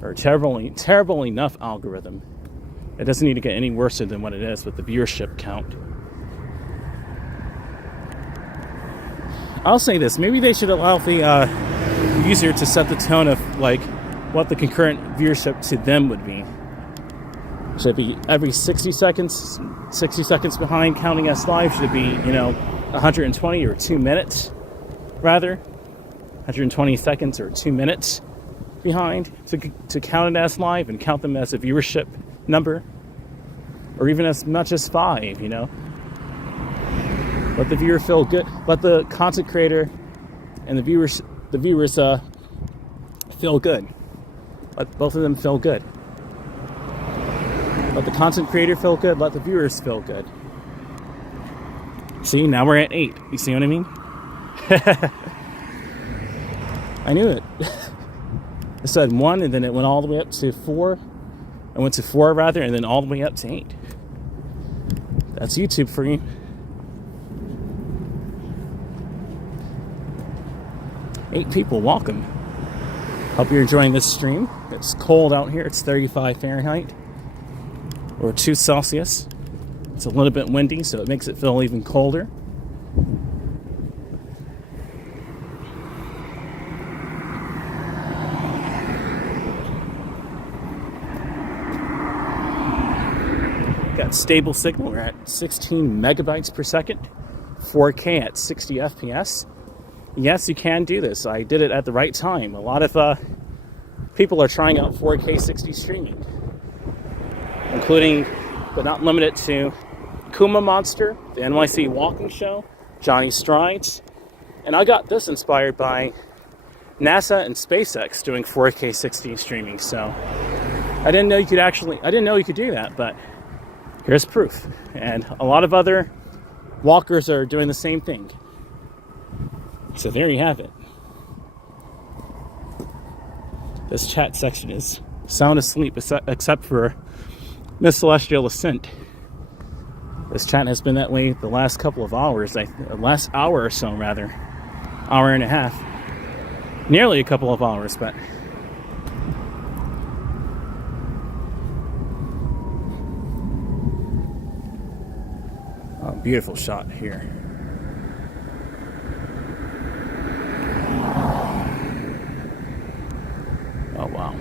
Or terrible enough algorithm. It doesn't need to get any worse than what it is with the viewership count. I'll say this, maybe they should allow the user to set the tone of like what the concurrent viewership to them would be. Should it be every 60 seconds behind counting as live? Should it be, 120 or 2 minutes rather? 120 seconds or 2 minutes behind to count it as live and count them as a viewership number? Or even as much as 5, Let the viewer feel good. Let the content creator and the viewers feel good. Let both of them feel good. Let the content creator feel good. Let the viewers feel good. See, now we're at 8. You see what I mean? I knew it. It said 1, and then it went all the way up to 4. It went to 4 rather, and then all the way up to 8. That's YouTube for you. Eight people, welcome. Hope you're enjoying this stream. It's cold out here. It's 35 Fahrenheit or 2 Celsius. It's a little bit windy, so it makes it feel even colder. Got stable signal. We're at 16 megabytes per second, 4K at 60 FPS. Yes, you can do this. I did it at the right time. A lot of people are trying out 4K 60 streaming, including, but not limited to, Kuma Monster, the NYC Walking Show, Johnny Strides, and I got this inspired by NASA and SpaceX doing 4K 60 streaming. So I didn't know you could do that, but here's proof. And a lot of other walkers are doing the same thing. So there you have it. This chat section is sound asleep except for Miss Celestial Ascent. This chat has been that way the last couple of hours, last hour or so rather. hour and a half. Nearly a couple of hours, but oh, beautiful shot here. Oh wow.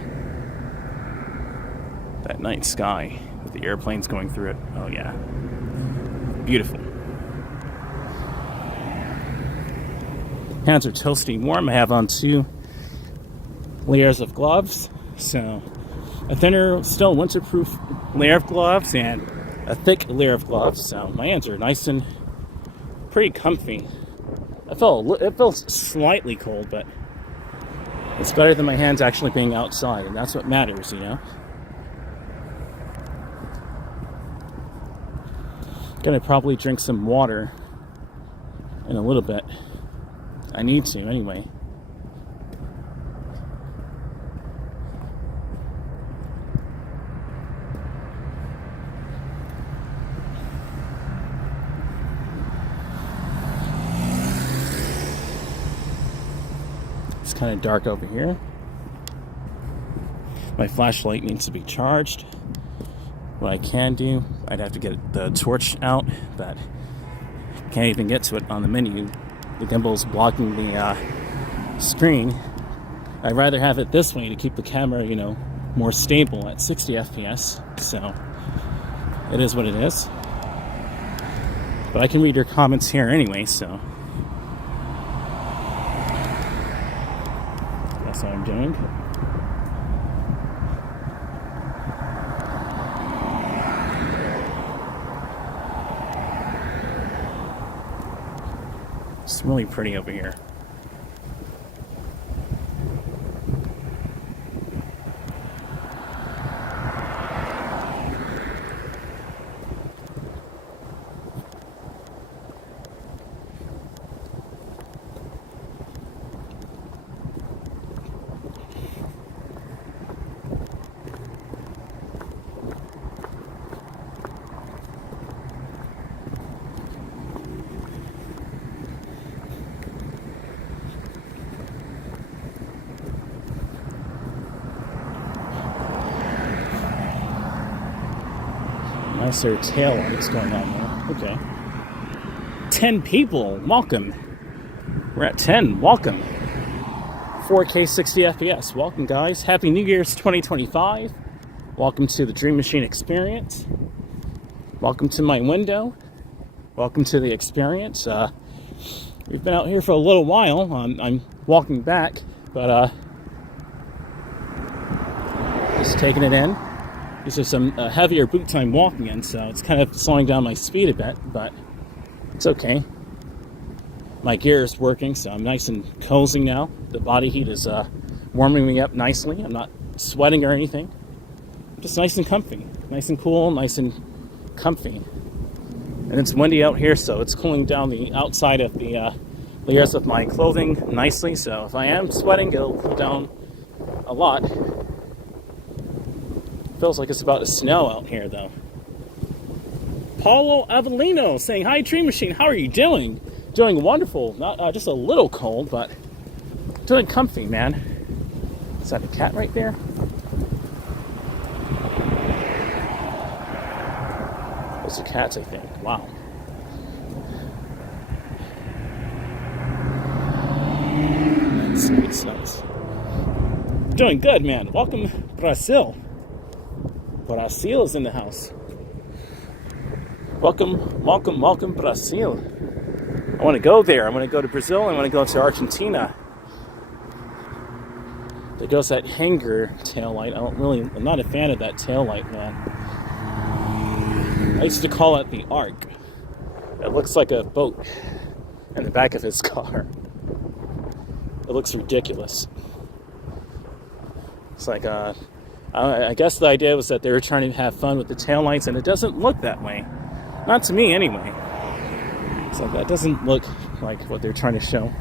That night sky with the airplanes going through it. Oh yeah. Beautiful. Hands are toasty warm. I have on 2 layers of gloves. So a thinner, still winterproof layer of gloves and a thick layer of gloves. So my hands are nice and pretty comfy. It feels slightly cold, but it's better than my hands actually being outside, and that's what matters, you know? Gonna probably drink some water in a little bit. I need to, anyway. It's kind of dark over here. My flashlight needs to be charged. What I can do, I'd have to get the torch out, but can't even get to it on the menu. The gimbal's blocking the screen. I'd rather have it this way to keep the camera, you know, more stable at 60 FPS. So it is what it is. But I can read your comments here anyway, so that's what I'm doing. It's really pretty over here. Nicer tail lights going on there. Okay. 10 people. Welcome. We're at 10. Welcome. 4K 60 FPS. Welcome, guys. Happy New Year's 2025. Welcome to the DreamMachine experience. Welcome to my window. Welcome to the experience. We've been out here for a little while. I'm walking back, but just taking it in. This is some heavier boot time walking in, so it's kind of slowing down my speed a bit, but it's okay. My gear is working, so I'm nice and cozy now. The body heat is warming me up nicely. I'm not sweating or anything. Just nice and comfy. Nice and cool, nice and comfy. And it's windy out here, so it's cooling down the outside of the layers of my clothing nicely, so if I am sweating, it'll cool down a lot. Feels like it's about to snow out here, though. Paulo Avellino saying, "Hi, DreamMachine. How are you doing?" Doing wonderful. Not just a little cold, but doing comfy, man. Is that a cat right there? Those are cats, I think. Wow. That's nice. Doing good, man. Welcome, Brazil. Brazil is in the house. Welcome, welcome, welcome, Brazil. I want to go there. I want to go to Brazil. I want to go to Argentina. There goes that hanger tail light. I'm not a fan of that tail light, man. I used to call it the Ark. It looks like a boat in the back of his car. It looks ridiculous. It's like, I guess the idea was that they were trying to have fun with the taillights, and it doesn't look that way. Not to me, anyway. It's like, that doesn't look like what they're trying to show.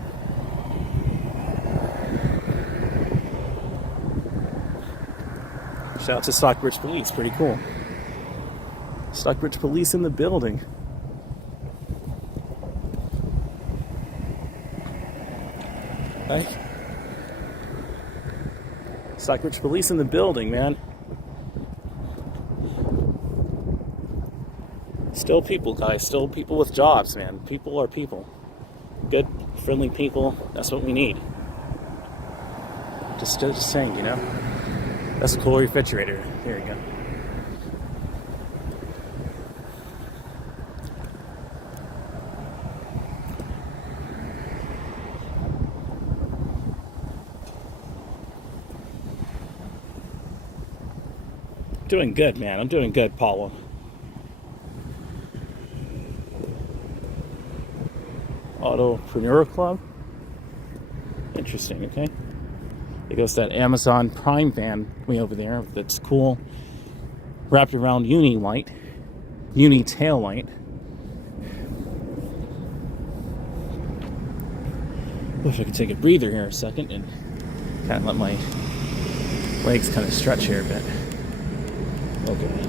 Shout out to Stockbridge Police, pretty cool. Stockbridge Police in the building. Right? Stockbridge police in the building, man. Still people, guys. Still people with jobs, man. People are people. Good, friendly people. That's what we need. Just saying, you know. That's a cool refrigerator. Here you go. Doing good, man. I'm doing good, Paulo. Autopreneur Club. Interesting, okay. There goes that Amazon Prime van way over there that's cool. Wrapped around uni tail light. Wish I could take a breather here a second and kind of let my legs kind of stretch here a bit. Okay.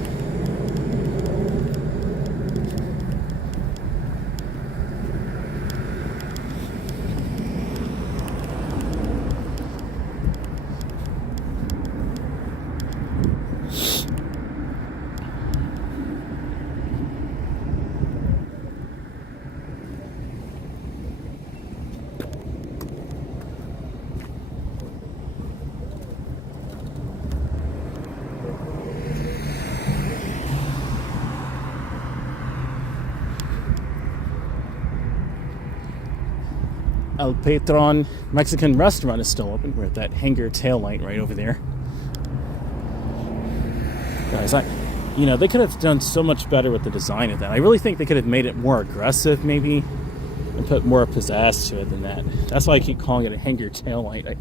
El Patron Mexican restaurant is still open. We're at that hangar tail light right over there. Guys, they could have done so much better with the design of that. I really think they could have made it more aggressive, maybe, and put more pizzazz to it than that. That's why I keep calling it a hangar tail light. I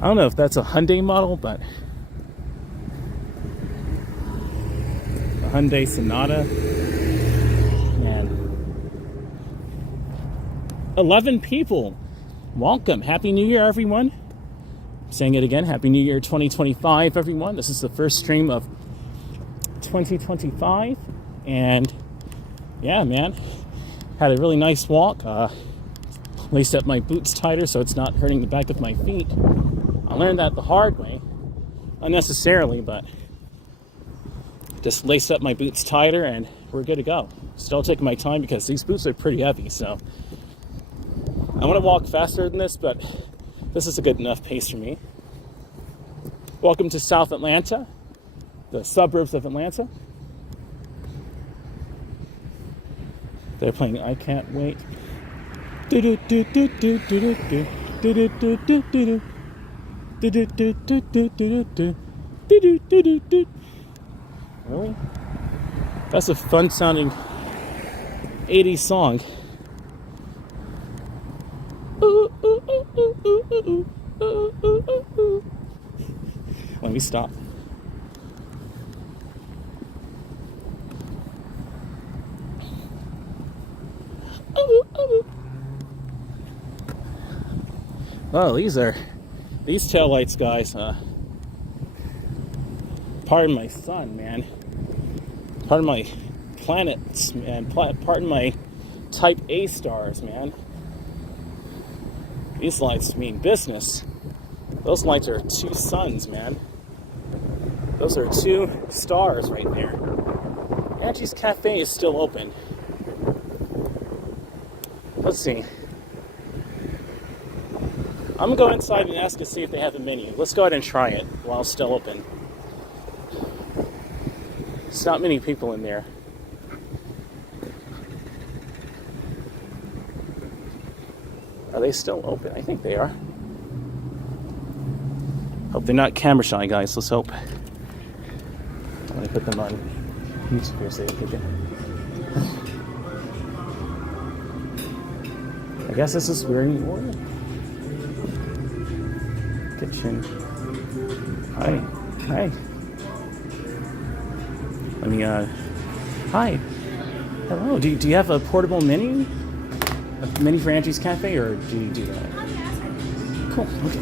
don't know if that's a Hyundai model, but a Hyundai Sonata. 11 people. Welcome. Happy New Year, everyone. Saying it again. Happy New Year 2025, everyone. This is the first stream of 2025. And yeah, man. Had a really nice walk. Laced up my boots tighter so it's not hurting the back of my feet. I learned that the hard way. Unnecessarily, but just laced up my boots tighter and we're good to go. Still taking my time because these boots are pretty heavy, so I want to walk faster than this, but this is a good enough pace for me. Welcome to South Atlanta, the suburbs of Atlanta. They're playing I Can't Wait. Really? That's a fun sounding 80s song. Let me stop. Oh, these taillights, guys. Pardon my son, man. Pardon my planets, man. Pardon my Type A stars, man. These lights mean business. Those lights are 2 suns, man. Those are 2 stars right there. Angie's Cafe is still open. Let's see. I'm gonna go inside and ask to see if they have a menu. Let's go ahead and try it while it's still open. There's not many people in there. Are they still open? I think they are. Hope they're not camera shy, guys. Let's hope. I'm gonna put them on YouTube here so they can. I guess this is where you order. Kitchen. Hi. Let me, hi. Hello. Do you have a portable menu? A menu for Angie's Cafe, or do you do that? Cool. Okay.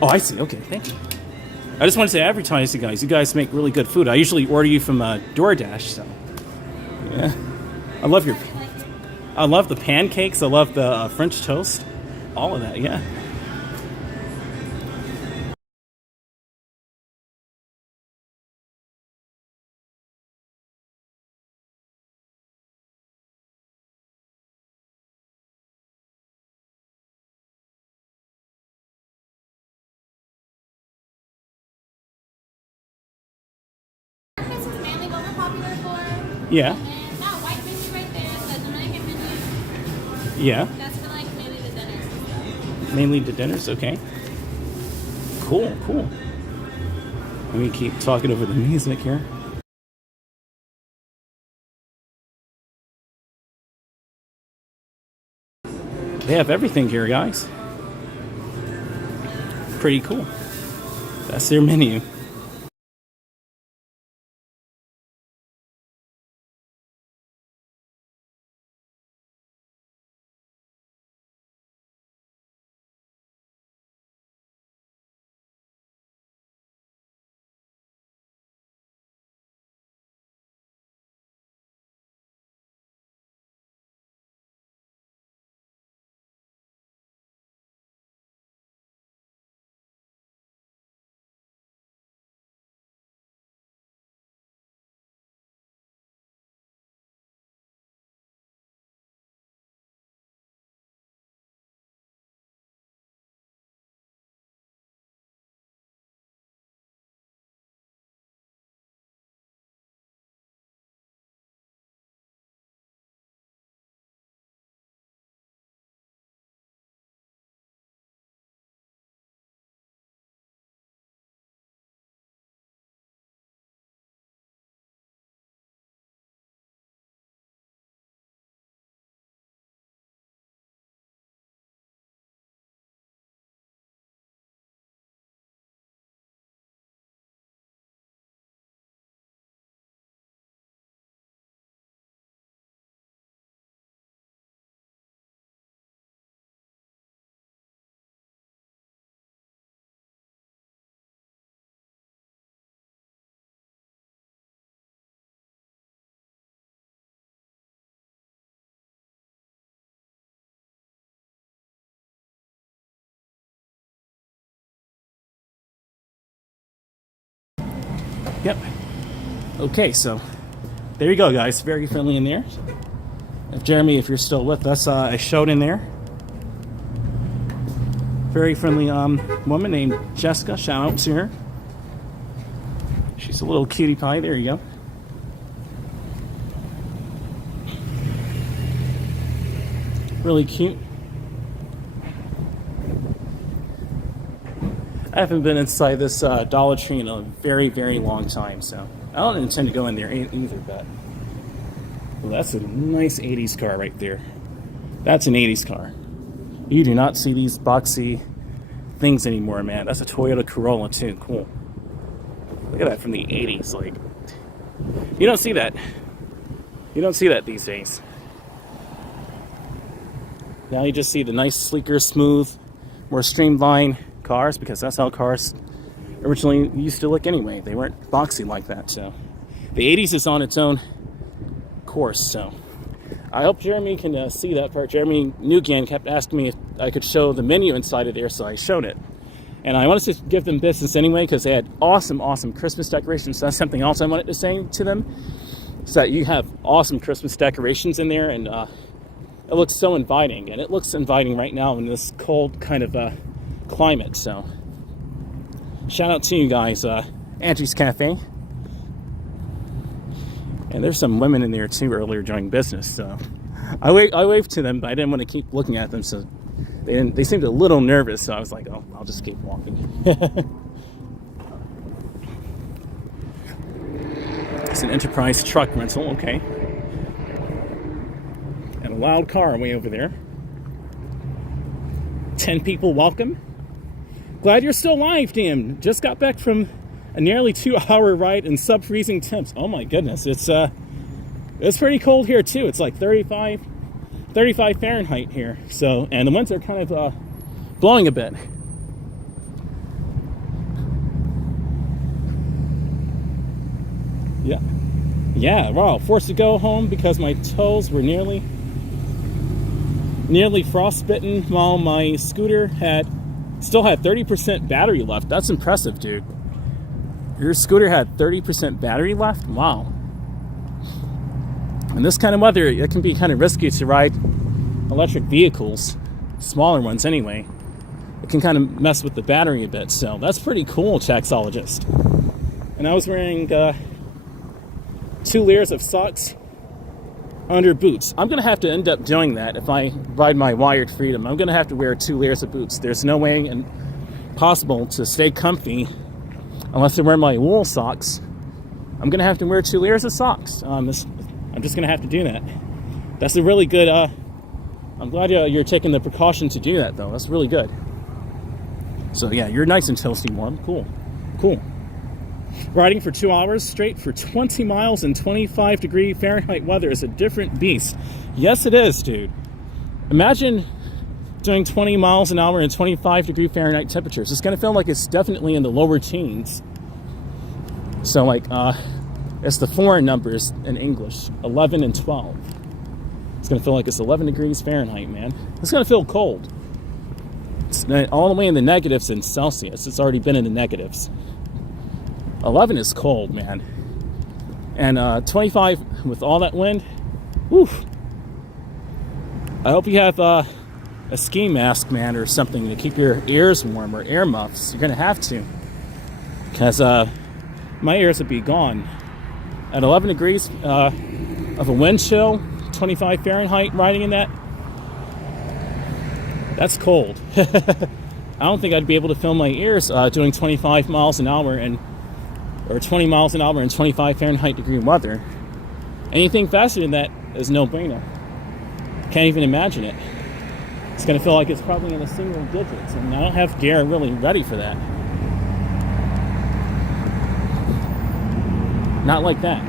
Oh, I see. Okay, thank you. I just wanted to advertise you guys. You guys make really good food. I usually order you from DoorDash, so yeah. I love your. I love the pancakes. I love the French toast. All of that, yeah. This is mainly what we're popular for. Yeah. And that white menu right there, the Dominican menu, Yeah. that's for like mainly the dinners. Mainly the dinners, okay. Cool, cool. Let me keep talking over the music here. They have everything here, guys. Pretty cool. That's their menu. Yep. Okay, so there you go, guys. Very friendly in there. Jeremy, if you're still with us, I showed in there. Very friendly woman named Jessica. Shout out to her. She's a little cutie pie. There you go. Really cute. I haven't been inside this Dollar Tree in a very, very long time, so I don't intend to go in there either, but well, that's a nice 80s car right there. That's an 80s car. You do not see these boxy things anymore, man. That's a Toyota Corolla, too. Cool. Look at that from the 80s. Like, you don't see that. You don't see that these days. Now you just see the nice, sleeker, smooth, more streamlined cars, because that's how cars originally used to look anyway. They weren't boxy like that, so the 80s is on its own course. So I hope Jeremy can see that part. Jeremy Newgan kept asking me if I could show the menu inside of there, so I showed it. And I wanted to give them business anyway because they had awesome, awesome Christmas decorations. So that's something else I wanted to say to them, is that you have awesome Christmas decorations in there, and it looks so inviting. And it looks inviting right now in this cold kind of climate. So shout out to you guys, Angie's Cafe. And there's some women in there too earlier doing business, so I waved to them, but I didn't want to keep looking at them, so they seemed a little nervous, so I was like, oh, I'll just keep walking. It's an Enterprise truck rental, okay. And a loud car way over there. 10 people welcome. Glad you're still alive, damn. Just got back from a nearly 2-hour ride in sub-freezing temps. Oh my goodness, it's pretty cold here too. It's like 35 Fahrenheit here. So, and the winds are kind of blowing a bit. Yeah, wow, forced to go home because my toes were nearly nearly frostbitten while my scooter still had 30% battery left. That's impressive, dude. Your scooter had 30% battery left? Wow. In this kind of weather, it can be kind of risky to ride electric vehicles, smaller ones anyway. It can kind of mess with the battery a bit, so that's pretty cool, taxologist. And I was wearing 2 layers of socks under boots. I'm going to have to end up doing that if I ride my Wired Freedom. I'm going to have to wear 2 layers of boots. There's no way possible to stay comfy unless I wear my wool socks. I'm going to have to wear 2 layers of socks. I'm just going to have to do that. That's a really good... I'm glad you're taking the precaution to do that, though. That's really good. So, yeah, you're nice and toasty warm. Cool. Cool. Riding for 2 hours straight for 20 miles in 25-degree Fahrenheit weather is a different beast. Yes, it is, dude. Imagine doing 20 miles an hour in 25-degree Fahrenheit temperatures. It's going to feel like it's definitely in the lower teens. So, like, it's the foreign numbers in English, 11 and 12. It's going to feel like it's 11 degrees Fahrenheit, man. It's going to feel cold. It's all the way in the negatives in Celsius. It's already been in the negatives. 11 is cold, man. And 25 with all that wind, whew. I hope you have a ski mask, man, or something to keep your ears warm, or ear muffs. You're going to have to. Because my ears would be gone. At 11 degrees of a wind chill, 25 Fahrenheit, riding in that, that's cold. I don't think I'd be able to feel my ears doing 25 miles an hour or 20 miles an hour in 25 Fahrenheit degree weather. Anything faster than that is no brainer. Can't even imagine it. It's going to feel like it's probably in the single digits, and I don't have gear really ready for that. Not like that.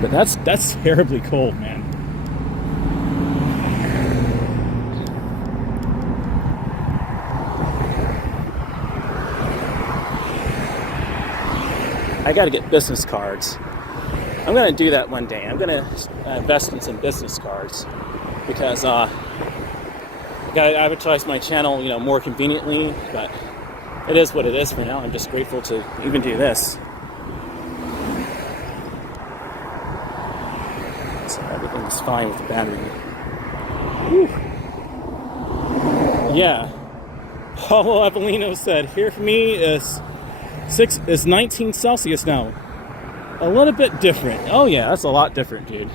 But that's terribly cold, man. I got to get business cards. I'm going to do that one day. I'm going to invest in some business cards because I got to advertise my channel, more conveniently. But it is what it is for now. I'm just grateful to even do this. So everything's fine with the battery. Whew. Yeah. Paulo Avellino said, "Here for me is 19 Celsius now." A little bit different. Oh yeah, that's a lot different, dude.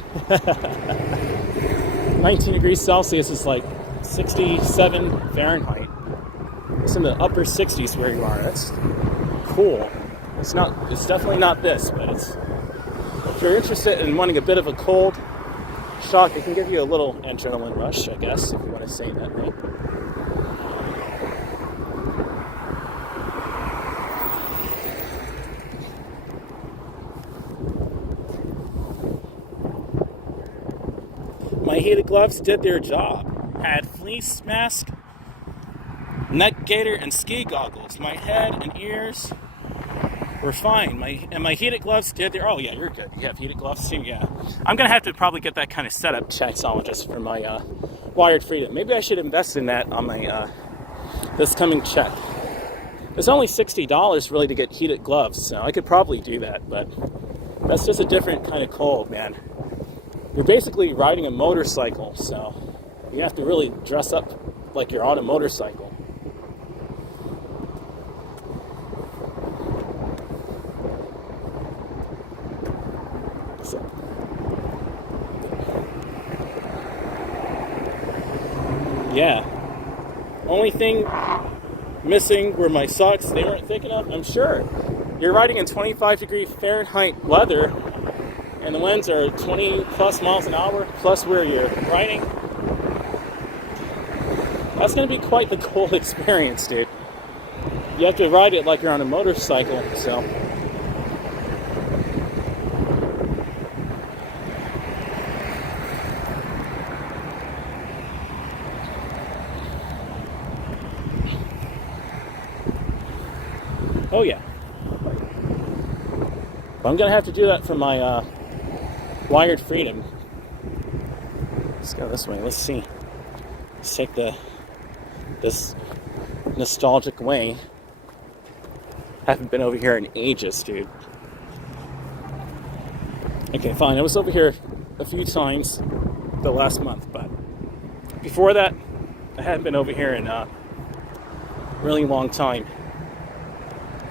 19 degrees Celsius is like 67 Fahrenheit. It's in the upper 60s where you are. That's cool. It's definitely not this, but if you're interested in wanting a bit of a cold shock, it can give you a little adrenaline rush, I guess, if you want to say that way. My heated gloves did their job. Had fleece mask, neck gaiter, and ski goggles. My head and ears were fine. My heated gloves did their... Oh yeah, you're good. You have heated gloves too? Yeah. I'm going to have to probably get that kind of setup, taxologist, for my Wired Freedom. Maybe I should invest in that on my this coming check. It's only $60 really to get heated gloves, so I could probably do that, but that's just a different kind of cold, man. You're basically riding a motorcycle, so you have to really dress up like you're on a motorcycle. So, yeah. Only thing missing were my socks. They weren't thick enough, I'm sure. You're riding in 25-degree Fahrenheit weather, and the winds are 20 plus miles an hour, plus where you're riding. That's going to be quite the cold experience, dude. You have to ride it like you're on a motorcycle, so. Oh yeah. But I'm going to have to do that for my Wired Freedom. Let's go this way. Let's see. Let's take this nostalgic way. Haven't been over here in ages, dude. Okay, fine. I was over here a few times the last month, but before that, I hadn't been over here in a really long time.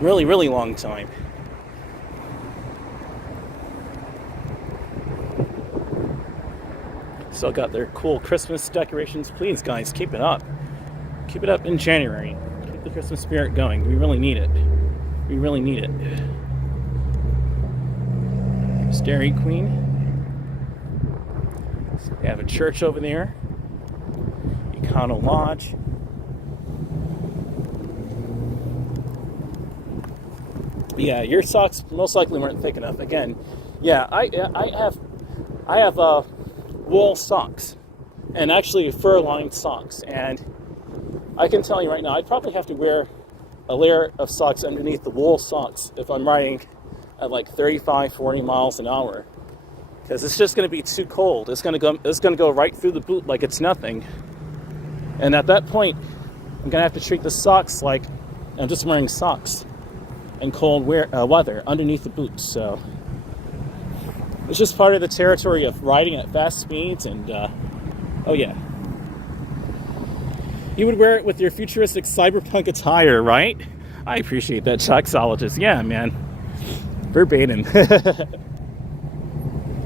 Really, really long time. Still got their cool Christmas decorations. Please, guys, keep it up. Keep it up in January. Keep the Christmas spirit going. We really need it. We really need it. There's Dairy Queen. So we have a church over there. Econo Lodge. Yeah, your socks most likely weren't thick enough. Again, yeah, I have wool socks, and actually fur-lined socks, and I can tell you right now, I'd probably have to wear a layer of socks underneath the wool socks if I'm riding at like 35, 40 miles an hour, because it's just going to be too cold. It's going to go right through the boot like it's nothing, and at that point, I'm going to have to treat the socks like I'm just wearing socks in cold weather underneath the boots. So it's just part of the territory of riding at fast speeds, and oh yeah. You would wear it with your futuristic cyberpunk attire, right? I appreciate that, Toxologist. Yeah, man. Verbatim.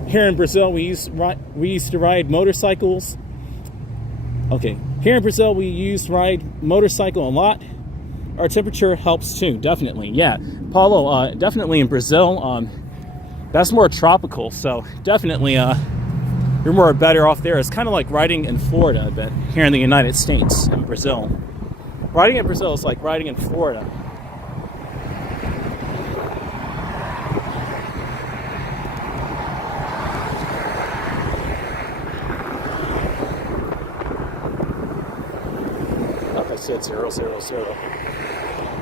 Here in Brazil, we used to ride motorcycles. Okay. Here in Brazil, we used to ride motorcycle a lot. Our temperature helps too, definitely. Yeah. Paulo, definitely in Brazil, that's more tropical, so definitely you're more better off there. It's kind of like riding in Florida, but here in the United States and Brazil. Riding in Brazil is like riding in Florida. Like I said, 000.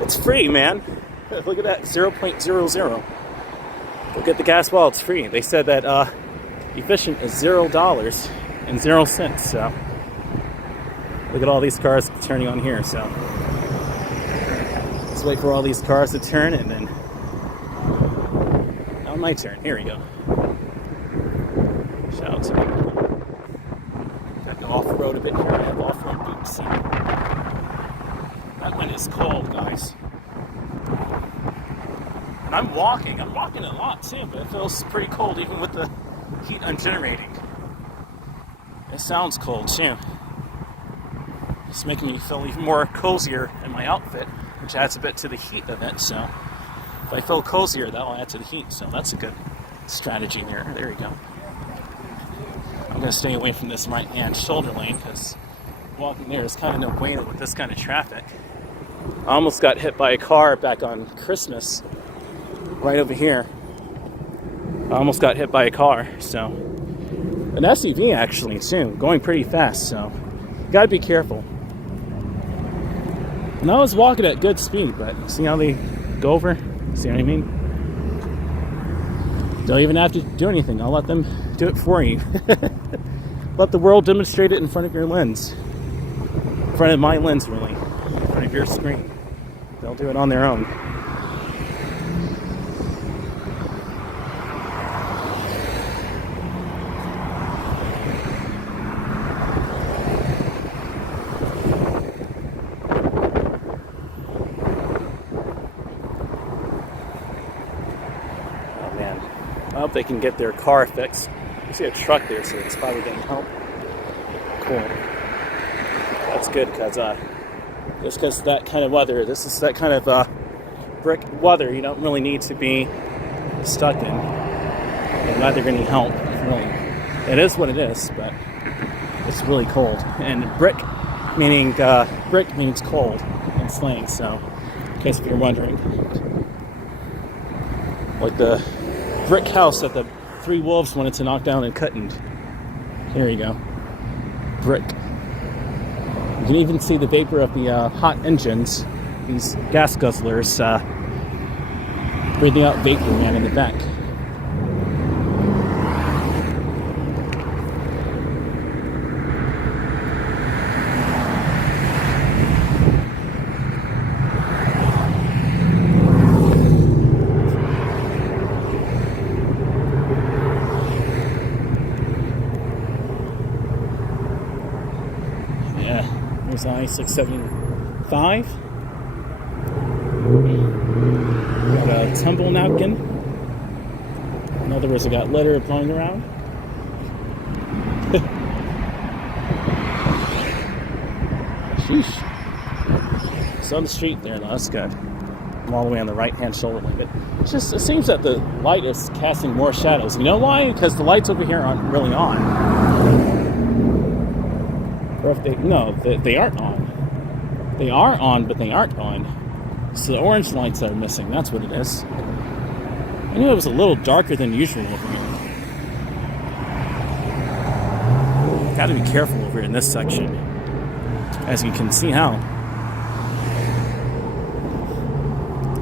It's free, man. Look at that, 0.00. Go get the gas while it's free. They said that efficient is $0 and 0 cents. So look at all these cars turning on here. So let's wait for all these cars to turn, and then now my turn. Here we go. Shout out to me. Got to go off the road a bit here. I have off-road boots. That wind is cold, guys. And I'm walking a lot too, but it feels pretty cold even with the heat I'm generating. It sounds cold too. It's making me feel even more cozier in my outfit, which adds a bit to the heat of it. So if I feel cozier, that'll add to the heat. So that's a good strategy there. There you go. I'm going to stay away from this right-hand shoulder lane because walking there is kind of no bueno with this kind of traffic. I almost got hit by a car back on Christmas. Right over here. I almost got hit by a car, so. An SUV actually, too, going pretty fast, so. You gotta be careful. And I was walking at good speed, but see how they go over? See what I mean? Don't even have to do anything. I'll let them do it for you. Let the world demonstrate it in front of your lens. In front of my lens, really. In front of your screen. They'll do it on their own. I hope they can get their car fixed. You see a truck there, so it's probably going to help. Cool. That's good, because just because that kind of weather, this is that kind of brick weather you don't really need to be stuck in. And neither going to help, really. It is what it is, but it's really cold. And brick means cold in slang, so in case if you're wondering. Like the brick house that the three wolves wanted to knock down and couldn't. Here you go. Brick. You can even see the vapor of the hot engines, these gas guzzlers, breathing out vapor, man, in the back. KSI 675. Got a tumble napkin. In other words, I got litter blowing around. Sheesh. It's on the street there, though. That's good. I'm all the way on the right-hand shoulder lane. It seems that the light is casting more shadows. You know why? Because the lights over here aren't really on. Or if they aren't on. They are on, but they aren't on. So the orange lights are missing. That's what it is. I knew it was a little darker than usual over here. Got to be careful over here in this section. As you can see how.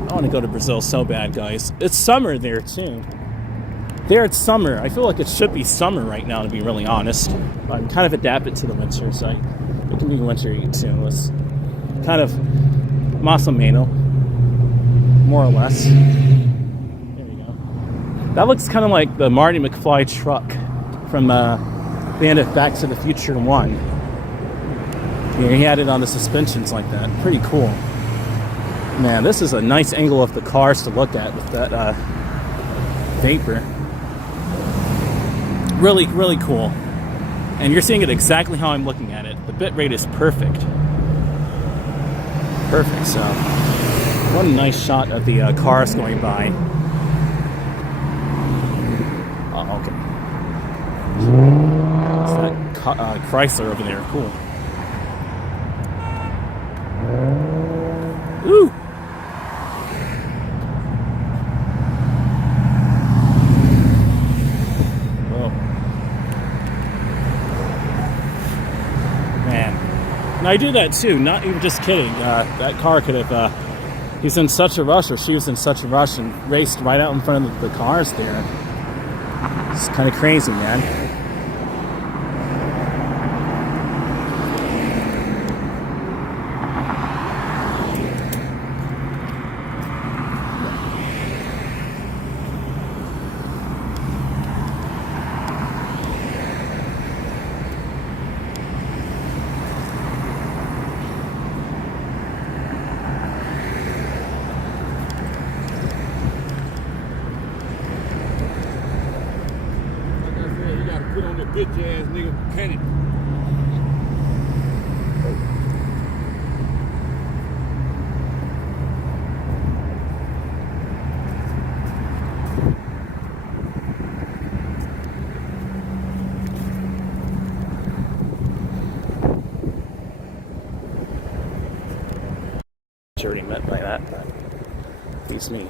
I want to go to Brazil so bad, guys. It's summer there, too. There it's summer. I feel like it should be summer right now, to be really honest. I'm kind of adapted to the winter, so it can be wintry, too. It's kind of más o menos, more or less. There we go. That looks kind of like the Marty McFly truck from the end of Back to the Future 1. Yeah, he had it on the suspensions like that. Pretty cool. Man, this is a nice angle of the cars to look at with that vapor. Really, really cool. And you're seeing it exactly how I'm looking at it. The bit rate is perfect. Perfect, so. What a nice shot of the cars going by. Oh, okay. It's that Chrysler over there. Cool. Ooh! I do that too, not even just kidding. That car could have, he's in such a rush, or she was in such a rush and raced right out in front of the cars there. It's kind of crazy, man. Bitch ass nigga mechanic. I already meant by that, but beats me.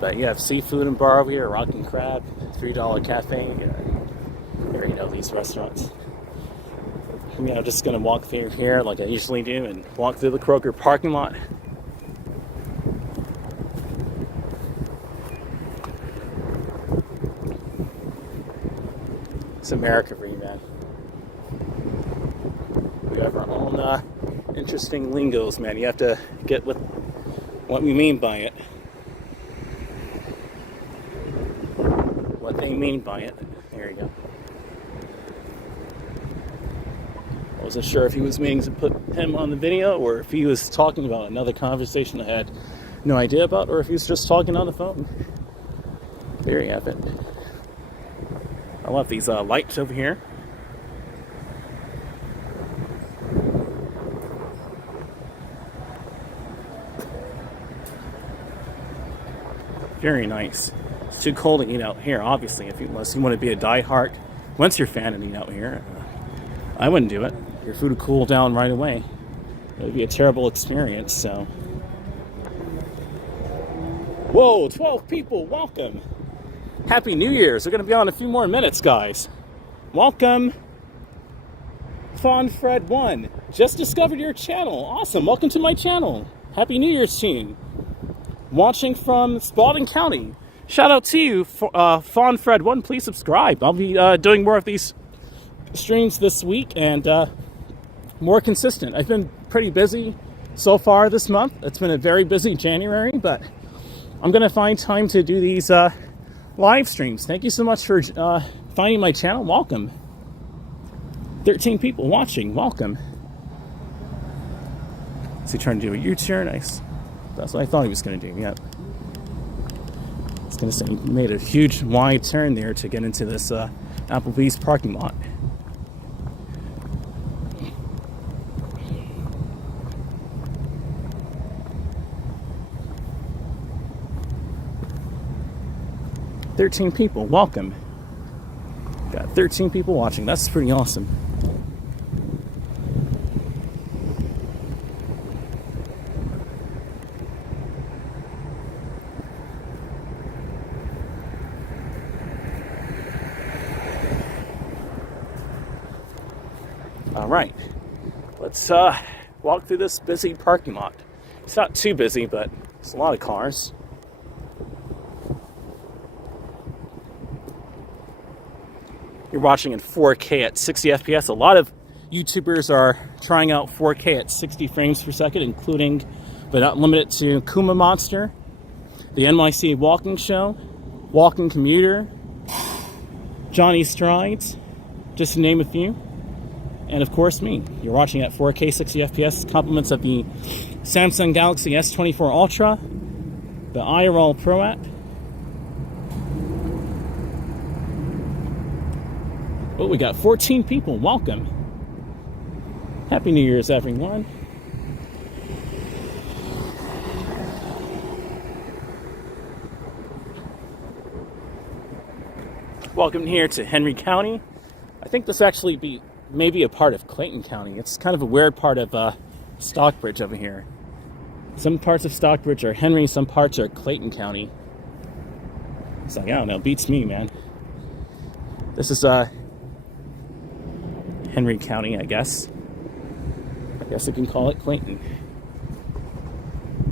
But you have seafood and bar over here, Rockin' Crab, $3 cafe. You already know these restaurants. I'm just gonna walk through here like I usually do and walk through the Kroger parking lot. It's America for you, man. We have our own interesting lingos, man. You have to get with what we mean by it. What they mean by it. There you go. I wasn't sure if he was meaning to put him on the video or if he was talking about another conversation I had no idea about, or if he was just talking on the phone. There you have it. I love these lights over here. Very nice. It's too cold to eat out here, obviously, unless you want to be a die-hard Windsor fan and eat out here. I wouldn't do it. Your food would cool down right away. It would be a terrible experience, so. Whoa, 12 people, welcome. Happy New Year's. We're going to be on in a few more minutes, guys. Welcome. FonFred1. Just discovered your channel. Awesome. Welcome to my channel. Happy New Year's, team. Watching from Spalding County. Shout out to you, FonFred1. Please subscribe. I'll be doing more of these streams this week and more consistent. I've been pretty busy so far this month. It's been a very busy January, but I'm going to find time to do these live streams. Thank you so much for finding my channel. Welcome. 13 people watching. Welcome. Is he trying to do a U-turn? Nice. That's what I thought he was going to do, yep. I was going to say he made a huge wide turn there to get into this Applebee's parking lot. "13 people, welcome." Got 13 people watching. That's pretty awesome. All right, let's walk through this busy parking lot. It's not too busy, but it's a lot of cars. You're watching in 4K at 60 FPS. A lot of YouTubers are trying out 4K at 60 frames per second, including, but not limited to, Kuma Monster, the NYC Walking Show, Walking Commuter, Johnny Strides, just to name a few. And of course me. You're watching at 4K 60 FPS. Compliments of the Samsung Galaxy S24 Ultra, the IRL Pro app. Oh, we got 14 people. Welcome. Happy New Year's, everyone. Welcome here to Henry County. I think this actually be maybe a part of Clayton County. It's kind of a weird part of Stockbridge over here. Some parts of Stockbridge are Henry, some parts are Clayton County. It's like, I don't know, beats me, man. This is Henry County, I guess. I guess I can call it Clayton.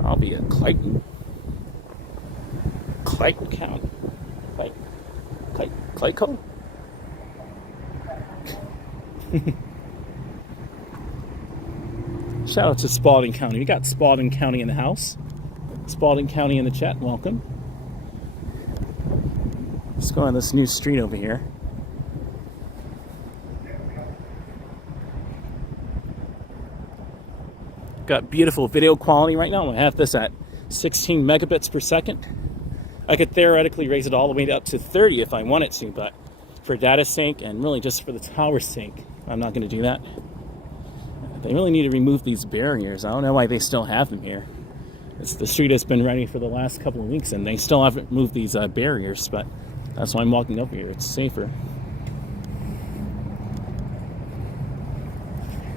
I'll be a Clayton. Clayton County. Clayco? Shout out to Spalding County. We got Spalding County in the house. Spalding County in the chat, welcome. Let's go on this new street over here. Got beautiful video quality right now. I have this at 16 megabits per second. I could theoretically raise it all the way up to 30 if I wanted to, but for data's sake and really just for the tower's sake, I'm not going to do that. They really need to remove these barriers. I don't know why they still have them here. The street has been ready for the last couple of weeks and they still haven't moved these barriers, but that's why I'm walking over here. It's safer.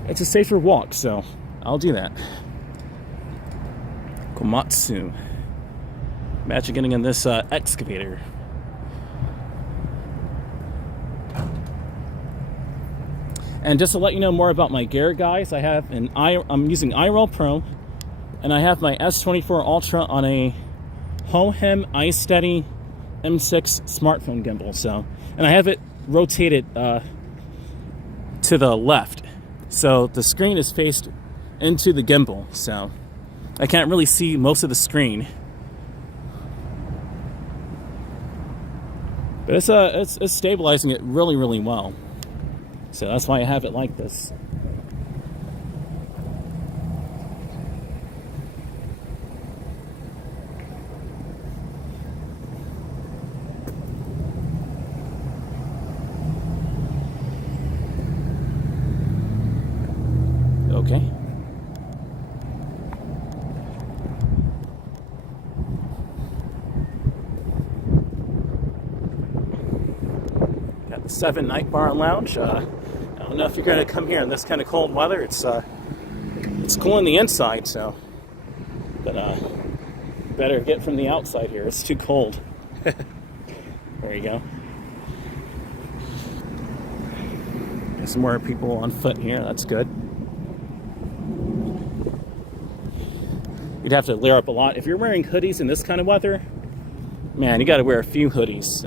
It's a safer walk, so I'll do that. Komatsu. Imagine getting in this excavator. And just to let you know more about my gear, guys, I'm using IRL Pro, and I have my S24 Ultra on a Hohem iSteady M6 smartphone gimbal. So, and I have it rotated to the left, so the screen is faced into the gimbal, so I can't really see most of the screen. But it's stabilizing it really, really well. So that's why I have it like this. Okay. Got the 7 Night Bar and Lounge. I don't know if you're going to come here in this kind of cold weather. It's cool on the inside, so, but better get from the outside here. It's too cold. There you go. Got some more people on foot here. That's good. You'd have to layer up a lot. If you're wearing hoodies in this kind of weather, man, you got to wear a few hoodies.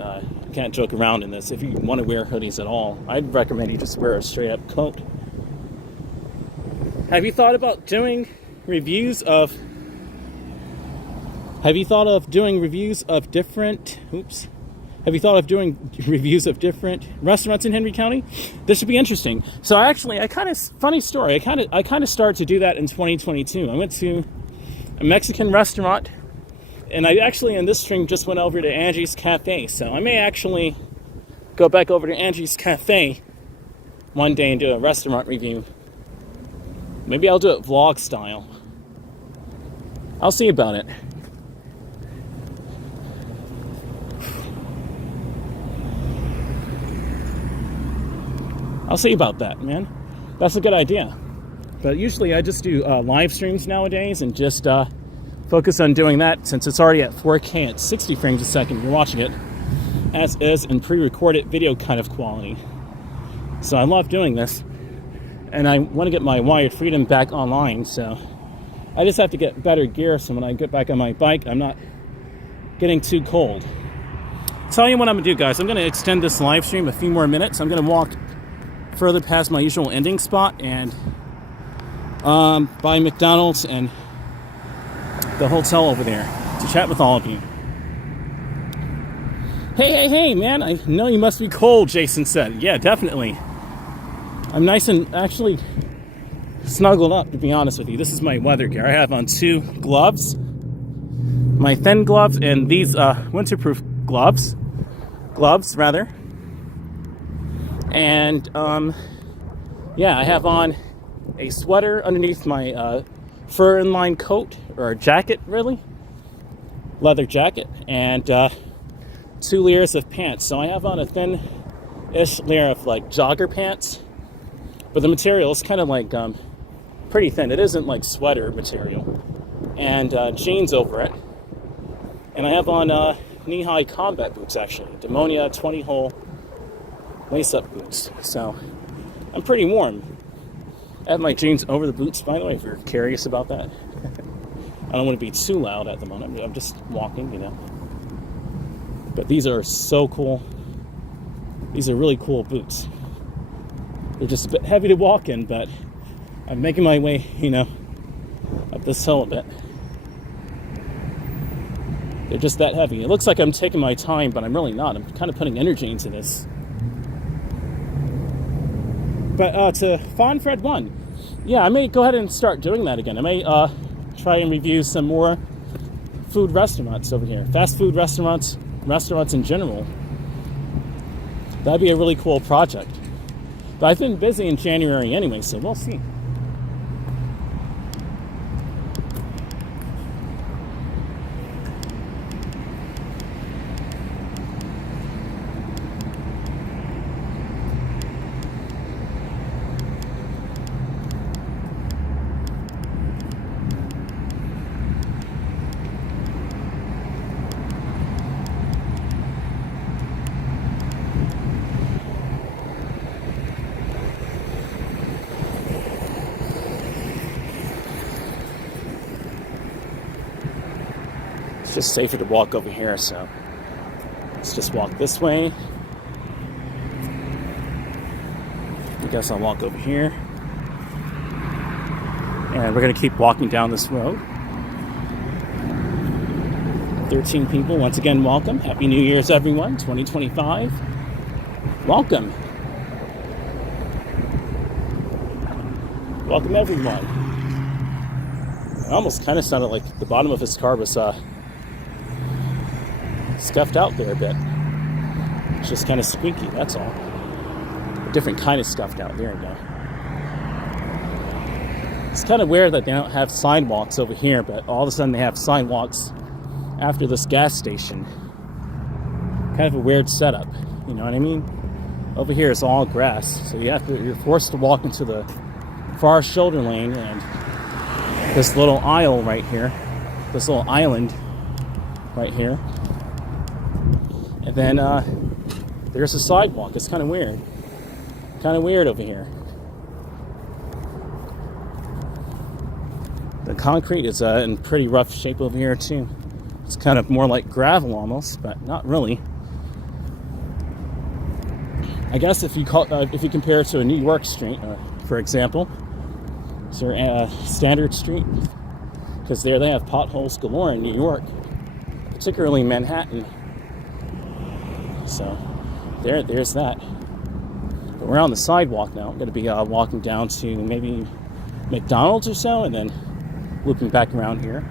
You can't joke around in this. If you want to wear hoodies at all, I'd recommend you just wear a straight up coat. Have you thought about doing reviews of different Have you thought of doing reviews of different restaurants in Henry County? This should be interesting. So funny story. I kind of started to do that in 2022. I went to a Mexican restaurant, and I actually in this stream just went over to Angie's Cafe. So I may actually go back over to Angie's Cafe one day and do a restaurant review. Maybe I'll do it vlog style. I'll see about it. I'll see about that, man. That's a good idea. But usually I just do live streams nowadays and just focus on doing that since it's already at 4K at 60 frames a second. You're watching it as is in pre-recorded video kind of quality. So I love doing this. And I want to get my wired freedom back online, so I just have to get better gear so when I get back on my bike, I'm not getting too cold. Tell you what I'm going to do, guys. I'm going to extend this live stream a few more minutes. I'm going to walk further past my usual ending spot and by McDonald's and the hotel over there to chat with all of you. Hey, man, I know you must be cold, Jason said. Yeah, definitely. I'm nice and actually snuggled up, to be honest with you. This is my weather gear. I have on 2 gloves, my thin gloves, and these winterproof gloves, rather. And yeah, I have on a sweater underneath my fur inline coat, or jacket, really, leather jacket, and 2 layers of pants. So I have on a thin-ish layer of like jogger pants, but the material is kind of like pretty thin. It isn't like sweater material, and jeans over it. And I have on knee-high combat boots, actually, Demonia 20-hole lace-up boots. So I'm pretty warm. I have my jeans over the boots, by the way, if you're curious about that. I don't want to be too loud at the moment. I'm just walking, you know. But these are so cool. These are really cool boots. They're just a bit heavy to walk in, but I'm making my way, you know, up this hill a bit. They're just that heavy. It looks like I'm taking my time, but I'm really not. I'm kind of putting energy into this. But to Fawn Fred 1, yeah, I may go ahead and start doing that again. I may try and review some more food restaurants over here. Fast food restaurants in general. That'd be a really cool project. But I've been busy in January anyway, so we'll see. Just safer to walk over here, so let's just walk this way. I guess I'll walk over here, and we're gonna keep walking down this road. 13 people, once again, welcome. Happy New Year's, everyone. 2025. Welcome. Welcome, everyone. It almost kind of sounded like the bottom of his car was scuffed out there a bit. It's just kind of squeaky, that's all. A different kind of scuffed out. There we go. It's kind of weird that they don't have sidewalks over here, but all of a sudden they have sidewalks after this gas station. Kind of a weird setup, you know what I mean? Over here it's all grass, so you're forced to walk into the far shoulder lane and this little aisle right here, this little island right here. And then there's a sidewalk. It's kind of weird. Kind of weird over here. The concrete is in pretty rough shape over here too. It's kind of more like gravel almost, but not really. I guess if you compare it to a New York street, for example, so Standard Street, because there they have potholes galore in New York, particularly Manhattan. So there's that. But we're on the sidewalk now. I'm going to be walking down to maybe McDonald's or so, and then looping back around here.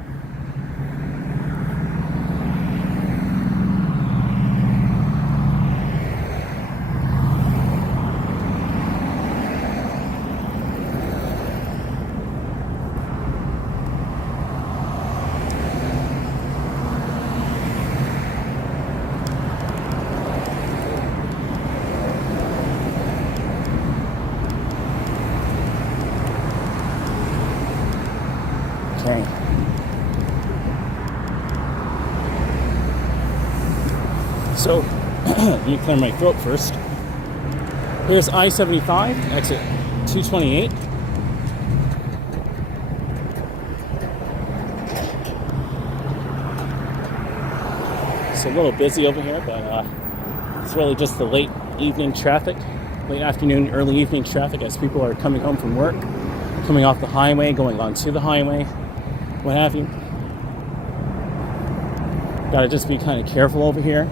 Okay. So, let me clear my throat first. Here's I-75, exit 228. It's a little busy over here, but it's really just the late evening traffic, late afternoon, early evening traffic as people are coming home from work, coming off the highway, going onto the highway, what have you. Gotta just be kind of careful over here.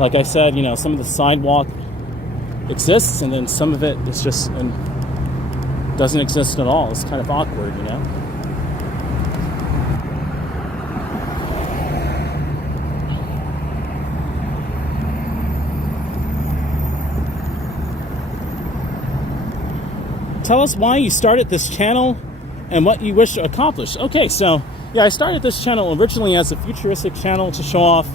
Like I said, you know, some of the sidewalk exists, and then some of it is just doesn't exist at all. It's kind of awkward, you know. Tell us why you started this channel and what you wish to accomplish. Okay, so yeah, I started this channel originally as a futuristic channel to show off,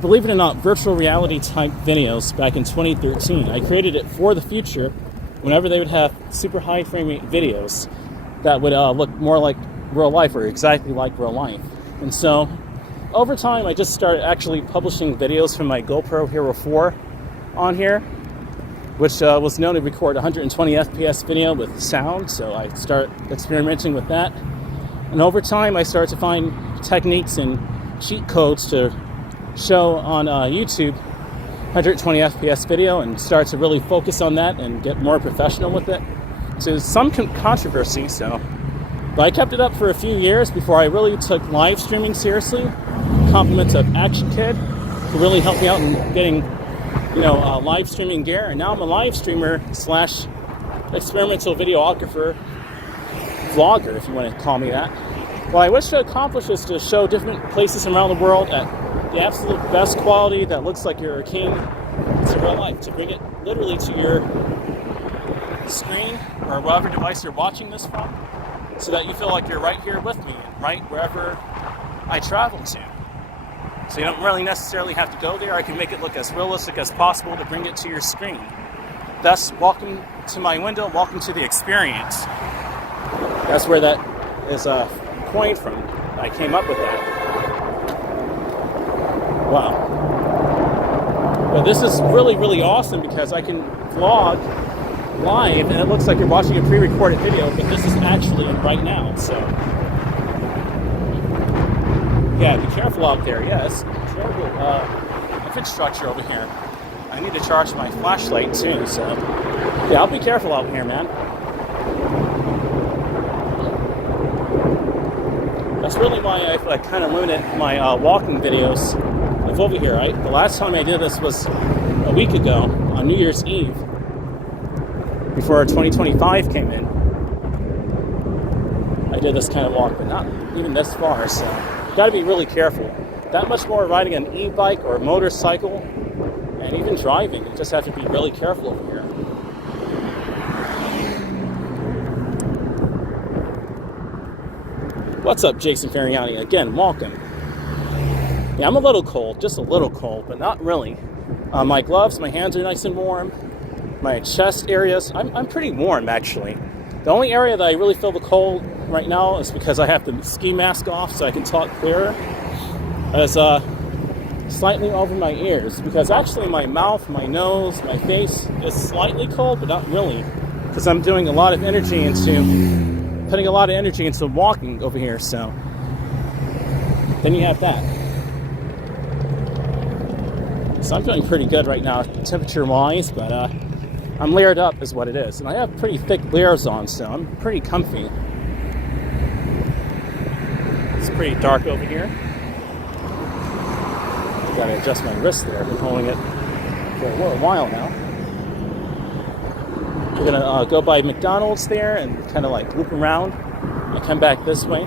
believe it or not, virtual reality type videos back in 2013. I created it for the future, whenever they would have super high frame rate videos that would look more like real life, or exactly like real life. And so over time, I just started actually publishing videos from my GoPro Hero 4 on here, which was known to record 120 FPS video with sound. So I start experimenting with that. And over time, I started to find techniques and cheat codes to show on YouTube 120 FPS video, and start to really focus on that and get more professional with it. So some controversy, but I kept it up for a few years before I really took live streaming seriously. Compliments of Action Kid, who really helped me out in getting, you know, live streaming gear. And now I'm a live streamer slash experimental videographer, vlogger, if you want to call me that. What I wish to accomplish is to show different places around the world at the absolute best quality that looks like you're a king to real life, to bring it literally to your screen or whatever device you're watching this from, so that you feel like you're right here with me and right wherever I travel to. So you don't really necessarily have to go there. I can make it look as realistic as possible to bring it to your screen. Thus, welcome to my window, welcome to the experience. That's where that is coined from. I came up with that. Wow. But this is really, really awesome because I can vlog live and it looks like you're watching a pre-recorded video, but this is actually right now, so. Yeah, be careful out there. Yes, terrible infrastructure over here. I need to charge my flashlight too, so. Yeah, I'll be careful out here, man. That's really why I kind of limited my walking videos of over here, right? The last time I did this was a week ago on New Year's Eve, before 2025 came in. I did this kind of walk, but not even this far, so you gotta be really careful. That much more riding an e-bike or a motorcycle, and even driving, you just have to be really careful over here. What's up, Jason Ferriani? Again, welcome. Yeah, I'm a little cold, just a little cold, but not really. My gloves, my hands are nice and warm. My chest areas, I'm pretty warm actually. The only area that I really feel the cold right now is because I have the ski mask off so I can talk clearer. Is slightly over my ears, because actually my mouth, my nose, my face is slightly cold, but not really, because I'm doing a lot of energy into, putting a lot of energy into walking over here, so then you have that. So I'm doing pretty good right now, temperature-wise, but I'm layered up is what it is. And I have pretty thick layers on, so I'm pretty comfy. It's pretty dark over here. Gotta adjust my wrist there. I've been holding it for a little while now. We're gonna go by McDonald's there and kind of like loop around and come back this way.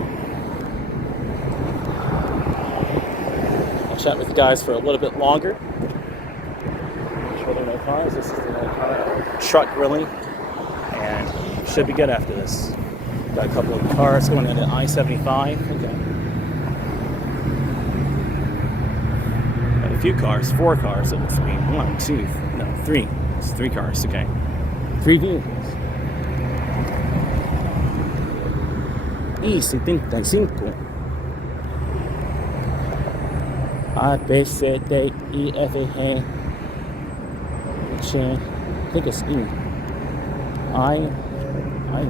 I'll chat with the guys for a little bit longer. Make sure there are no cars. This is the truck grilling, and should be good after this. Got a couple of cars going into I-75. Okay. Got a few cars, 4 cars. It looks to be 1, 2, no, 3. It's 3 cars. Okay. 3 vehicles. I-75. A, B, C, D, E, F, G, H, I think it's E. I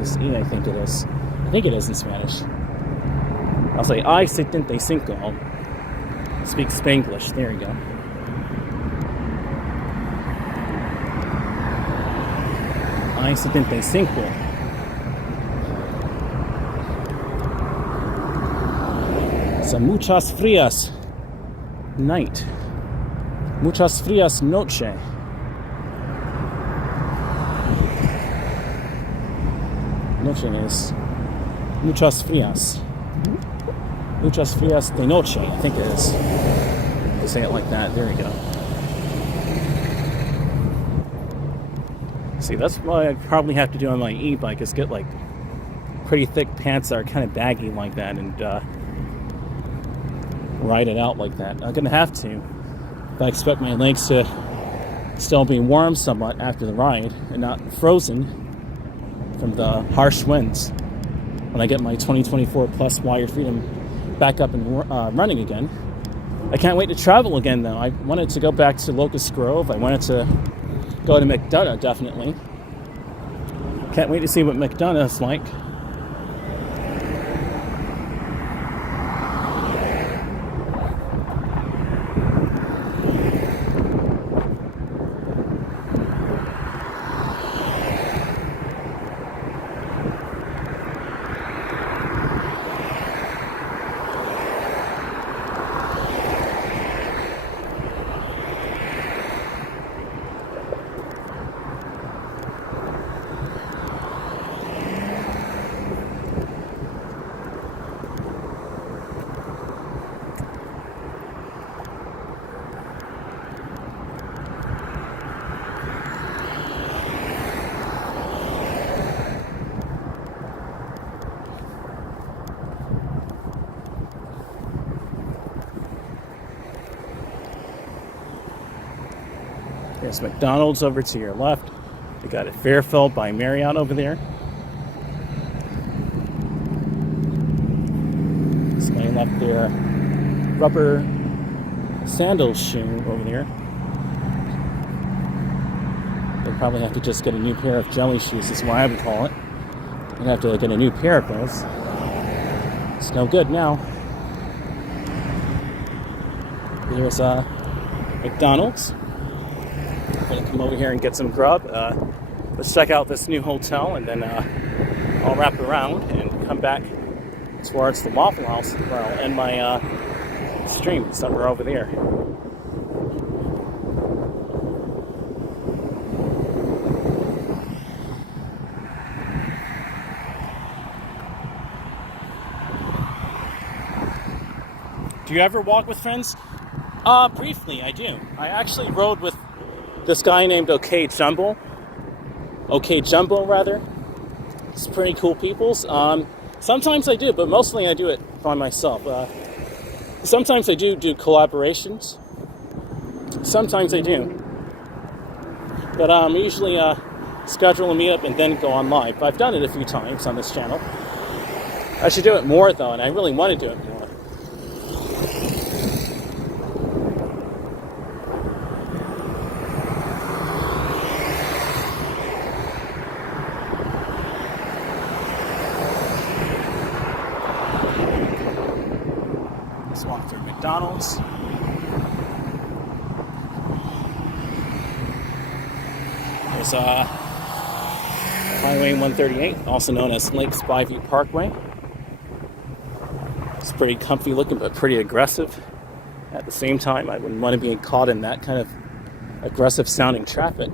is E, I think it is. I think it is in Spanish. I'll say I-75. I'll speak Spanglish. There you go. I-75. It's a muchas frias night. Muchas frias noche. Noche is muchas frias. Muchas frias de noche, I think it is. To say it like that, there we go. See, that's what I probably have to do on my e-bike is get like pretty thick pants that are kind of baggy like that and ride it out like that. I'm gonna have to if I expect my legs to still be warm somewhat after the ride and not frozen from the harsh winds when I get my 2024 Plus Wire Freedom back up and running again. I can't wait to travel again though. I wanted to go back to Locust Grove. I wanted to go to McDonough, definitely. Can't wait to see what McDonough is like. There's McDonald's over to your left. They got a Fairfield by Marriott over there. Somebody left their rubber sandal shoe over there. They probably have to just get a new pair of jelly shoes, is what I would call it. They'd have to get a new pair of those. It's no good now. There's McDonald's. I'm gonna come over here and get some grub. Let's check out this new hotel and then I'll wrap around and come back towards the Waffle House where I'll end my stream somewhere over there. Do you ever walk with friends? Briefly, I do. I actually rode with this guy named OK Jumbo. It's pretty cool people. Sometimes I do, but mostly I do it by myself. Sometimes I do collaborations. Sometimes I do. But I usually schedule a meetup and then go on live. I've done it a few times on this channel. I should do it more though, and I really want to do it more. Let's walk through McDonald's. There's Highway 138, also known as Lakes Byview Parkway. It's pretty comfy looking, but pretty aggressive. At the same time, I wouldn't want to be caught in that kind of aggressive sounding traffic.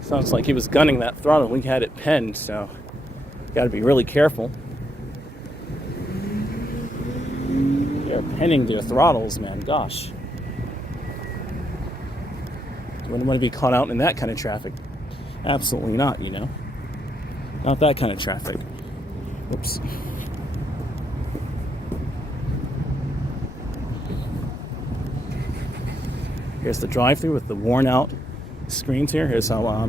Sounds like he was gunning that throttle. We had it pinned, so got to be really careful. They're pinning their throttles, man. Gosh. You wouldn't want to be caught out in that kind of traffic. Absolutely not, you know. Not that kind of traffic. Oops. Here's the drive-thru with the worn-out screens here. Here's how I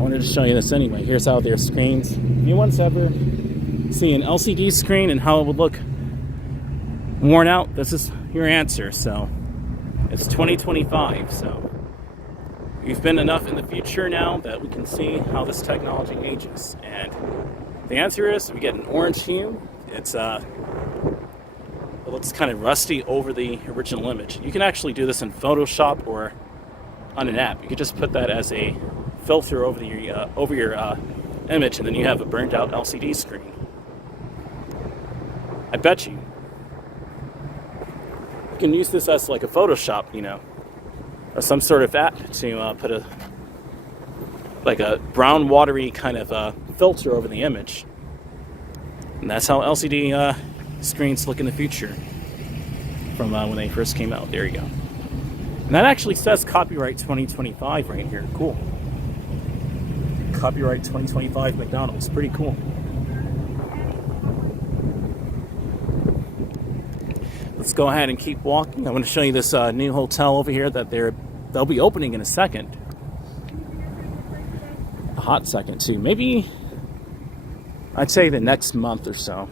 wanted to show you this anyway. Here's how their screens. Anyone's ever see an LCD screen and how it would look worn out? This is your answer. So it's 2025. So we've been enough in the future now that we can see how this technology ages. And the answer is we get an orange hue. It's it looks kind of rusty over the original image. You can actually do this in Photoshop or on an app. You could just put that as a filter over your image, and then you have a burned out LCD screen. I bet you can use this as like a Photoshop, you know, or some sort of app to put a brown watery kind of filter over the image. And that's how LCD screens look in the future from when they first came out. There you go. And that actually says copyright 2025 right here. Cool. Copyright 2025 McDonald's. Pretty cool. Let's go ahead and keep walking. I'm going to show you this new hotel over here that they'll be opening in a second. A hot second too. Maybe I'd say the next month or so.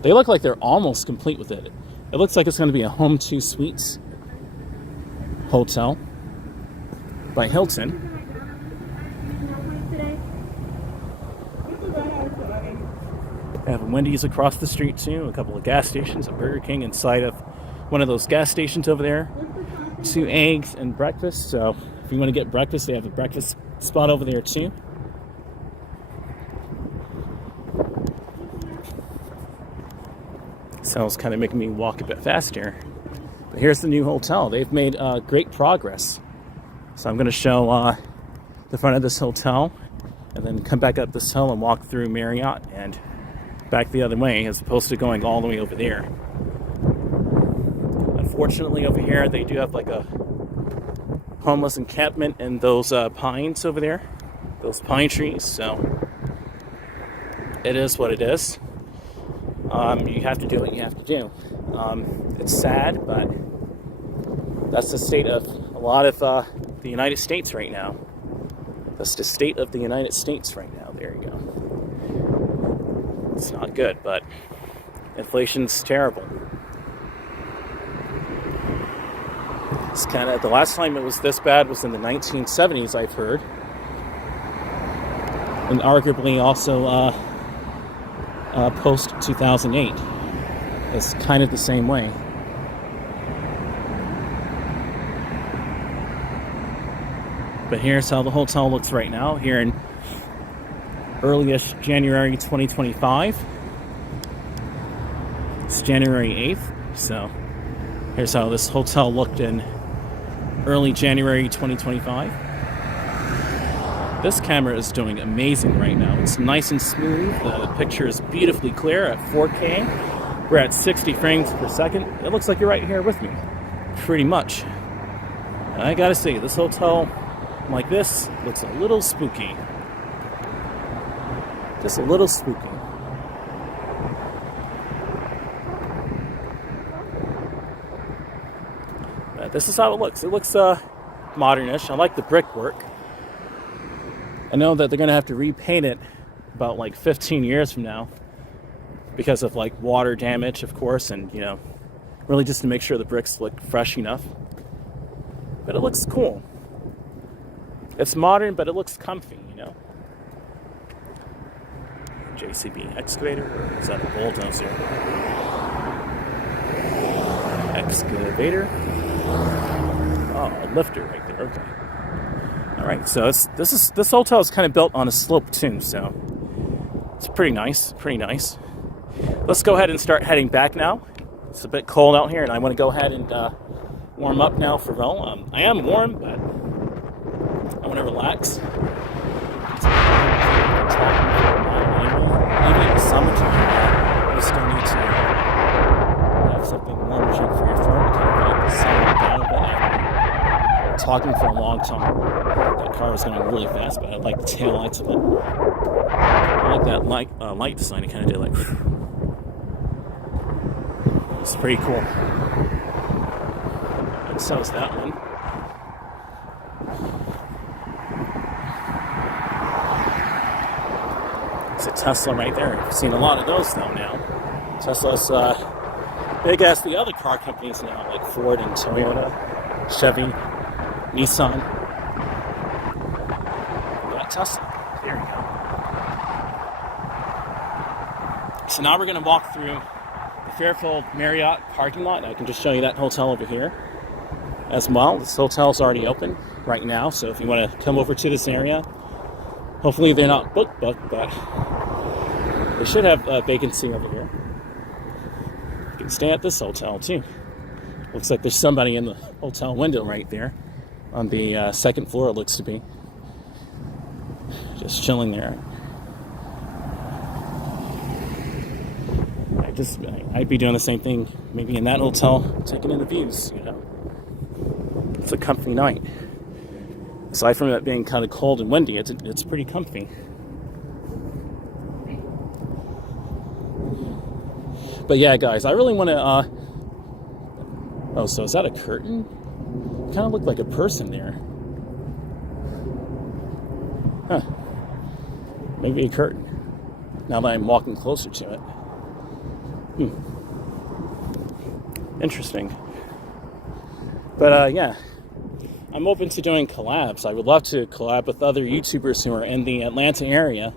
They look like they're almost complete with it. It looks like it's going to be a Home 2 Suites hotel by Hilton. They have a Wendy's across the street too, a couple of gas stations, a Burger King inside of one of those gas stations over there. 2 eggs and breakfast. So if you want to get breakfast, they have a breakfast spot over there too. Sounds kind of making me walk a bit faster. But here's the new hotel. They've made great progress. So I'm going to show the front of this hotel and then come back up this hill and walk through Marriott and back the other way as opposed to going all the way over there. Unfortunately, over here they do have like a homeless encampment in those pines over there, those pine trees. So it is what it is. You have to do what you have to do. It's sad, but that's the state of a lot of the United States right now. That's the state of the United States right now. There you go. It's not good, but inflation's terrible. It's kind of, the last time it was this bad was in the 1970s, I've heard. And arguably also post-2008. It's kind of the same way. But here's how the hotel looks right now, here in early-ish January 2025. It's January 8th, so here's how this hotel looked in early January 2025. This camera is doing amazing right now. It's nice and smooth. The picture is beautifully clear at 4K. We're at 60 frames per second. It looks like you're right here with me, pretty much. And I gotta say, this hotel like this looks a little spooky. Just a little spooky. But this is how it looks. It looks modernish. I like the brickwork. I know that they're going to have to repaint it about like 15 years from now because of like water damage, of course, and you know, really just to make sure the bricks look fresh enough. But it looks cool. It's modern, but it looks comfy, you know. JCB excavator, or is that a bulldozer? Excavator. Oh, a lifter right there. Okay. All right. So this hotel is kind of built on a slope too, so it's pretty nice. Pretty nice. let's go ahead and start heading back now. It's a bit cold out here, and I want to go ahead and warm up now for Vel. I am warm, but I want to relax. Even in the summertime, you still need to have something nourishing for your throat to kind of let the sun down a bit. After talking for a long time, that car was going really fast, but I like the tail lights of it. I like that light design. It kind of did like. It's pretty cool. And so is that one. It's a Tesla right there. I've seen a lot of those though now. Tesla's big as the other car companies now, like Ford and Toyota, Chevy, Nissan. Got Tesla. There we go. So now we're going to walk through the Fairfield Marriott parking lot. I can just show you that hotel over here as well. This hotel's already open right now, so if you want to come over to this area, hopefully they're not booked, but they should have a vacancy over here. You can stay at this hotel too. Looks like there's somebody in the hotel window right there on the second floor, it looks to be. Just chilling there. I'd be doing the same thing, maybe in that hotel, taking in the views, you know. It's a comfy night. Aside from it being kind of cold and windy, it's pretty comfy. But yeah, guys, I really want to, oh, so is that a curtain? Kind of looked like a person there. Huh. Maybe a curtain. Now that I'm walking closer to it. Interesting. But yeah, I'm open to doing collabs. I would love to collab with other YouTubers who are in the Atlanta area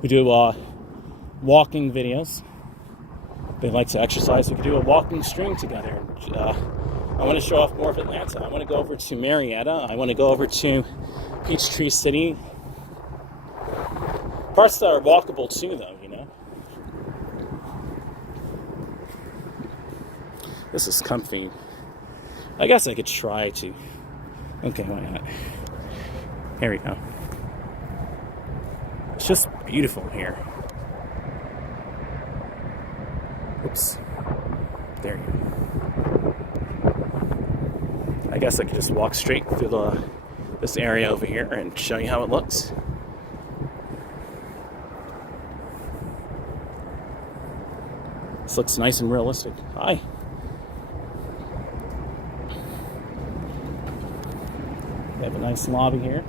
who do walking videos. They like to exercise. We could do a walking stream together. I want to show off more of Atlanta. I want to go over to Marietta. I want to go over to Peachtree City. Parts that are walkable too, though, you know. This is comfy. I guess I could try to. Okay, why not? Here we go. It's just beautiful here. Oops. There you go. I guess I could just walk straight through this area over here and show you how it looks. This looks nice and realistic. Hi. We have a nice lobby here.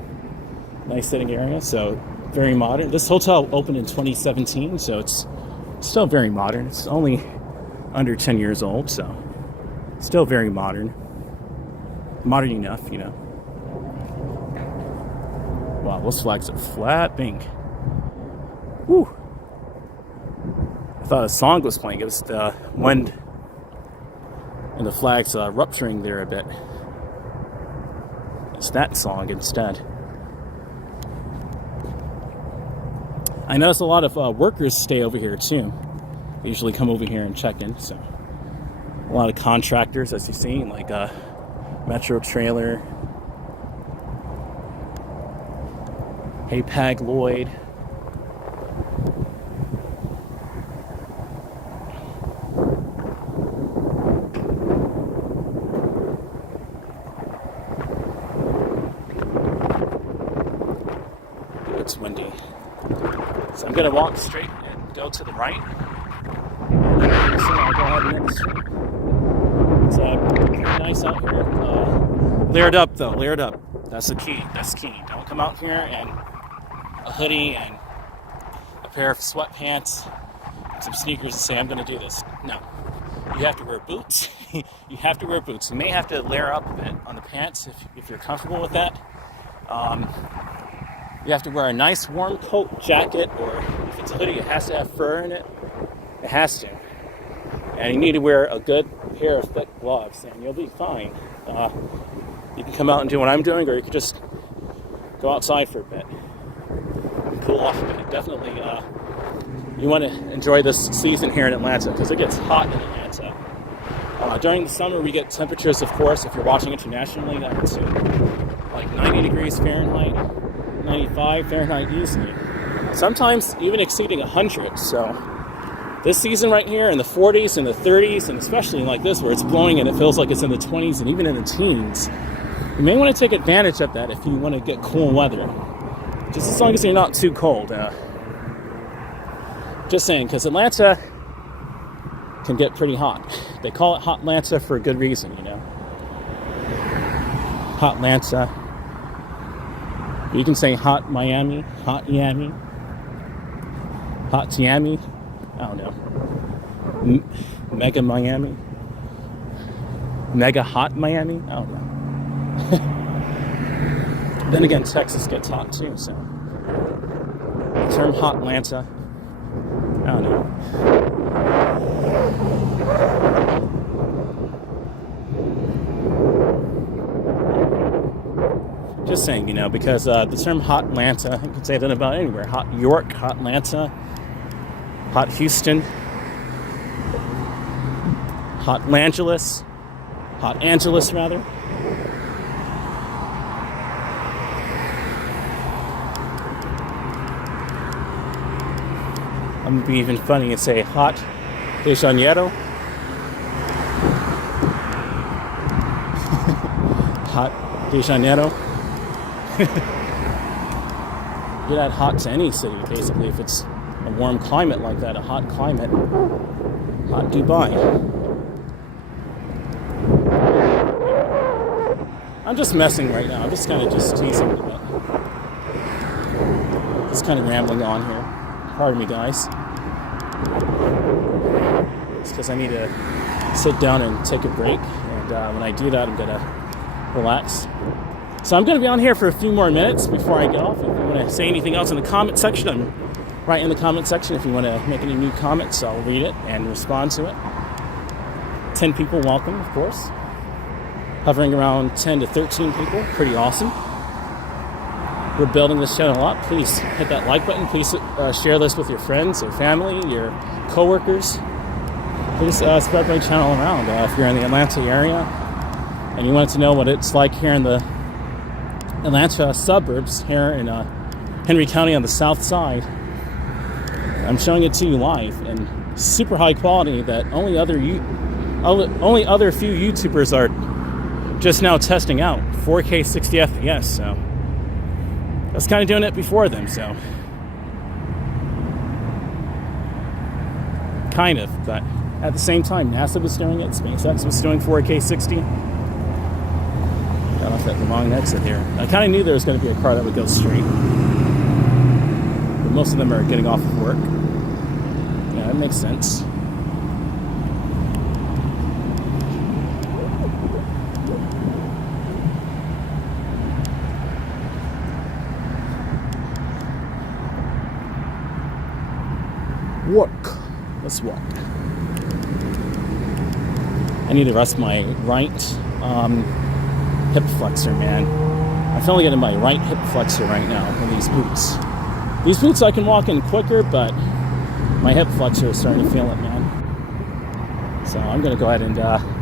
Nice sitting area, so very modern. This hotel opened in 2017, so it's still very modern. It's only under 10 years old, so still very modern. Modern enough, you know. Wow, those flags are flapping. Whew. I thought a song was playing. It was the wind and the flags rupturing there a bit. It's that song instead. I notice a lot of workers stay over here too. They usually come over here and check in. So a lot of contractors, as you see, like Metro Trailer, Hapag Lloyd. It's windy. So I'm going to walk straight and go to the right. And then I'll go ahead and next street. It's pretty nice out here. Layered up though, layered up. That's the key. That's key. Don't come out here and a hoodie and a pair of sweatpants, some sneakers and say, I'm going to do this. No. You have to wear boots. You have to wear boots. You may have to layer up a bit on the pants if you're comfortable with that. You have to wear a nice warm coat, jacket, or if it's a hoodie, it has to have fur in it. It has to. And you need to wear a good pair of thick gloves, and you'll be fine. You can come out and do what I'm doing, or you could just go outside for a bit and cool off a bit. Definitely you want to enjoy this season here in Atlanta because it gets hot in Atlanta. During the summer, we get temperatures, of course, if you're watching internationally, up to like 90 degrees Fahrenheit, 95 Fahrenheit easily. Sometimes even exceeding 100. So this season right here in the 40s and the 30s, and especially like this where it's blowing and it feels like it's in the 20s and even in the teens, you may want to take advantage of that if you want to get cool weather. Just as long as you're not too cold. Just saying, because Atlanta can get pretty hot. They call it Hot Atlanta for a good reason, you know. Hot Atlanta. You can say Hot Miami, Hot Miami, Hot Miami. I don't know. Mega Miami, Mega Hot Miami. I don't know. Then again, Texas gets hot too. So the term Hot Atlanta. I don't know. Just saying, you know, because the term Hot Atlanta, you can say that about anywhere. Hot York, Hot Atlanta, Hot Houston, Hot Angeles rather. I'm gonna be even funny and say Hot de Janeiro. Hot de Janeiro. You can add hot to any city, basically, if it's a warm climate like that, a hot climate. Hot Dubai. I'm just messing right now. I'm just kind of just teasing a bit. Just kind of rambling on here. Pardon me, guys. It's because I need to sit down and take a break. And when I do that, I'm going to relax. So I'm going to be on here for a few more minutes before I get off. If you want to say anything else in the comment section, I'm right in the comment section. If you want to make any new comments, I'll read it and respond to it. 10 people, welcome, of course. Hovering around 10 to 13 people, pretty awesome. We're building this channel up. Please hit that like button. Please share this with your friends, your family, your coworkers. Please spread my channel around. If you're in the Atlanta area and you want to know what it's like here in the Atlanta suburbs, here in Henry County on the south side, I'm showing it to you live in super high quality that only other few YouTubers are just now testing out. 4K 60 FPS, so I was kind of doing it before them, so kind of, but at the same time, NASA was doing it, SpaceX was doing 4K 60. Got off at the wrong exit here. I kind of knew there was going to be a car that would go straight, but most of them are getting off of work. Yeah, that makes sense. Walk. Let's walk. I need to rest my right hip flexor, man. I'm finally getting my right hip flexor right now in these boots. These boots I can walk in quicker, but my hip flexor is starting to feel it, man. So I'm going to go ahead and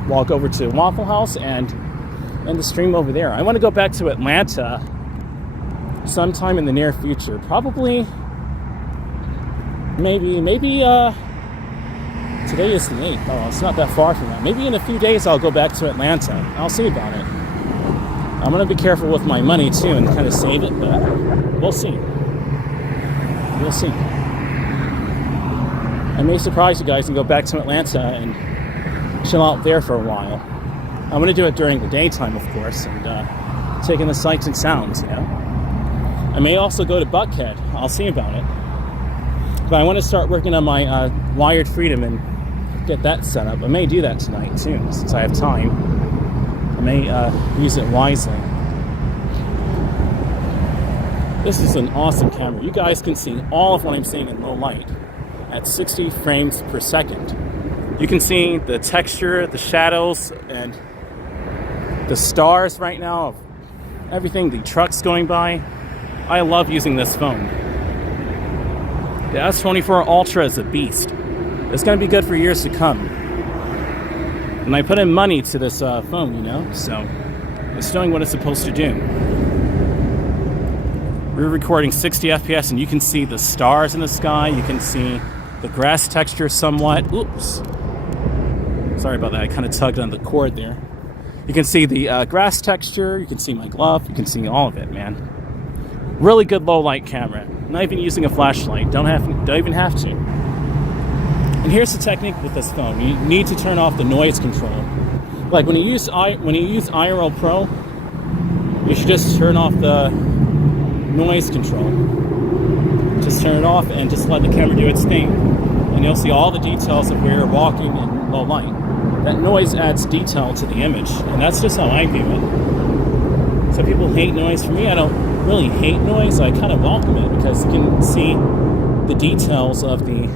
walk over to Waffle House and end the stream over there. I want to go back to Atlanta sometime in the near future. Probably... Maybe today is the 8th. Oh, it's not that far from that. Maybe in a few days I'll go back to Atlanta. I'll see about it. I'm going to be careful with my money too and kind of save it, but we'll see. We'll see. I may surprise you guys and go back to Atlanta and chill out there for a while. I'm going to do it during the daytime, of course, and take in the sights and sounds, you know. I may also go to Buckhead. I'll see about it. But I want to start working on my wired freedom and get that set up. I may do that tonight too, since I have time. I may use it wisely. This is an awesome camera. You guys can see all of what I'm seeing in low light at 60 frames per second. You can see the texture, the shadows, and the stars right now of everything, the trucks going by. I love using this phone. The S24 Ultra is a beast. It's going to be good for years to come. And I put in money to this phone, you know, so it's doing what it's supposed to do. We're recording 60 FPS, and you can see the stars in the sky. You can see the grass texture somewhat. Oops. Sorry about that. I kind of tugged on the cord there. You can see the grass texture. You can see my glove. You can see all of it, man. Really good low light camera. Not even using a flashlight. Don't even have to. And here's the technique with this phone. You need to turn off the noise control. Like when you use IRL Pro, you should just turn off the noise control. Just turn it off and just let the camera do its thing, and you'll see all the details of where you're walking in low light. That noise adds detail to the image, and that's just how I view it. Some people hate noise. For me, I don't really hate noise. I kind of welcome it because you can see the details of the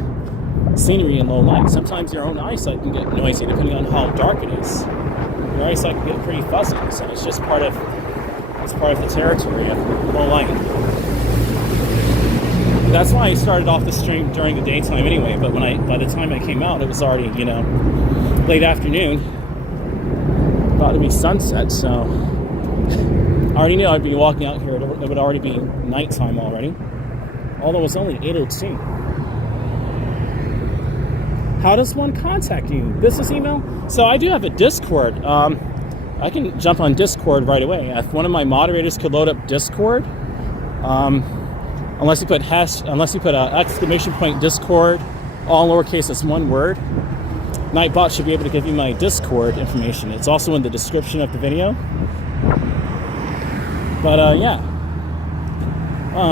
scenery in low light. Sometimes your own eyesight can get noisy depending on how dark it is. Your eyesight can get pretty fuzzy, so it's just part of the territory of low light. That's why I started off the stream during the daytime anyway, but by the time I came out, it was already, you know, late afternoon, about to be sunset, so I already knew I'd be walking out here. It would already be nighttime already, although it's only 8:02. How does one contact you? Business email? So I do have a Discord. I can jump on Discord right away. If one of my moderators could load up Discord, unless you put exclamation point Discord, all lowercase, as one word, Nightbot should be able to give you my Discord information. It's also in the description of the video. But yeah,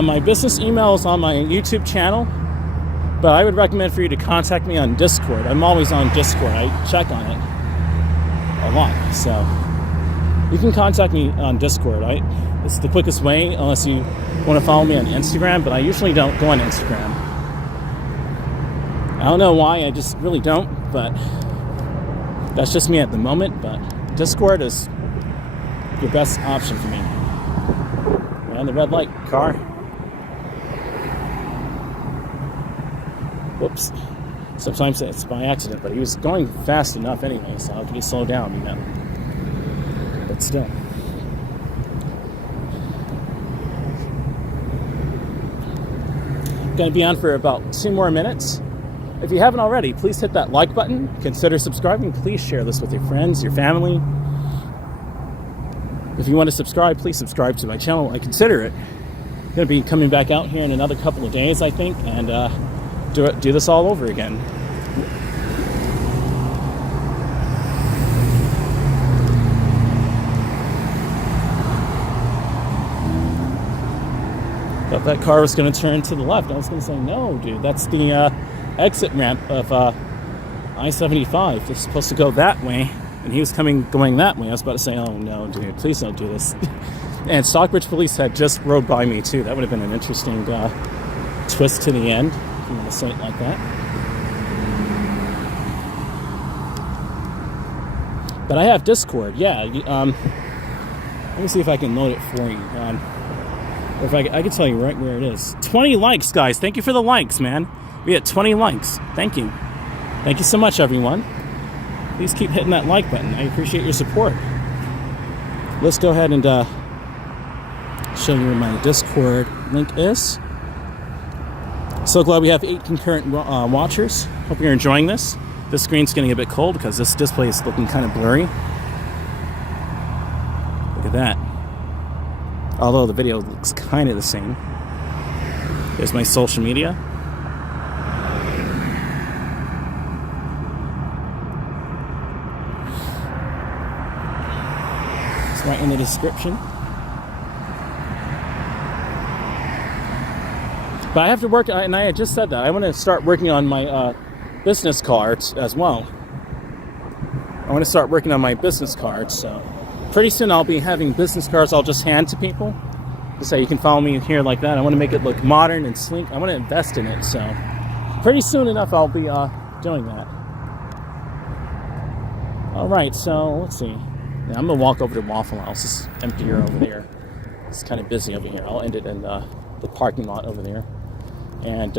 my business email is on my YouTube channel. But I would recommend for you to contact me on Discord. I'm always on Discord. I check on it a lot. So you can contact me on Discord. It's the quickest way, unless you want to follow me on Instagram. But I usually don't go on Instagram. I don't know why. I just really don't. But that's just me at the moment. But Discord is your best option for me. We're on the red light, car. Whoops. Sometimes it's by accident, but he was going fast enough anyway, so how could he slow down, you know? But still. Gonna be on for about 2 more minutes. If you haven't already, please hit that like button. Consider subscribing. Please share this with your friends, your family. If you want to subscribe, please subscribe to my channel. I consider it. I'm gonna be coming back out here in another couple of days, I think, and do this all over again. Thought that car was going to turn to the left. I was going to say, no, dude, that's the exit ramp of I-75. It's supposed to go that way, and he was going that way. I was about to say, oh no, dude, please don't do this. And Stockbridge police had just rode by me too. That would have been an interesting twist to the end, if you want to say it like that. But I have Discord, yeah. Let me see if I can load it for you. Or if I can tell you right where it is. 20 likes, guys. Thank you for the likes, man. We had 20 likes. Thank you. Thank you so much, everyone. Please keep hitting that like button. I appreciate your support. Let's go ahead and show you where my Discord link is. So glad we have 8 concurrent watchers. Hope you're enjoying this. This screen's getting a bit cold because this display is looking kind of blurry. Look at that. Although the video looks kind of the same. There's my social media. It's right in the description. But I have to work, and I just said that, I want to start working on my business cards as well. I want to start working on my business cards, so pretty soon I'll be having business cards I'll just hand to people. Just say, you can follow me here like that. I want to make it look modern and sleek. I want to invest in it, so pretty soon enough I'll be doing that. Alright, so let's see. Yeah, I'm going to walk over to Waffle House. It's emptier over there. It's kind of busy over here. I'll end it in the parking lot over there. And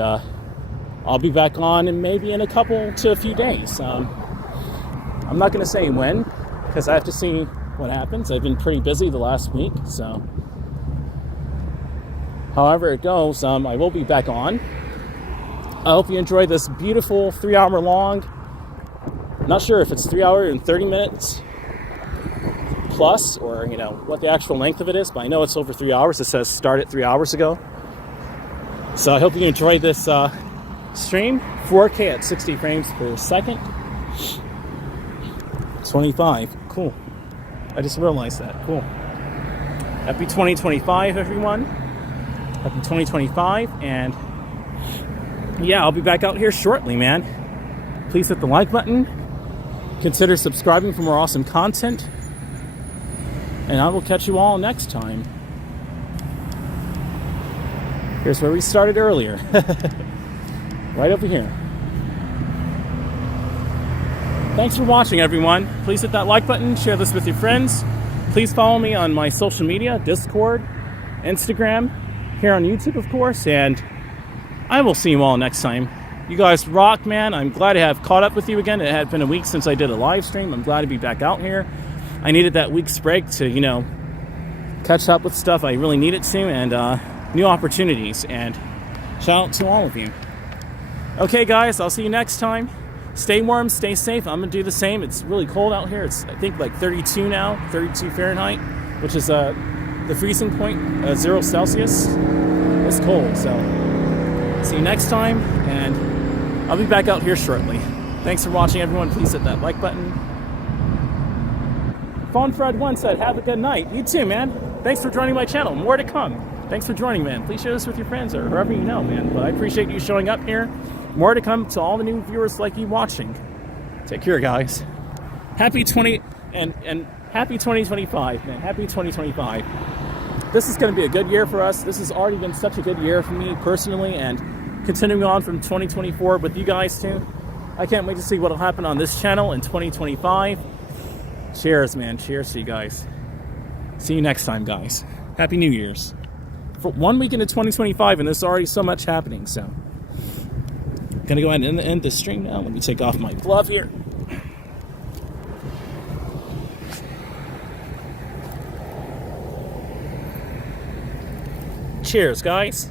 I'll be back on in maybe in a couple to a few days. I'm not going to say when, because I have to see what happens. I've been pretty busy the last week, so however it goes, I will be back on. I hope you enjoyed this beautiful 3-hour long. Not sure if it's 3 hours and 30 minutes plus, or you know what the actual length of it is, but I know it's over 3 hours. It says started 3 hours ago. So I hope you enjoyed this stream. 4K at 60 frames per second. 25. Cool. I just realized that. Cool. Happy 2025, everyone. Happy 2025, and yeah, I'll be back out here shortly, man. Please hit the like button. Consider subscribing for more awesome content. And I will catch you all next time. Here's where we started earlier. Right over here. Thanks for watching, everyone. Please hit that like button. Share this with your friends. Please follow me on my social media, Discord, Instagram, here on YouTube, of course. And I will see you all next time. You guys rock, man. I'm glad to have caught up with you again. It had been a week since I did a live stream. I'm glad to be back out here. I needed that week's break to, you know, catch up with stuff I really needed to, and new opportunities. And shout out to all of you. Okay, guys, I'll see you next time. Stay warm, stay safe. I'm going to do the same. It's really cold out here. It's, I think, like 32 now, 32 Fahrenheit, which is the freezing point, 0 Celsius. It's cold, so see you next time, and I'll be back out here shortly. Thanks for watching, everyone. Please hit that like button. FawnFred1 said, have a good night. You too, man. Thanks for joining my channel. More to come. Thanks for joining, man. Please share this with your friends or whoever you know, man. But I appreciate you showing up here. More to come to all the new viewers like you watching. Take care, guys. Happy 2025, man. Happy 2025. This is going to be a good year for us. This has already been such a good year for me personally, and continuing on from 2024 with you guys too. I can't wait to see what will happen on this channel in 2025. Cheers, man. Cheers to you guys. See you next time, guys. Happy New Year's. For 1 week into 2025, and there's already so much happening, so. Gonna go ahead and end the stream now. Let me take off my glove here. Cheers, guys.